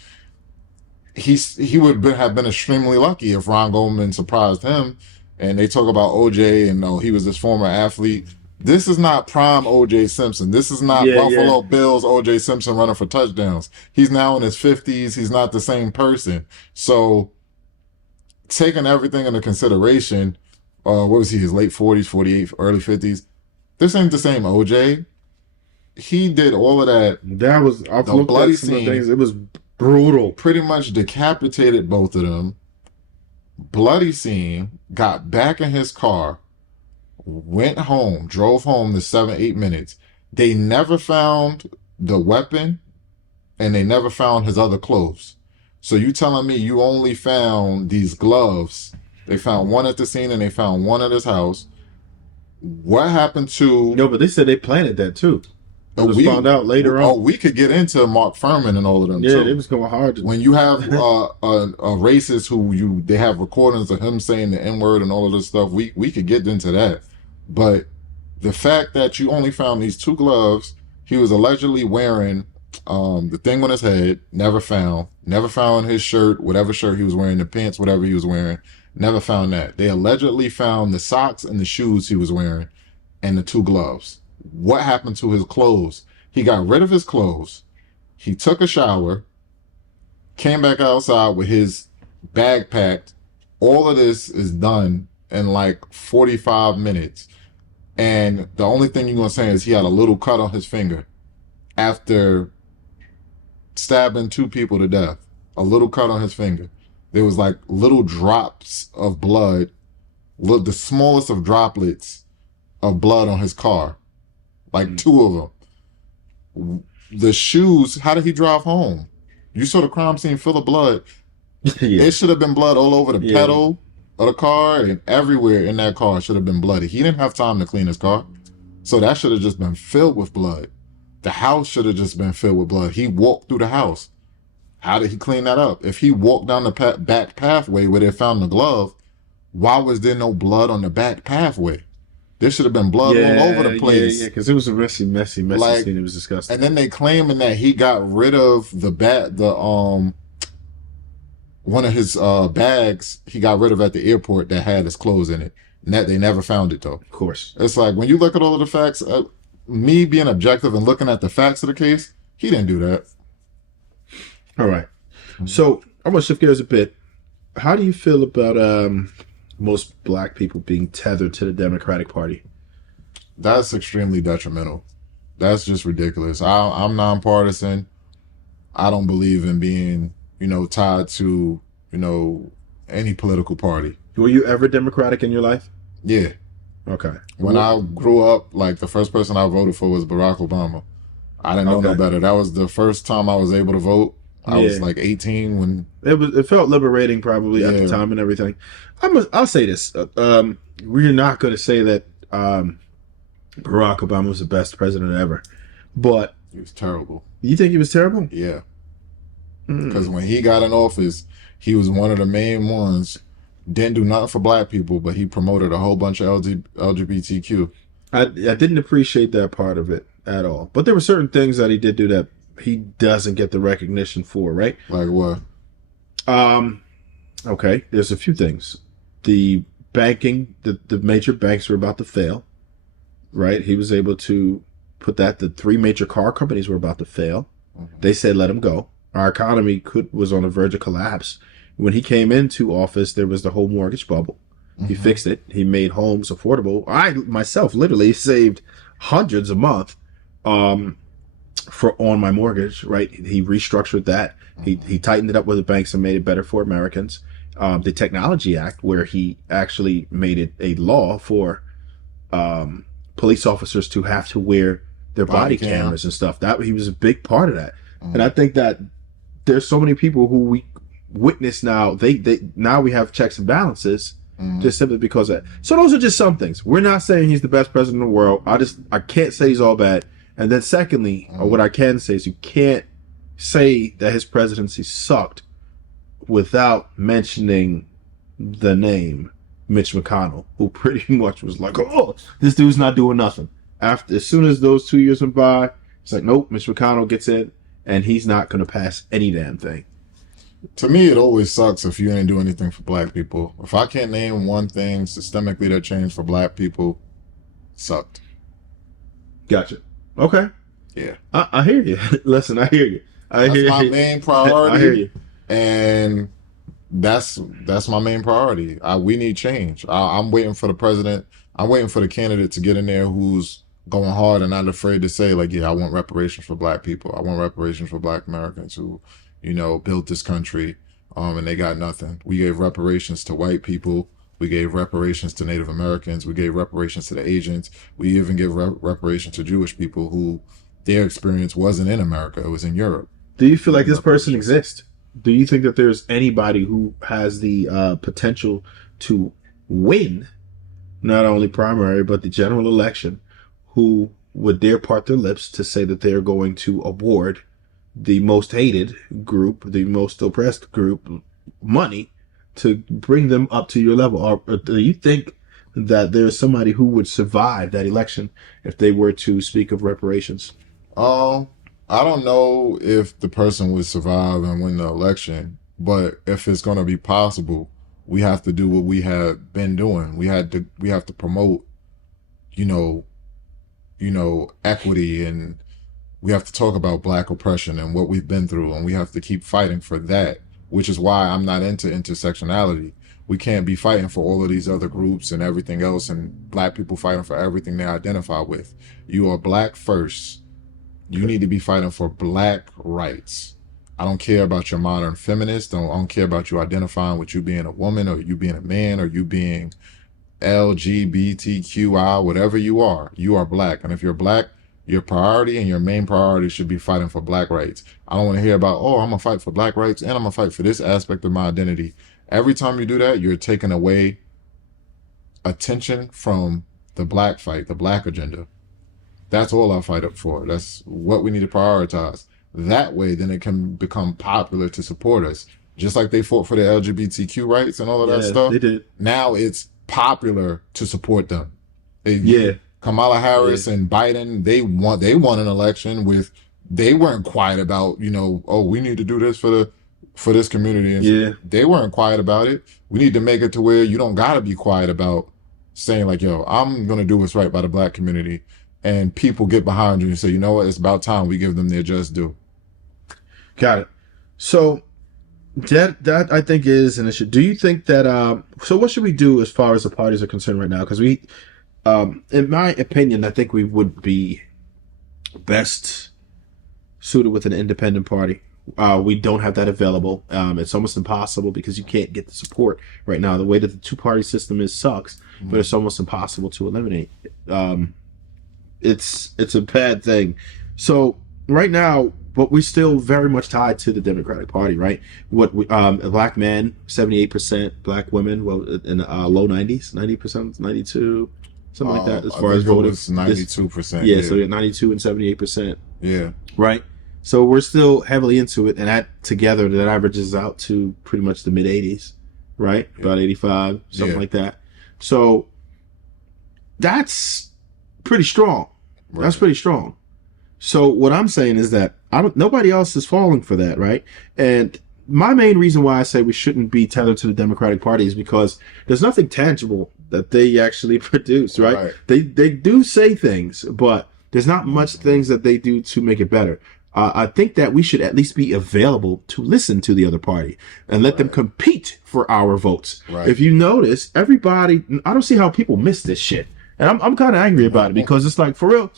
he would have been extremely lucky if Ron Goldman surprised him. And they talk about OJ and he was this former athlete. This is not prime OJ Simpson. This is not Yeah, yeah. Buffalo Bills OJ Simpson running for touchdowns. He's now in his 50s. He's not the same person. So taking everything into consideration, what was he, his late 40s, 48, early 50s? This ain't the same OJ. He did all of that. That was, I've The looked bloody at some of the scene things. It was brutal. pretty much decapitated both of them. Bloody scene, got back in his car, went home, drove home the 7-8 minutes. They never found the weapon and they never found his other clothes. So you telling me you only found these gloves? They found one at the scene and they found one at his house. What happened to... No, but they said they planted that too. It was found out later on. Oh, we could get into Mark Furman and all of them Yeah, too. it was going hard. When you have a racist who they have recordings of him saying the N-word and all of this stuff, we could get into that. But the fact that you only found these two gloves, he was allegedly wearing the thing on his head, never found his shirt, whatever shirt he was wearing, the pants, whatever he was wearing, never found that. They allegedly found the socks and the shoes he was wearing and the two gloves. What happened to his clothes? He got rid of his clothes. He took a shower, came back outside with his bag packed. All of this is done in like 45 minutes. And the only thing you're going to say is he had a little cut on his finger after stabbing two people to death. A little cut on his finger. There was like little drops of blood, the smallest of droplets of blood on his car. Like two of them. The shoes, how did he drive home? You saw the crime scene full of blood. Yeah. It should have been blood all over the pedal of the car and everywhere in that car should have been bloody. He didn't have time to clean his car. So that should have just been filled with blood. The house should have just been filled with blood. He walked through the house. How did he clean that up? If he walked down the back pathway where they found the glove, why was there no blood on the back pathway? There should have been blood all over the place. Yeah, because it was a messy Like, scene. It was disgusting. And then they claiming that he got rid of one of his bags he got rid of at the airport that had his clothes in it. And that they never found it though. Of course. It's like when you look at all of the facts, me being objective and looking at the facts of the case, he didn't do that. All right. So I'm gonna shift gears a bit. How do you feel about most black people being tethered to the Democratic Party? That's extremely detrimental. That's just ridiculous. I'm nonpartisan. I don't believe in being, tied to, any political party. Were you ever Democratic in your life? Yeah. Okay. When I grew up, like the first person I voted for was Barack Obama. I didn't know no better. That was the first time I was able to vote. I was like 18 when it felt liberating probably at the time and everything. I'll say this. We're not going to say that Barack Obama was the best president ever, but he was terrible. You think he was terrible? Yeah. Because when he got in office, he was one of the main ones. Didn't do nothing for black people, but he promoted a whole bunch of LGBTQ. I didn't appreciate that part of it at all. But there were certain things that he did do that he doesn't get the recognition for, right? Like what? Okay, there's a few things. The banking, the major banks were about to fail, right? He was able to put that. The three major car companies were about to fail. Mm-hmm. They said, let him go. Our economy was on the verge of collapse. When he came into office, there was the whole mortgage bubble. Mm-hmm. He fixed it. He made homes affordable. I myself literally saved hundreds a month on my mortgage, right? He restructured that. Mm-hmm. He tightened it up with the banks and made it better for Americans. The Technology Act, where he actually made it a law for police officers to have to wear their body cameras and stuff. That he was a big part of that. Mm-hmm. And I think that there's so many people who we witness now. They now we have checks and balances. Mm-hmm. Just simply because of that. So those are just some things. We're not saying he's the best president in the world. I can't say he's all bad. And then secondly, or what I can say is you can't say that his presidency sucked without mentioning the name Mitch McConnell, who pretty much was like, "Oh, this dude's not doing nothing." After, as soon as those 2 years went by, it's like, "Nope, Mitch McConnell gets in, and he's not going to pass any damn thing." To me, it always sucks if you ain't do anything for black people. If I can't name one thing systemically that changed for black people, sucked. Gotcha. Okay, Yeah. I hear you. Listen, I hear you. I That's hear my you. main I hear priority. you. And that's my main priority. We need change. I'm waiting for the president. I'm waiting for the candidate to get in there who's going hard and not afraid to say like, yeah, I want reparations for black people. I want reparations for black Americans who, built this country, and they got nothing. We gave reparations to white people. We gave reparations to Native Americans. We gave reparations to the Asians. We even give reparations to Jewish people who their experience wasn't in America. It was in Europe. Do you feel We like gave this person reparations. exists? Do you think that there's anybody who has the potential to win not only primary but the general election, who would dare part their lips to say that they're going to award the most hated group, the most oppressed group, money to bring them up to your level? Or do you think that there's somebody who would survive that election if they were to speak of reparations? Um, I don't know if the person would survive and win the election, but if it's going to be possible, we have to do what we have been doing. We have to promote, you know, equity, and we have to talk about black oppression and what we've been through, and we have to keep fighting for that, which is why I'm not into intersectionality. We can't be fighting for all of these other groups and everything else, and black people fighting for everything they identify with. You are black first. You need to be fighting for black rights. I don't care about your modern feminist. I don't care about you identifying with you being a woman or you being a man or you being LGBTQI, whatever you are. You are black. And if you're black, your priority and your main priority should be fighting for black rights. I don't want to hear about, oh, I'm going to fight for black rights and I'm going to fight for this aspect of my identity. Every time you do that, you're taking away attention from the black fight, the black agenda. That's all I fight up for. That's what we need to prioritize. That way, then it can become popular to support us. Just like they fought for the LGBTQ rights and all of that Yeah, stuff. they did. Now it's popular to support them. Yeah, Kamala yeah, Harris and Biden, they won an election with, they weren't quiet about, oh, we need to do this for this community. And yeah. they weren't quiet about it. We need to make it to where you don't gotta be quiet about saying like, yo, I'm gonna do what's right by the black community. And people get behind you and say, you know what, it's about time we give them their just due. Got it. So that I think is an issue. Do you think that so what should we do as far as the parties are concerned right now? Because we in my opinion, I think we would be best suited with an independent party. We don't have that available. It's almost impossible because you can't get the support right now. The way that the two-party system is sucks, but it's almost impossible to eliminate. It's a bad thing. So right now, but we're still very much tied to the Democratic Party, right? What we, black men, 78%, black women, well, in low 90s, 90%, 92, something like that, as I far as think it voting. was 92%. Yeah, so we got 92 and 78%, Yeah. right? So we're still heavily into it, and that together, that averages out to pretty much the mid 80s, right? Yeah. About 85, something Yeah. like that. So that's pretty strong. Right. That's pretty strong. So what I'm saying is that nobody else is falling for that, right? And my main reason why I say we shouldn't be tethered to the Democratic Party is because there's nothing tangible that they actually produce, right? Right. They do say things, but there's not much things that they do to make it better. I think that we should at least be available to listen to the other party and let them compete for our votes. Right. If you notice, everybody, I don't see how people miss this shit. And I'm kind of angry about it because it's like, for real,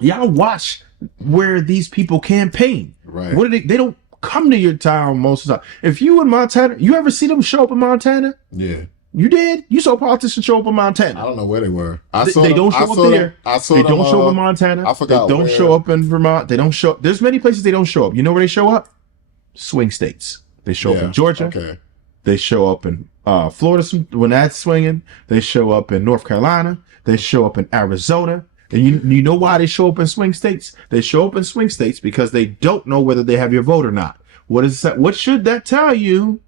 y'all watch where these people campaign. Right. What do they don't come to your town most of the time. If you in Montana, you ever see them show up in Montana? Yeah. You did? You saw politicians show up in Montana. I don't know where they were. They don't show up there. I saw They them, don't show up in Montana. I forgot They don't where. show up in Vermont. They don't show up. There's many places they don't show up. You know where they show up? Swing states. They show up Yeah. in Georgia. Okay. They show up in Florida when that's swinging. They show up in North Carolina. They show up in Arizona. And you know why they show up in swing states? They show up in swing states because they don't know whether they have your vote or not. What is that? What should that tell you?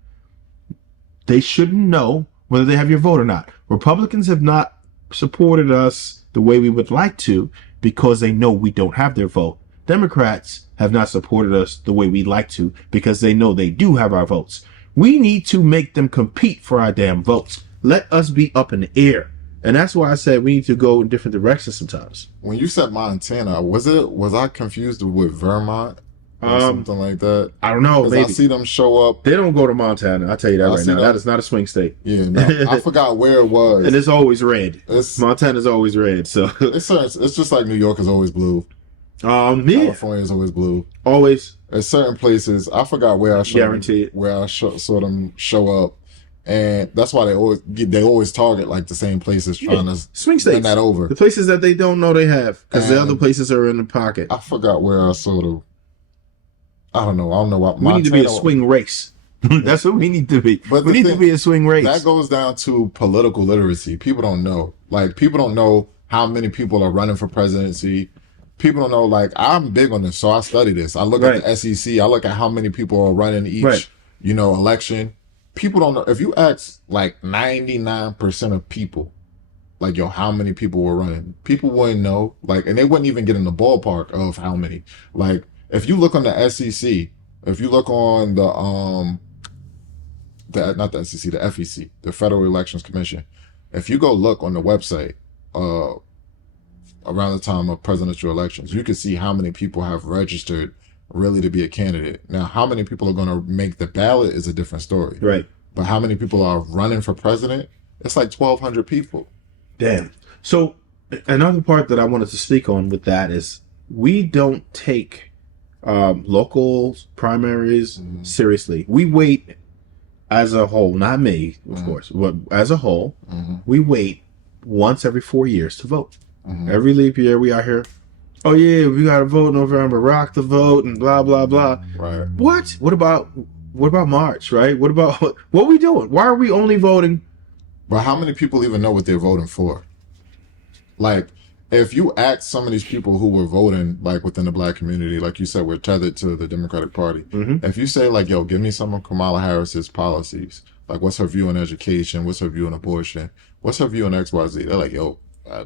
They shouldn't know whether they have your vote or not. Republicans have not supported us the way we would like to because they know we don't have their vote. Democrats have not supported us the way we'd like to because they know they do have our votes. We need to make them compete for our damn votes. Let us be up in the air. And that's why I said we need to go in different directions sometimes. When you said Montana, was I confused with Vermont or something like that? I don't know. Because Maybe I see them show up. they don't go to Montana. I'll tell you that right now. That is not a swing state. Yeah, no, I forgot where it was. And it's always red. It's Montana's always red. So it's just like New York is always blue. yeah, California is always blue. always There's certain places I forgot where I guaranteed saw them show up, and that's why they always target like the same places trying to swing win states. that over. The places that they don't know they have because the other places are in the pocket. I forgot where I saw them. I don't know what We need to be a swing race. That's what we need to be. But we need to be a swing race. That goes down to political literacy. People don't know. Like, people don't know how many people are running for presidency. People don't know. Like, I'm big on this, so I study this. I look at the SEC. I look at how many people are running each, election. People don't know. If you ask like 99% of people, like, yo, how many people were running? People wouldn't know. Like, and they wouldn't even get in the ballpark of how many. Like, if you look on the SEC, if you look on not the SEC, the FEC, the Federal Elections Commission, if you go look on the website around the time of presidential elections, you can see how many people have registered really to be a candidate. Now, how many people are going to make the ballot is a different story. Right. But how many people are running for president? It's like 1,200 people. Damn. So another part that I wanted to speak on with that is we don't take local primaries seriously. We wait as a whole, not me, of course, but as a whole, we wait once every 4 years to vote. Every leap year we out here, oh yeah, we got to vote in November, rock the vote and blah, blah, blah. Right. What? What about March, right? What are we doing? Why are we only voting? But how many people even know what they're voting for? Like, if you ask some of these people who were voting, like, within the black community, like you said, we're tethered to the Democratic Party. If you say, like, yo, give me some of Kamala Harris's policies, like, what's her view on education? What's her view on abortion? What's her view on XYZ? They're like, yo, I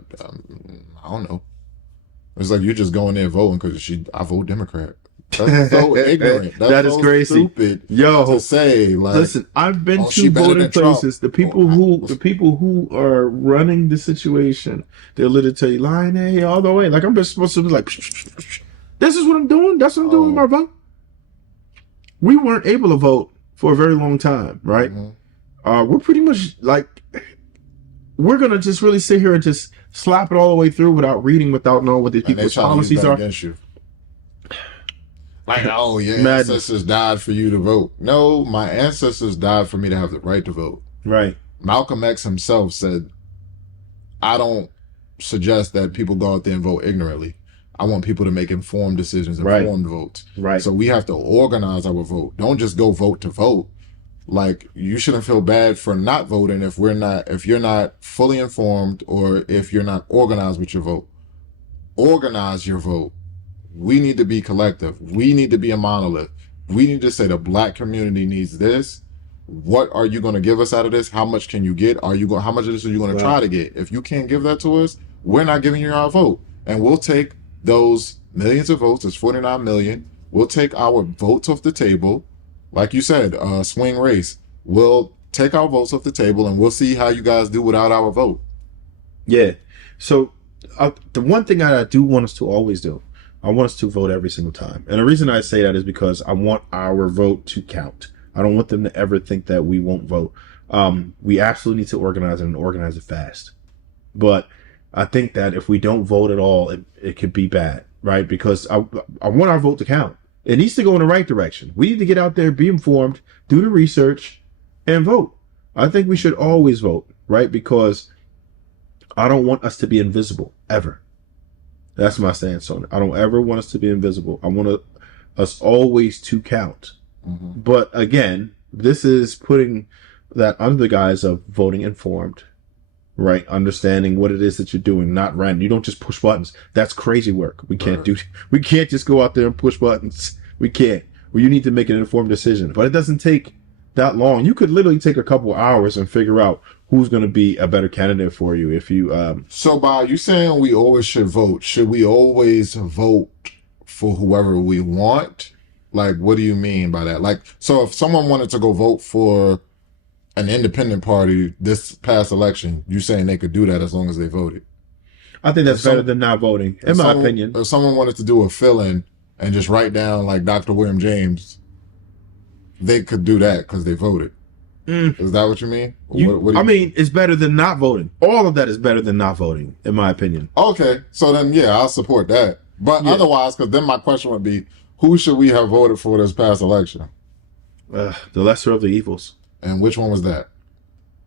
don't know. It's like you're just going there voting because I vote Democrat. That's so ignorant. That's that is so crazy. Stupid to say. Like, listen, I've been she to better voting than Trump. places. The people who are running the situation, they'll literally tell you, line A all the way. Like, I'm just supposed to be like, this is what I'm doing. That's what I'm doing with my vote. We weren't able to vote for a very long time, right? We're pretty much like, we're gonna just really sit here and just slap it all the way through without reading, without knowing what these people's policies are. Against you. Like, oh, your Madness. ancestors died for you to vote. No, my ancestors died for me to have the right to vote. Right. Malcolm X himself said, I don't suggest that people go out there and vote ignorantly. I want people to make informed decisions, informed votes. Right. So we have to organize our vote. Don't just go vote to vote. Like, you shouldn't feel bad for not voting if you're not fully informed or if you're not organized with your vote. Organize your vote. We need to be collective. We need to be a monolith. We need to say the black community needs this. What are you going to give us out of this? How much can you get? How much of this are you going to try to get? If you can't give that to us, we're not giving you our vote. And we'll take those millions of votes. It's 49 million. We'll take our votes off the table. Like you said, swing race. We'll take our votes off the table and we'll see how you guys do without our vote. Yeah. So the one thing I do want us to always do, I want us to vote every single time. And the reason I say that is because I want our vote to count. I don't want them to ever think that we won't vote. We absolutely need to organize it and organize it fast. But I think that if we don't vote at all, it could be bad, right? Because I want our vote to count. It needs to go in the right direction. We need to get out there, be informed, do the research, and vote. I think we should always vote, right? Because I don't want us to be invisible, ever. That's my stance on it. I don't ever want us to be invisible. I want us always to count. But again, this is putting that under the guise of voting informed, right? Understanding what it is that you're doing, not random. You don't just push buttons. That's crazy work. We can't Right. we can't just go out there and push buttons. We can't. Well, you need to make an informed decision. But it doesn't take that long. You could literally take a couple hours and figure out who's going to be a better candidate for you if you So, by you saying we always should vote, should we always vote for whoever we want? Like, what do you mean by that? Like, so if someone wanted to go vote for an independent party this past election, you saying they could do that as long as they voted? I think that's If better some, than not voting, in if my someone, opinion. if someone wanted to do a fill-in and just write down like Dr. William James, they could do that because they voted. Is that what you mean? What do I you mean, it's better than not voting. All of that is better than not voting, in my opinion. Okay, so then yeah, I'll support that. But Yeah. otherwise, because then my question would be, who should we have voted for this past election, The lesser of the evils, and which one was that?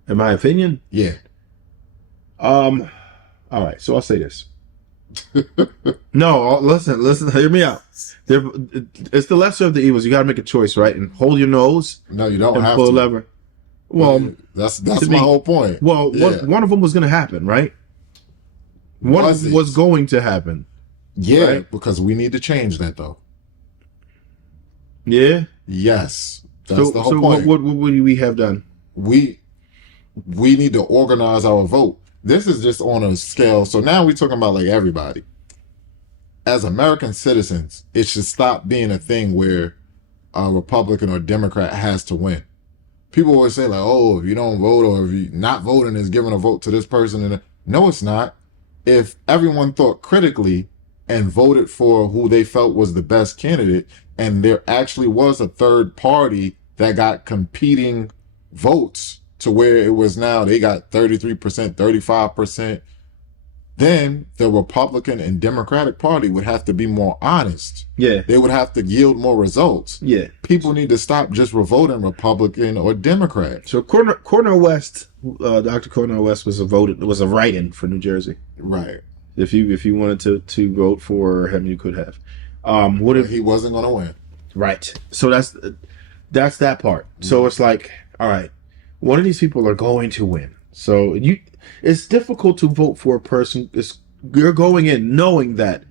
in my opinion. Yeah. All right, so I'll say this. No, listen, hear me out. It's the lesser of the evils. You got to make a choice, right? And hold your nose No, you don't and have pull a to. lever. Well, That's to my me- whole point. well, yeah. one of them was going to happen, right? One Was of them it? was going to happen. Yeah, right? because we need to change that though. Yeah. Yes, that's So, the whole so point. what would we have done? we need to organize our vote. This is just on a scale. So now we're talking about like everybody. As American citizens, it should stop being a thing where a Republican or Democrat has to win. People always say like, "Oh, if you don't vote or if you not voting is giving a vote to this person," and no, it's not. If everyone thought critically and voted for who they felt was the best candidate, and there actually was a third party that got competing votes to where it was now they got 33%, 35%, then the Republican and Democratic Party would have to be more honest. Yeah. They would have to yield more results. Yeah. People need to stop just voting Republican or Democrat. So Cornel West, Dr. Cornel West was a write-in for New Jersey. Right. If you wanted to vote for him, you could have. What if He wasn't going to win. Right. So that's that part. So it's like, all right, one of these people are going to win. So it's difficult to vote for a person. You're going in knowing that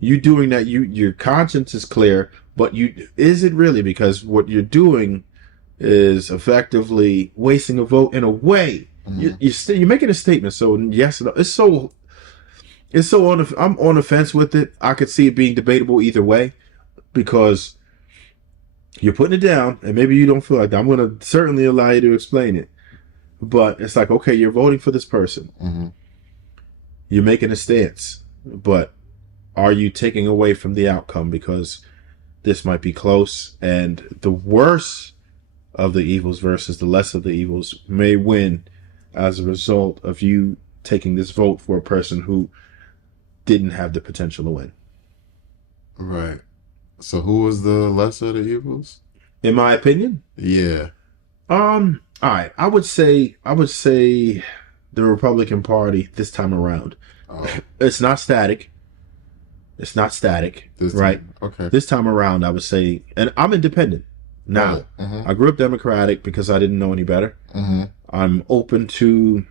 you doing that. Your conscience is clear, but is it really? Because what you're doing is effectively wasting a vote in a way. You're making a statement. So yes, I'm on the fence with it. I could see it being debatable either way, because you're putting it down, and maybe you don't feel like that. I'm going to certainly allow you to explain it. But it's like, okay, you're voting for this person. Mm-hmm. You're making a stance. But are you taking away from the outcome because this might be close, and the worst of the evils versus the less of the evils may win as a result of you taking this vote for a person who didn't have the potential to win? Right. So who was the lesser of the evils? In my opinion, Yeah. all right, I would say the Republican Party this time around. Oh, It's not static. It's not static, this right? Okay. This time around, I would say, and I'm independent now. Right. Mm-hmm. I grew up Democratic because I didn't know any better. Mm-hmm. I'm open to,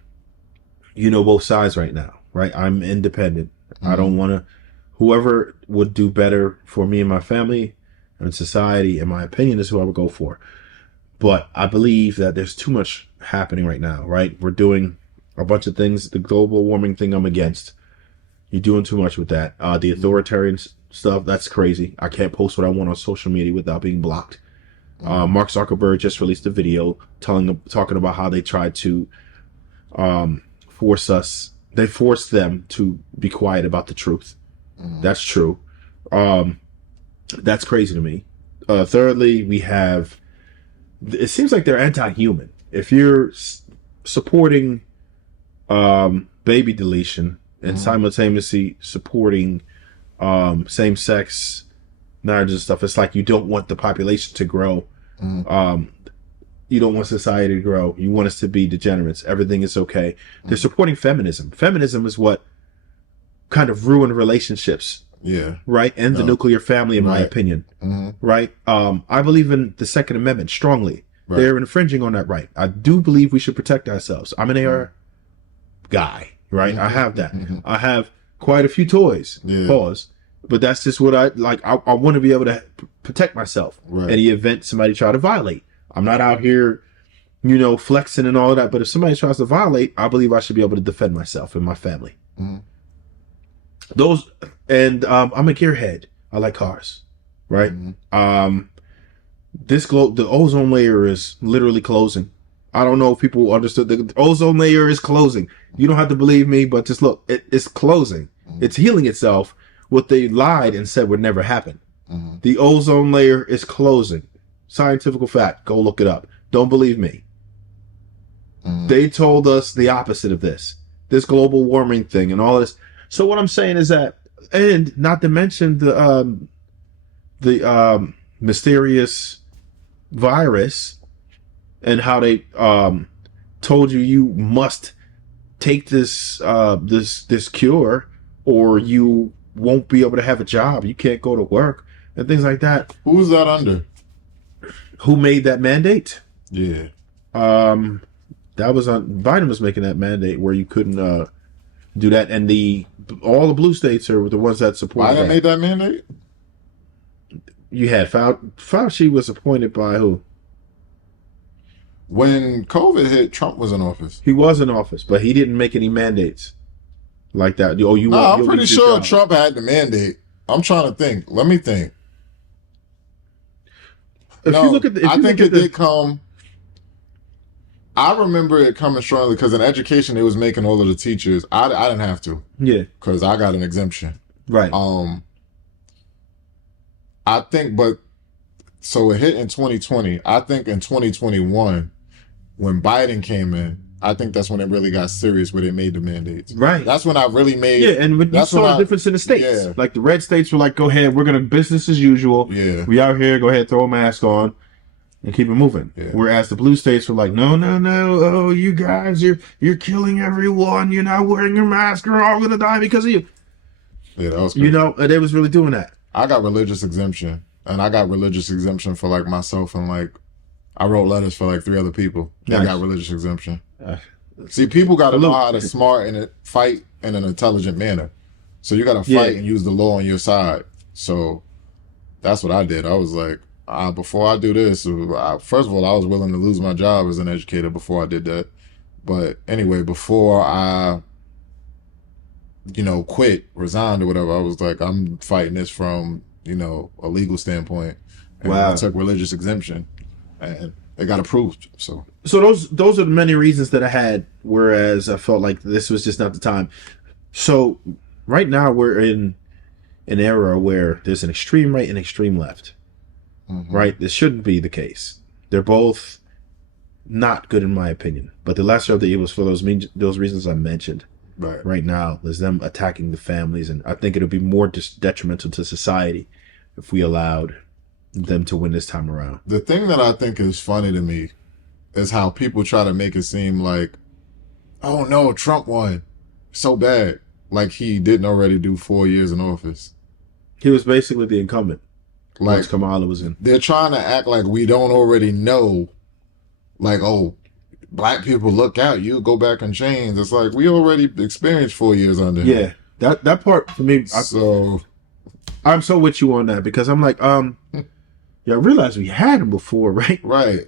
both sides right now, right? I'm independent. I don't want to. Whoever would do better for me and my family and society, in my opinion, is who I would go for. But I believe that there's too much happening right now, right? We're doing a bunch of things. The global warming thing, I'm against. You're doing too much with that. The authoritarian stuff, that's crazy. I can't post what I want on social media without being blocked. Mark Zuckerberg just released a video talking about how they tried to they forced them to be quiet about the truth. That's true. That's crazy to me. Thirdly, we have, it seems like they're anti-human. If you're supporting baby deletion and simultaneously supporting same-sex marriage and stuff, it's like you don't want the population to grow. You don't want society to grow. You want us to be degenerates. Everything is okay. They're supporting feminism. Feminism is what kind of ruined relationships, Yeah. right? And the nuclear family, in my Right. opinion, Mm-hmm. right? I believe in the Second Amendment strongly. Right. They're infringing on that right. I do believe we should protect ourselves. I'm an guy, right? I have that. Mm-hmm. I have quite a few toys. Yeah. Pause. But that's just what I like. I want to be able to protect myself Right. in the event somebody try to violate. I'm not out here, flexing and all of that. But if somebody tries to violate, I believe I should be able to defend myself and my family. Mm-hmm. Those and I'm a gearhead. I like cars, right? Mm-hmm. The ozone layer is literally closing. I don't know if people understood the ozone layer is closing. You don't have to believe me, but just look, it's closing. Mm-hmm. It's healing itself. What they lied and said would never happen. Mm-hmm. The ozone layer is closing. Scientific fact. Go look it up. Don't believe me. Mm-hmm. They told us the opposite of this global warming thing and all this. So what I'm saying is that, and not to mention the mysterious virus and how they told you must take this this cure or you won't be able to have a job. You can't go to work and things like that. Who's that under? Who made that mandate? Yeah. That was on Biden was making that mandate where you couldn't do that, and all the blue states are the ones that support. Biden made that mandate. You had Fauci was appointed by who? When COVID hit, Trump was in office. He was in office, but he didn't make any mandates like that. I'm pretty sure Trump had the mandate. I'm trying to think. Let me think. If you look at I think it did come. I remember it coming strongly because in education, it was making all of the teachers. I didn't have to. Yeah. Because I got an exemption. Right. I think, but so it hit in 2020. I think in 2021, when Biden came in, I think that's when it really got serious where they made the mandates. Right. That's when I really made. Yeah, and you saw the difference in the states. Yeah. Like the red states were like, go ahead, we're going to business as usual. Yeah. We out here, go ahead, throw a mask on and keep it moving. Yeah. Whereas the blue states were like, no. Oh, you guys, you're killing everyone. You're not wearing your mask. We're all going to die because of you. Yeah, that was crazy. They was really doing that. I got religious exemption. And I got religious exemption for like myself and like I wrote letters for like 3 other people. Nice. I got religious exemption. See, people got to know how to smart and fight in an intelligent manner. So you got to fight and use the law on your side. So that's what I did. I was like, before I do this, first of all, I was willing to lose my job as an educator before I did that. But anyway, before I, quit, resigned or whatever, I was like, I'm fighting this from, a legal standpoint. And I took religious exemption and it got approved. So those are the many reasons that I had, whereas I felt like this was just not the time. So right now we're in an era where there's an extreme right and extreme left. Mm-hmm. Right? This shouldn't be the case. They're both not good in my opinion. But the lesser of the evils for those reasons I mentioned. Right now is them attacking the families, and I think it'll be more detrimental to society if we allowed them to win this time around. The thing that I think is funny to me is how people try to make it seem like, oh no, Trump won so bad, like he didn't already do 4 years in office. He was basically the incumbent. Like once Kamala was in. They're trying to act like we don't already know, like, oh, black people, look out, you go back and change. It's like we already experienced 4 years under him. Yeah, that part for me. I'm so with you on that because I'm like, I realized we had him before, right? Right.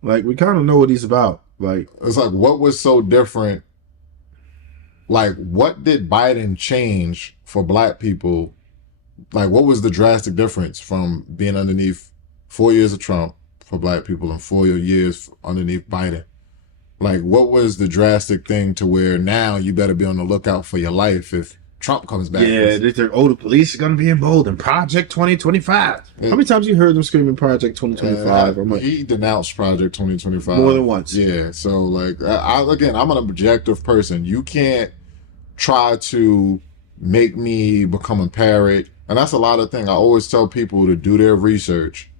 Like we kind of know what he's about. Like it's like what was so different? Like what did Biden change for black people? Like what was the drastic difference from being underneath 4 years of Trump for black people and 4 years underneath Biden? Like, what was the drastic thing to where now you better be on the lookout for your life if Trump comes back? Yeah, the police are going to be emboldened. Project 2025. How many times you heard them screaming Project 2025? He denounced Project 2025. More than once. Yeah, so, like, again, I'm an objective person. You can't try to make me become a parrot. And that's a lot of things. I always tell people to do their research.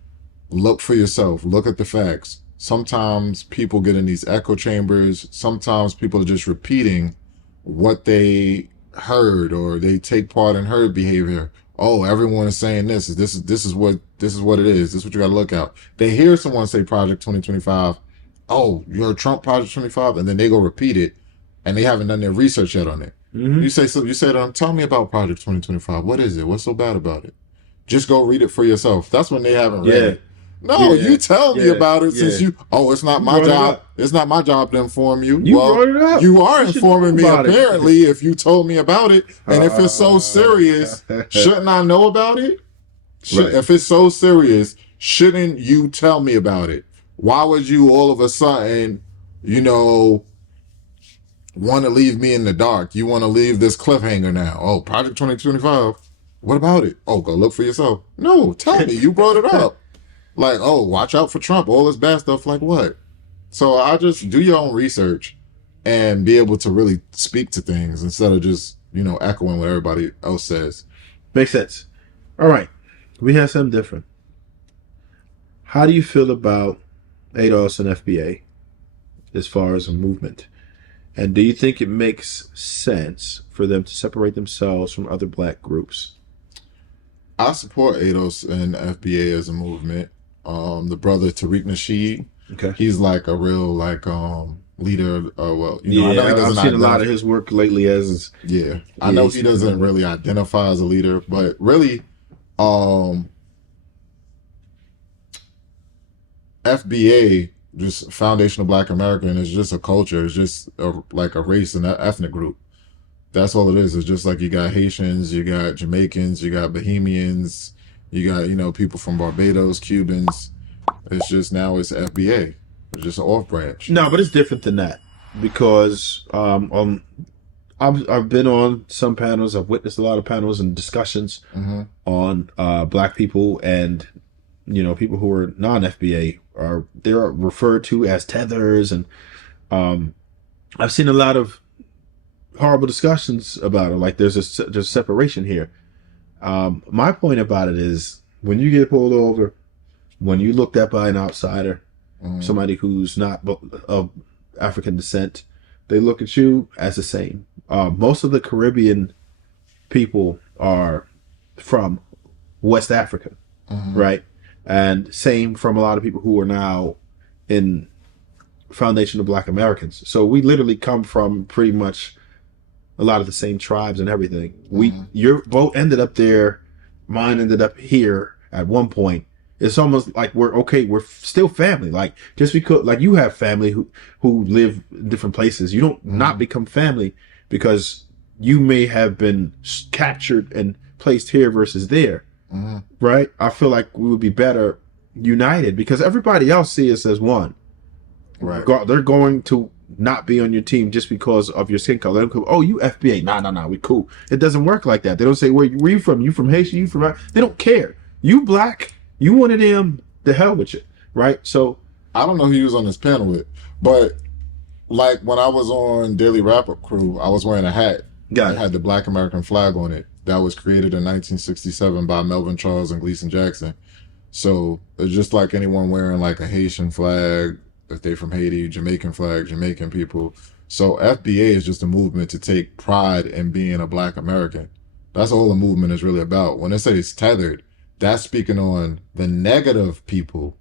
Look for yourself. Look at the facts. Sometimes people get in these echo chambers. Sometimes people are just repeating what they heard or they take part in herd behavior. Oh, everyone is saying this is what it is. This is what you got to look out. They hear someone say Project 2025. Oh, you're a Trump Project 25, and then they go repeat it. and they haven't done their research yet on it. Mm-hmm. You say so. You say to them, "Tell me about Project 2025. What is it? What's so bad about it? Just go read it for yourself." That's when they haven't read Yeah. it. No, Yeah. you tell me Yeah. about it since Yeah. you. Oh, it's not You my brought it job. up. It's not my job to inform you. You Well, brought it up. you are You should know informing me about it. apparently if you told me about it. And if it's so serious, shouldn't I know about it? Right. If it's so serious, shouldn't you tell me about it? Why would you all of a sudden, you know, want to leave me in the dark? You want to leave this cliffhanger now? Oh, Project 2025. What about it? Oh, go look for yourself. No, tell me. You brought it up. Like, oh, watch out for Trump. All this bad stuff. Like what? So I just do your own research and be able to really speak to things instead of just, echoing what everybody else says. Makes sense. All right. We have something different. How do you feel about ADOS and FBA as far as a movement? And do you think it makes sense for them to separate themselves from other black groups? I support ADOS and FBA as a movement. The brother Tariq Nasheed, Okay. he's like a real leader. Well, Yeah, I know he I've doesn't seen a lot of his work lately as Yeah, I know he's- he doesn't really identify as a leader, but really, FBA, just Foundation of Black American, is just a culture. It's just like a race and an ethnic group. That's all it is. It's just like you got Haitians, you got Jamaicans, you got Bohemians, you got, people from Barbados, Cubans. It's just now it's FBA. It's just an off branch. No, but it's different than that because I've been on some panels. I've witnessed a lot of panels and discussions on black people and people who are non-FBA they're referred to as tethers, and I've seen a lot of horrible discussions about it. Like there's a separation here. My point about it is when you get pulled over, when you looked at by an outsider, somebody who's not of African descent, they look at you as the same. Most of the Caribbean people are from West Africa, right? And same from a lot of people who are now in Foundation of Black Americans. So we literally come from pretty much a lot of the same tribes and everything. Your boat ended up there, mine ended up here at one point. It's almost like we're still family. Like just because like you have family who live in different places, you don't not become family because you may have been captured and placed here versus there. Right? I feel like we would be better united because everybody else sees us as one. Right. They're going to not be on your team just because of your skin color. Oh, you FBA. Nah, we cool. It doesn't work like that. They don't say, where you from? You from Haitian? You from... They don't care. You black. You one of them. The hell with you. Right? So... I don't know who he was on this panel with, but like when I was on Daily Wrap-Up Crew, I was wearing a hat that had the Black American flag on it. That was created in 1967 by Melvin Charles and Gleason Jackson. So it's just like anyone wearing like a Haitian flag, if they're from Haiti, Jamaican flag, Jamaican people. So FBA is just a movement to take pride in being a Black American. That's all the movement is really about. When they say it's tethered, that's speaking on the negative people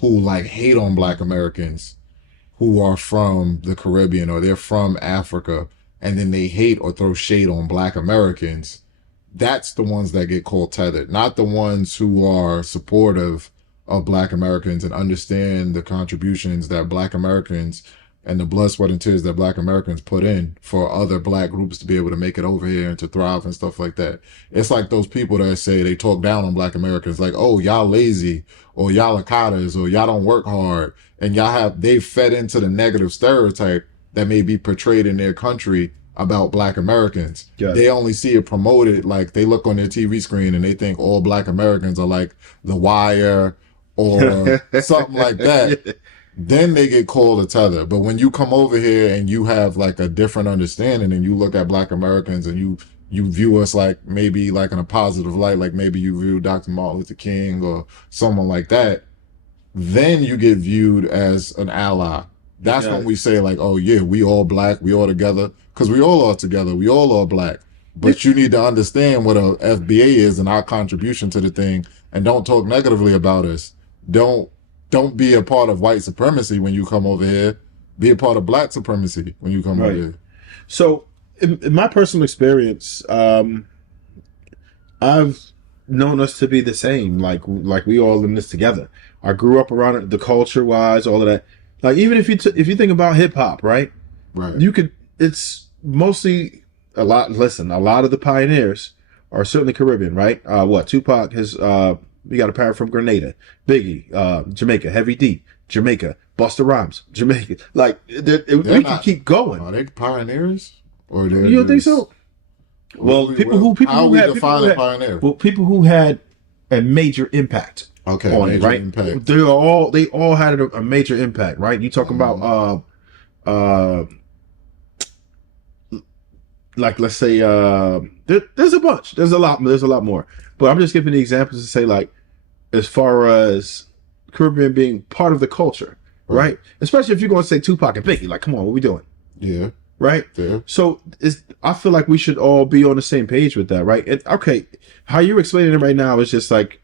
who like hate on Black Americans who are from the Caribbean or they're from Africa, and then they hate or throw shade on Black Americans. That's the ones that get called tethered, not the ones who are supportive of Black Americans and understand the contributions that Black Americans and the blood, sweat, and tears that Black Americans put in for other Black groups to be able to make it over here and to thrive and stuff like that. It's like those people that say they talk down on Black Americans, like, oh, y'all lazy, or y'all are cotters, or y'all don't work hard, and they've fed into the negative stereotype that may be portrayed in their country about Black Americans. Yeah. They only see it promoted, like they look on their TV screen and they think all Black Americans are like The Wire or something like that. Then they get called a tether. But when you come over here and you have like a different understanding and you look at Black Americans and you view us like maybe like in a positive light, like maybe you view Dr. Martin Luther King or someone like that, then you get viewed as an ally. That's when we say like, oh yeah, we all Black, we all together, because we all are together, we all are Black. But you need to understand what a FBA is and our contribution to the thing, and don't talk negatively about us. Don't be a part of white supremacy when you come over here. be a part of black supremacy when you come over Right. here. So, in my personal experience, I've known us to be the same. Like we all in this together. I grew up around it, the culture wise, all of that. Like even if you think about hip hop, right? Right. You could. It's mostly a lot. Listen, a lot of the pioneers are certainly Caribbean, right? What Tupac has. We got a parent from Grenada, Biggie, Jamaica, Heavy D, Jamaica, Busta Rhymes, Jamaica. Like we can keep going. Are they pioneers? Or they're You don't think just, so? Well, people how who we had define a pioneer? well, people who had a major impact Okay, on it, major right? impact. They all had a major impact, right? You talking about like let's say there's a bunch, there's a lot more, but I'm just giving the examples to say like as far as Caribbean being part of the culture, right? Especially if you're going to say Tupac and Biggie, like come on, what we doing? Yeah. Right? Yeah. So I feel like we should all be on the same page with that, right? And okay, how you're explaining it right now is just like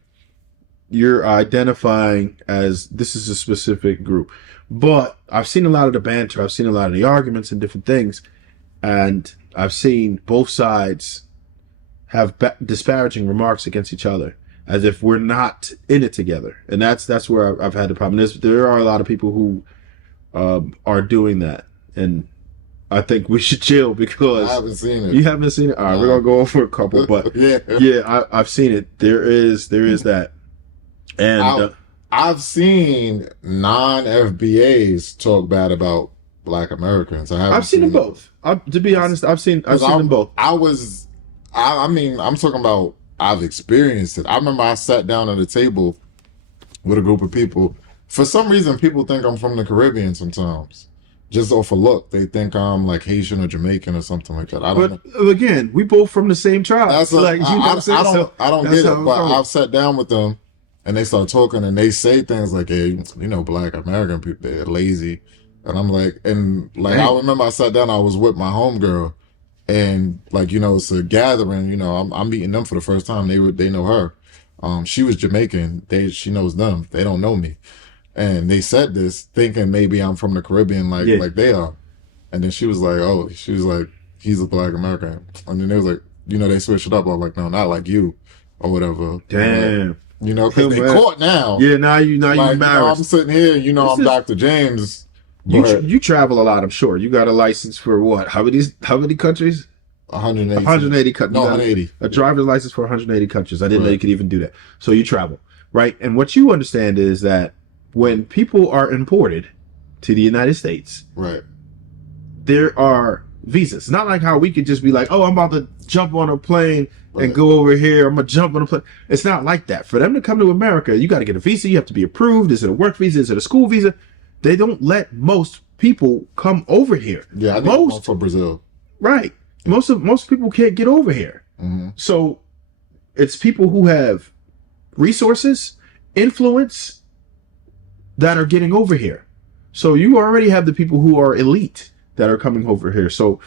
you're identifying as this is a specific group. But I've seen a lot of the banter, I've seen a lot of the arguments and different things, and I've seen both sides have disparaging remarks against each other as if we're not in it together. And that's where I've had the problem. There are a lot of people who are doing that. And I think we should chill because I haven't seen it. You haven't seen it? All right, we're gonna go over a couple, but I've seen it. There is that, and I've seen non-FBAs talk bad about Black Americans. I've seen them both. To be honest, I've seen them both. I mean, I'm talking about. I've experienced it. I remember I sat down at a table with a group of people. For some reason, people think I'm from the Caribbean sometimes. Just off a look, they think I'm like Haitian or Jamaican or something like that. I don't know. Again, we both from the same tribe. That's like, I don't get it. But I've sat down with them and they start talking and they say things like, "Hey, you know, Black American people, they're lazy," and I'm like, I remember I sat down. I was with my homegirl, and like you know, it's a gathering. You know, I'm meeting them for the first time. They know her. She was Jamaican. She knows them. They don't know me. And they said this thinking maybe I'm from the Caribbean like they are. And then she was like, he's a Black American. And then they was like, you know, they switched it up. I was like, no, not like you or whatever. Damn. You know, because they caught now. Yeah, now you embarrassed. You know, I'm sitting here, you know, I'm Dr. James. You travel a lot, I'm sure. You got a license for what? How many countries? 180. 180 countries. No, 180. A driver's license for 180 countries. I didn't know you could even do that. So you travel, right? And what you understand is that when people are imported to the United States, right, there are visas. It's not like how we could just be like, oh, I'm about to jump on a plane and go over here. I'm going to jump on a plane. It's not like that. For them to come to America, you got to get a visa. You have to be approved. Is it a work visa? Is it a school visa? They don't let most people come over here. Yeah, I need one for Brazil. Right. Most people can't get over here. Mm-hmm. So it's people who have resources, influence, that are getting over here. So you already have the people who are elite that are coming over here. So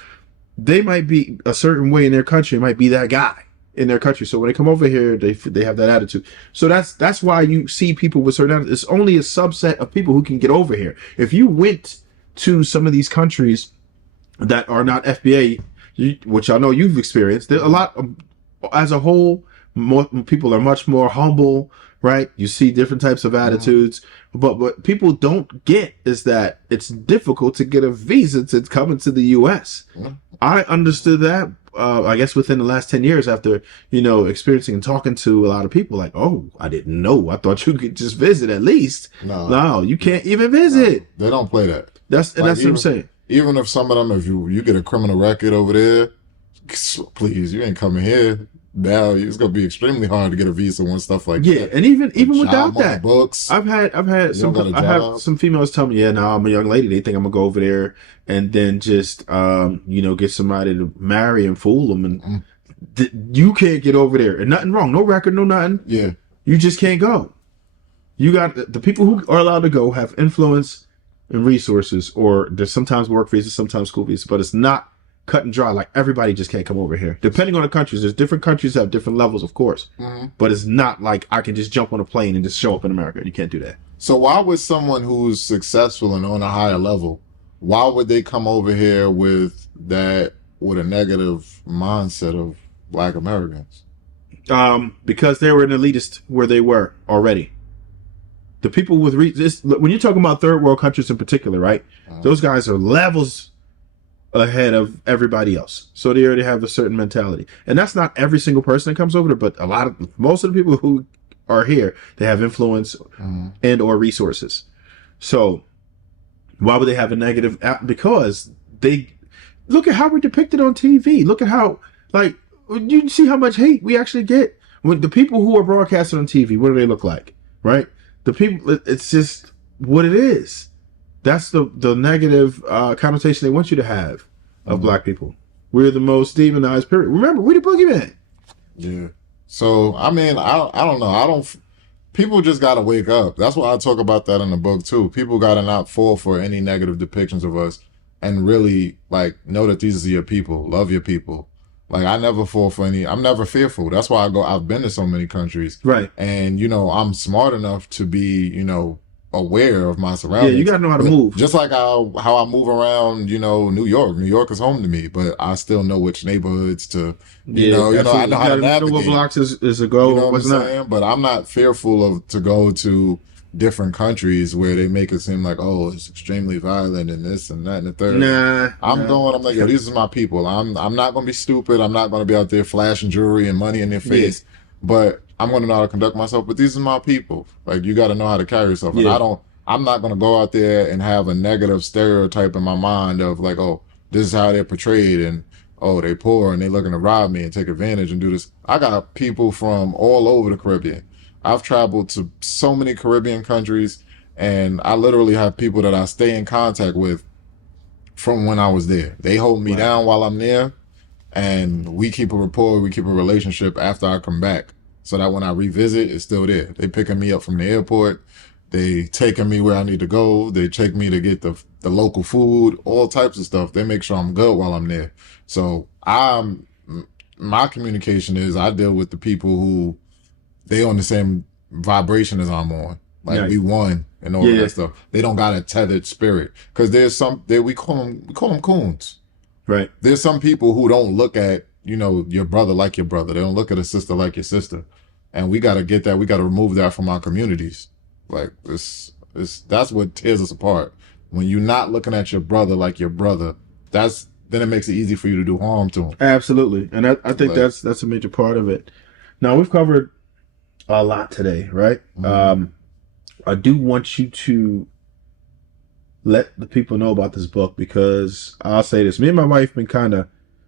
they might be a certain way in their country, might be that guy in their country. So when they come over here, they have that attitude. So that's why you see people with certain attitudes. It's only a subset of people who can get over here. If you went to some of these countries that are not FBA, which I know you've experienced, there a lot as a whole, more people are much more humble, right? You see different types of attitudes. But what people don't get is that it's difficult to get a visa to come into the U.S. I understood that, I guess, within the last 10 years after, you know, experiencing and talking to a lot of people like, oh, I didn't know. I thought you could just visit at least. No, you can't even visit. No, they don't play that. That's what I'm saying. Even if some of them, if you get a criminal record over there, please, you ain't coming here. Now it's gonna be extremely hard to get a visa and stuff like that. Yeah, and even without that, books. I've had some females tell me, yeah, no, I'm a young lady. They think I'm gonna go over there and then just you know, get somebody to marry and fool them, and you can't get over there. And nothing wrong, no record, no nothing. Yeah, you just can't go. You got the people who are allowed to go have influence and resources, or there's sometimes work visas, sometimes school visas, but it's not cut and dry. Like everybody just can't come over here. Depending on the countries, there's different countries that have different levels, of course. But it's not like I can just jump on a plane and just show up in America. You can't do that. So why would someone who's successful and on a higher level why would they come over here with a negative mindset of Black Americans? Because they were an elitist where they were already. The people with when you're talking about third world countries in particular, right? Those guys are levels ahead of everybody else, so they already have a certain mentality, and that's not every single person that comes over there, but most of the people who are here, they have influence and or resources. So why would they have a negative? Because they look at how we're depicted on TV. Look at how, like, you see how much hate we actually get when the people who are broadcasted on TV. What do they look like, right? The people. It's just what it is. That's the negative connotation they want you to have of Black people. We're the most demonized. Period. Remember, we're the boogeyman. Yeah. So I mean, I don't know. I don't. People just gotta wake up. That's why I talk about that in the book too. People gotta not fall for any negative depictions of us, and really like know that these are your people. Love your people. Like I never fall for any. I'm never fearful. That's why I go. I've been to so many countries, Right. and I'm smart enough to be aware of my Yeah, you surroundings. gotta know how to move. Just like how I move around, New York. New York is home to me, but I still know which neighborhoods to, Yeah, I absolutely. know You how to gotta know what navigate. blocks is a You go know and what I'm what's not. saying? But I'm not fearful of to go to different countries where they make it seem like, oh, it's extremely violent and this and that and the third. Nah, I'm nah. going. I'm like, yo, these are my people. I'm not gonna be stupid. I'm not gonna be out there flashing jewelry and money in their Yeah, face. But I'm gonna know how to conduct myself. But these are my people. Like you got to know how to carry yourself. And yeah, I don't. I'm not gonna go out there and have a negative stereotype in my mind of like, oh, this is how they're portrayed and oh, they poor and they looking to rob me and take advantage and do this. I got people from all over the Caribbean. I've traveled to so many Caribbean countries, and I literally have people that I stay in contact with from when I was there. They hold me right. down while I'm there, and we keep a rapport, we keep a relationship after I come back, so that when I revisit, it's still there. They picking me up from the airport, they taking me where I need to go, they take me to get the local food, all types of stuff. They make sure I'm good while I'm there. So my communication is I deal with the people who they on the same vibration as I'm on. Like Right. we won and all of Yeah, that stuff. They don't got a tethered spirit because there's some there we call them coons. right. There's some people who don't look at your brother like your brother. They don't look at a sister like your sister, and we got to get that. We got to remove that from our communities. Like this that's what tears us apart. When you're not looking at your brother like your brother, then it makes it easy for you to do harm to him. Absolutely, and I think Like, that's a major part of it. Now we've covered a lot today, right? mm-hmm, I do want you to let the people know about this book because I'll say this: me and my wife been kind of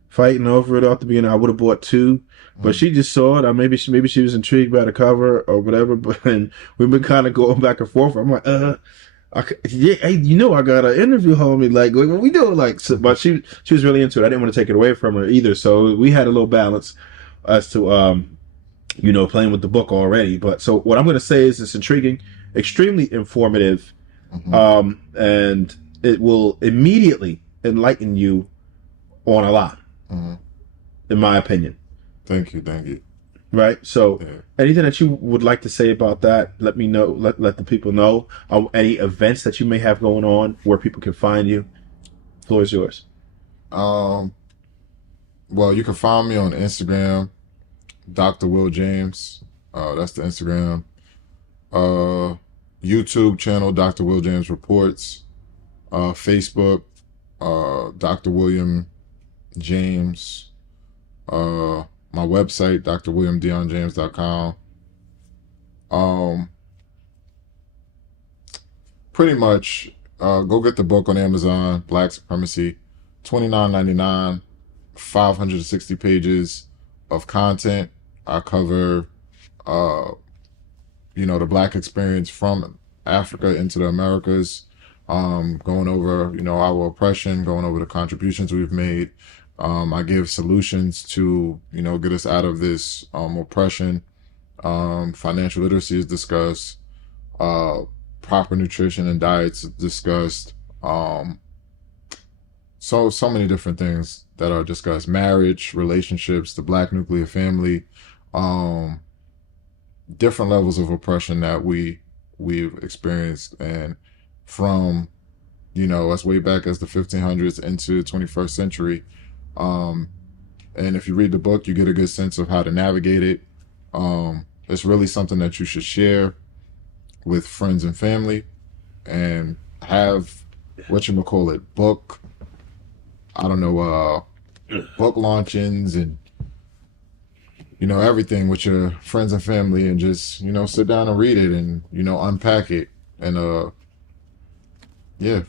fighting over it off the beginning. I would have bought two, but she just saw it. Maybe she was intrigued by the cover or whatever. But and we've been kind of going back and forth. I'm like, yeah, hey, I got an interview, homie. Like, what we doing? Like, so, but she was really into it. I didn't want to take it away from her either. So we had a little balance as to playing with the book already. But so what I'm going to say is it's intriguing, extremely informative, mm-hmm, and it will immediately enlighten you on a lot, mm-hmm. in my opinion. Thank you, thank you. Right. So, Yeah. anything that you would like to say about that, let me know. Let the people know. Any events that you may have going on, where people can find you. The floor is yours. Um. Well, you can find me on Instagram, Dr. Will James. That's the Instagram. Uh, YouTube channel, Dr. Will James Reports. Facebook, Dr. William James. My website, drwilliamdeonjames.com. Um, Pretty much, go get the book on Amazon, Black Supremacy, $29.99, 560 pages of content. I cover, uh, the Black experience from Africa into the Americas, going over, our oppression, going over the contributions we've made. I give solutions to, get us out of this oppression. Financial literacy is discussed. Uh, Proper nutrition and diets is discussed. So many different things that are discussed. Marriage, relationships, the Black nuclear family, um, different levels of oppression that we've experienced, and from as way back as the 1500s into 21st century. Um, and if you read the book, you get a good sense of how to navigate it. It's really something that you should share with friends and family, and have what you call it, I don't know, book launchings, and everything with your friends and family, and just sit down and read it, and unpack it, and yeah.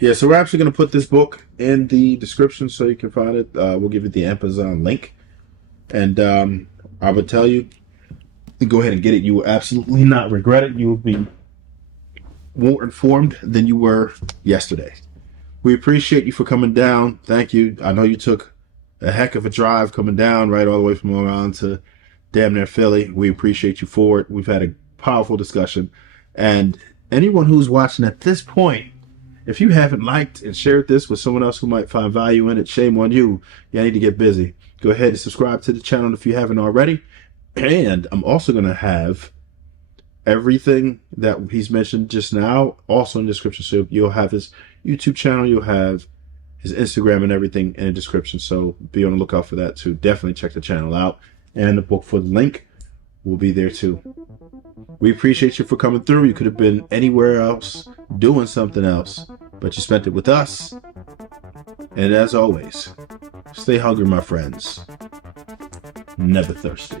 Yeah, so we're actually going to put this book in the description so you can find it. We'll give you the Amazon link. And I would tell you, go ahead and get it. You will absolutely not regret it. You will be more informed than you were yesterday. We appreciate you for coming down. Thank you. I know you took a heck of a drive coming down right all the way from Long Island to damn near Philly. We appreciate you for it. We've had a powerful discussion. And anyone who's watching at this point, if you haven't liked and shared this with someone else who might find value in it, shame on you. You need to get busy. Go ahead and subscribe to the channel if you haven't already. And I'm also going to have everything that he's mentioned just now also in the description. So you'll have his YouTube channel, you'll have his Instagram and everything in the description. So be on the lookout for that too. Definitely check the channel out. And the book for the link will be there too. We appreciate you for coming through. You could have been anywhere else doing something else, but you spent it with us. And as always, stay hungry, my friends. Never thirsty.